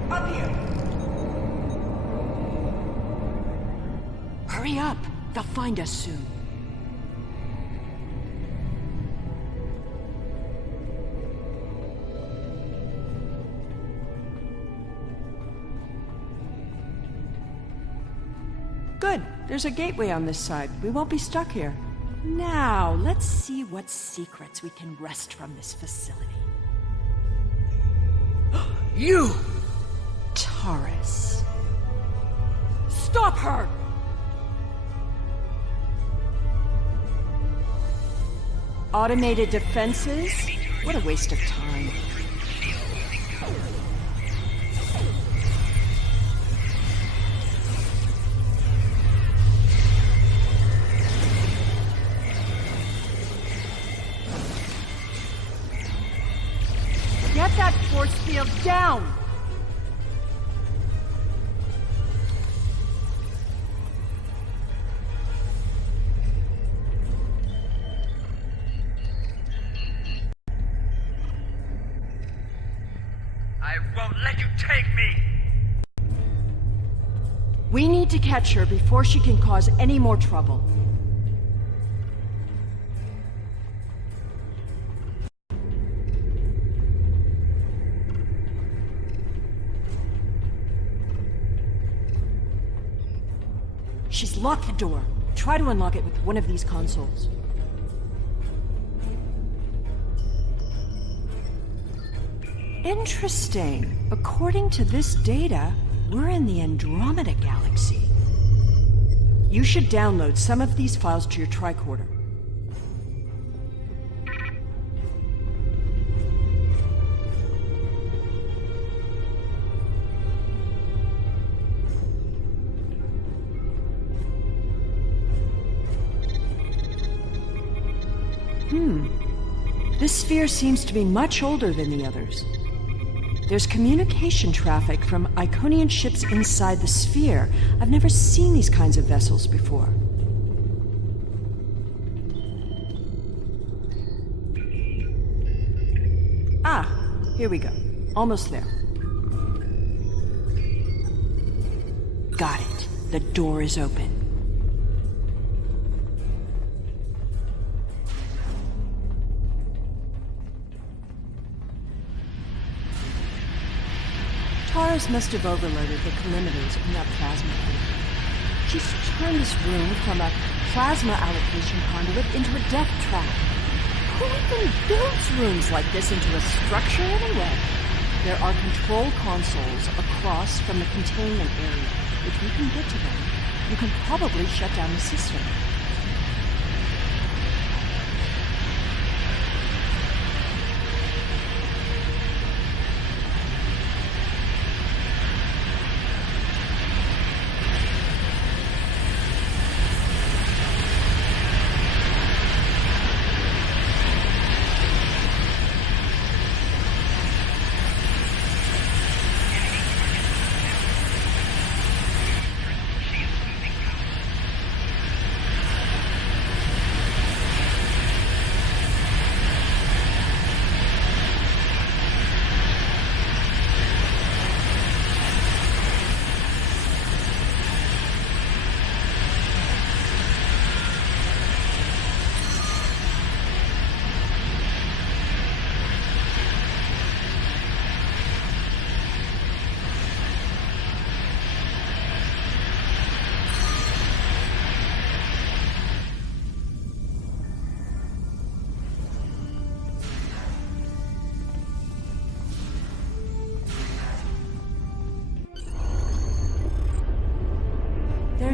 Up here! Hurry up! They'll find us soon. Good. There's a gateway on this side. We won't be stuck here. Now, let's see what secrets we can wrest from this facility. You! Taurus. Stop her! Automated defenses? What a waste of time. Get that force field down! I won't let you take me! We need to catch her before she can cause any more trouble. She's locked the door. Try to unlock it with one of these consoles. Interesting. According to this data, we're in the Andromeda Galaxy. You should download some of these files to your tricorder. This sphere seems to be much older than the others. There's communication traffic from Iconian ships inside the sphere. I've never seen these kinds of vessels before. Ah, here we go. Almost there. Got it. The door is open. Taurus must have overloaded the collimators in that plasma conduit. She's turned this room from a plasma allocation conduit into a death trap. Who even builds rooms like this into a structure anyway? There are control consoles across from the containment area. If you can get to them, you can probably shut down the system.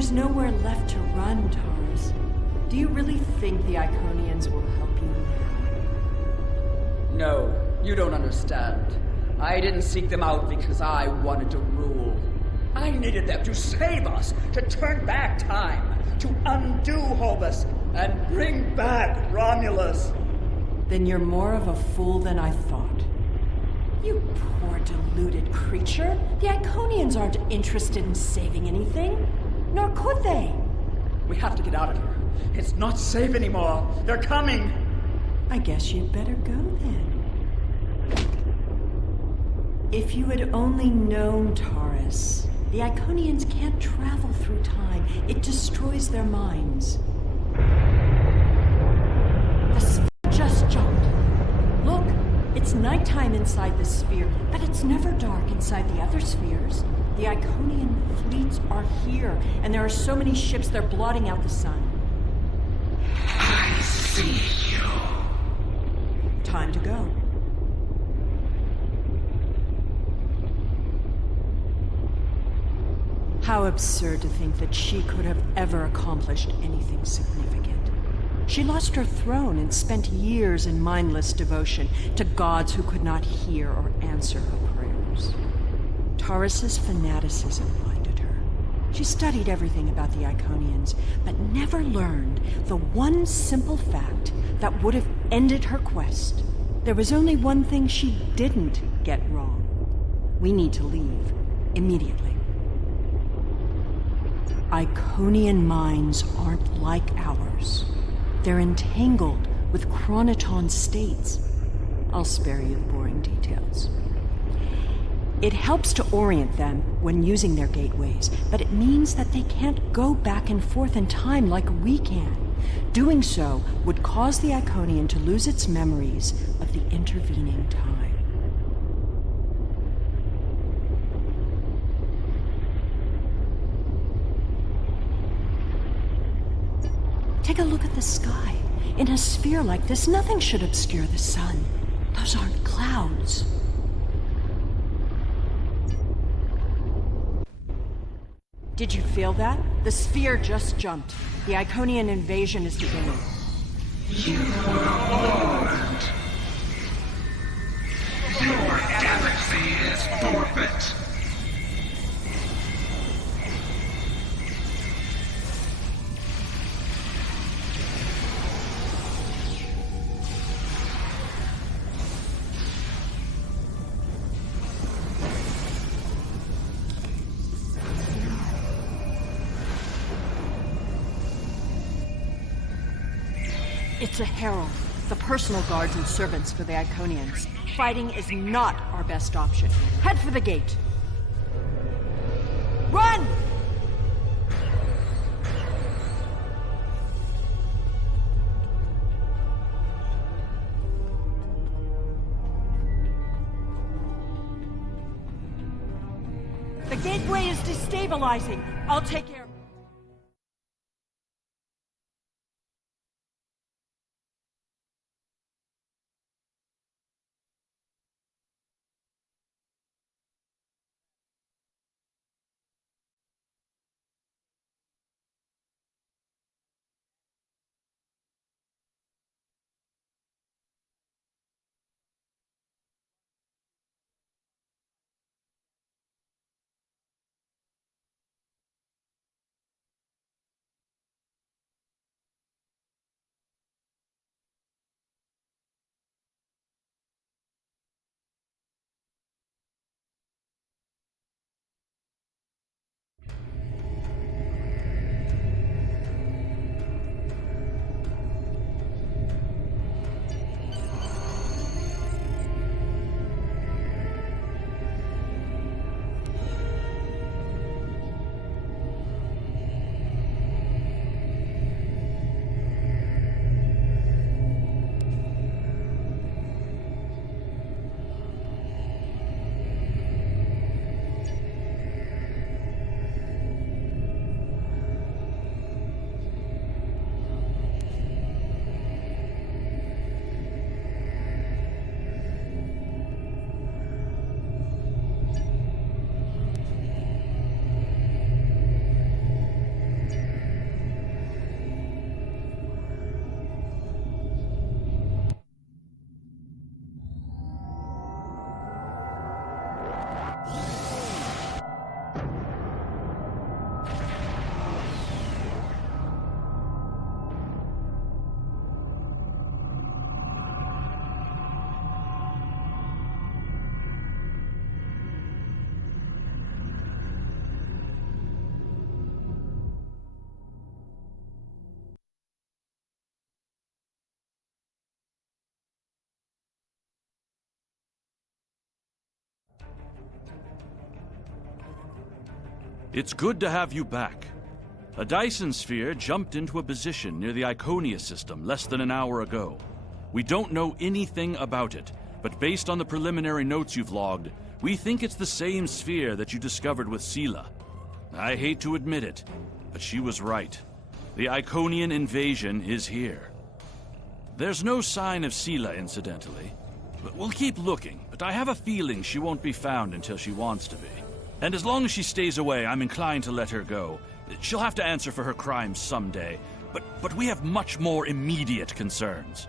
There's nowhere left to run, Taurus. Do you really think the Iconians will help you now? No, you don't understand. I didn't seek them out because I wanted to rule. I needed them to save us, to turn back time, to undo Hobus, and bring back Romulus. Then you're more of a fool than I thought. You poor deluded creature. The Iconians aren't interested in saving anything. Nor could they. We have to get out of here. It's not safe anymore. They're coming. I guess you'd better go then. If you had only known, Taurus, the Iconians can't travel through time. It destroys their minds. The sphere just jumped. Look, it's nighttime inside the sphere, but it's never dark inside the other spheres. The Iconian fleets are here, and there are so many ships they're blotting out the sun. I see you. Time to go. How absurd to think that she could have ever accomplished anything significant. She lost her throne and spent years in mindless devotion to gods who could not hear or answer her prayers. Taurus's fanaticism blinded her. She studied everything about the Iconians, but never learned the one simple fact that would have ended her quest. There was only one thing she didn't get wrong. We need to leave, immediately. Iconian minds aren't like ours. They're entangled with chronoton states. I'll spare you the boring details. It helps to orient them when using their gateways, but it means that they can't go back and forth in time like we can. Doing so would cause the Iconian to lose its memories of the intervening time. Take a look at the sky. In a sphere like this, nothing should obscure the sun. Those aren't clouds. Did you feel that? The sphere just jumped. The Iconian invasion is beginning. You were warned. Your galaxy is forfeit. It's a herald, the personal guards and servants for the Iconians. Fighting is not our best option. Head for the gate. Run! The gateway is destabilizing. I'll take care of it. It's good to have you back. A Dyson sphere jumped into a position near the Iconia system less than an hour ago. We don't know anything about it, but based on the preliminary notes you've logged, we think it's the same sphere that you discovered with Sela. I hate to admit it, but she was right. The Iconian invasion is here. There's no sign of Sela, incidentally. But we'll keep looking, but I have a feeling she won't be found until she wants to be. And as long as she stays away, I'm inclined to let her go. She'll have to answer for her crimes someday, but we have much more immediate concerns.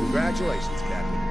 Congratulations, Captain.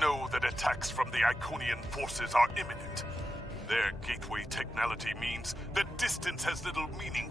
know that attacks from the Iconian forces are imminent. Their gateway technology means that distance has little meaning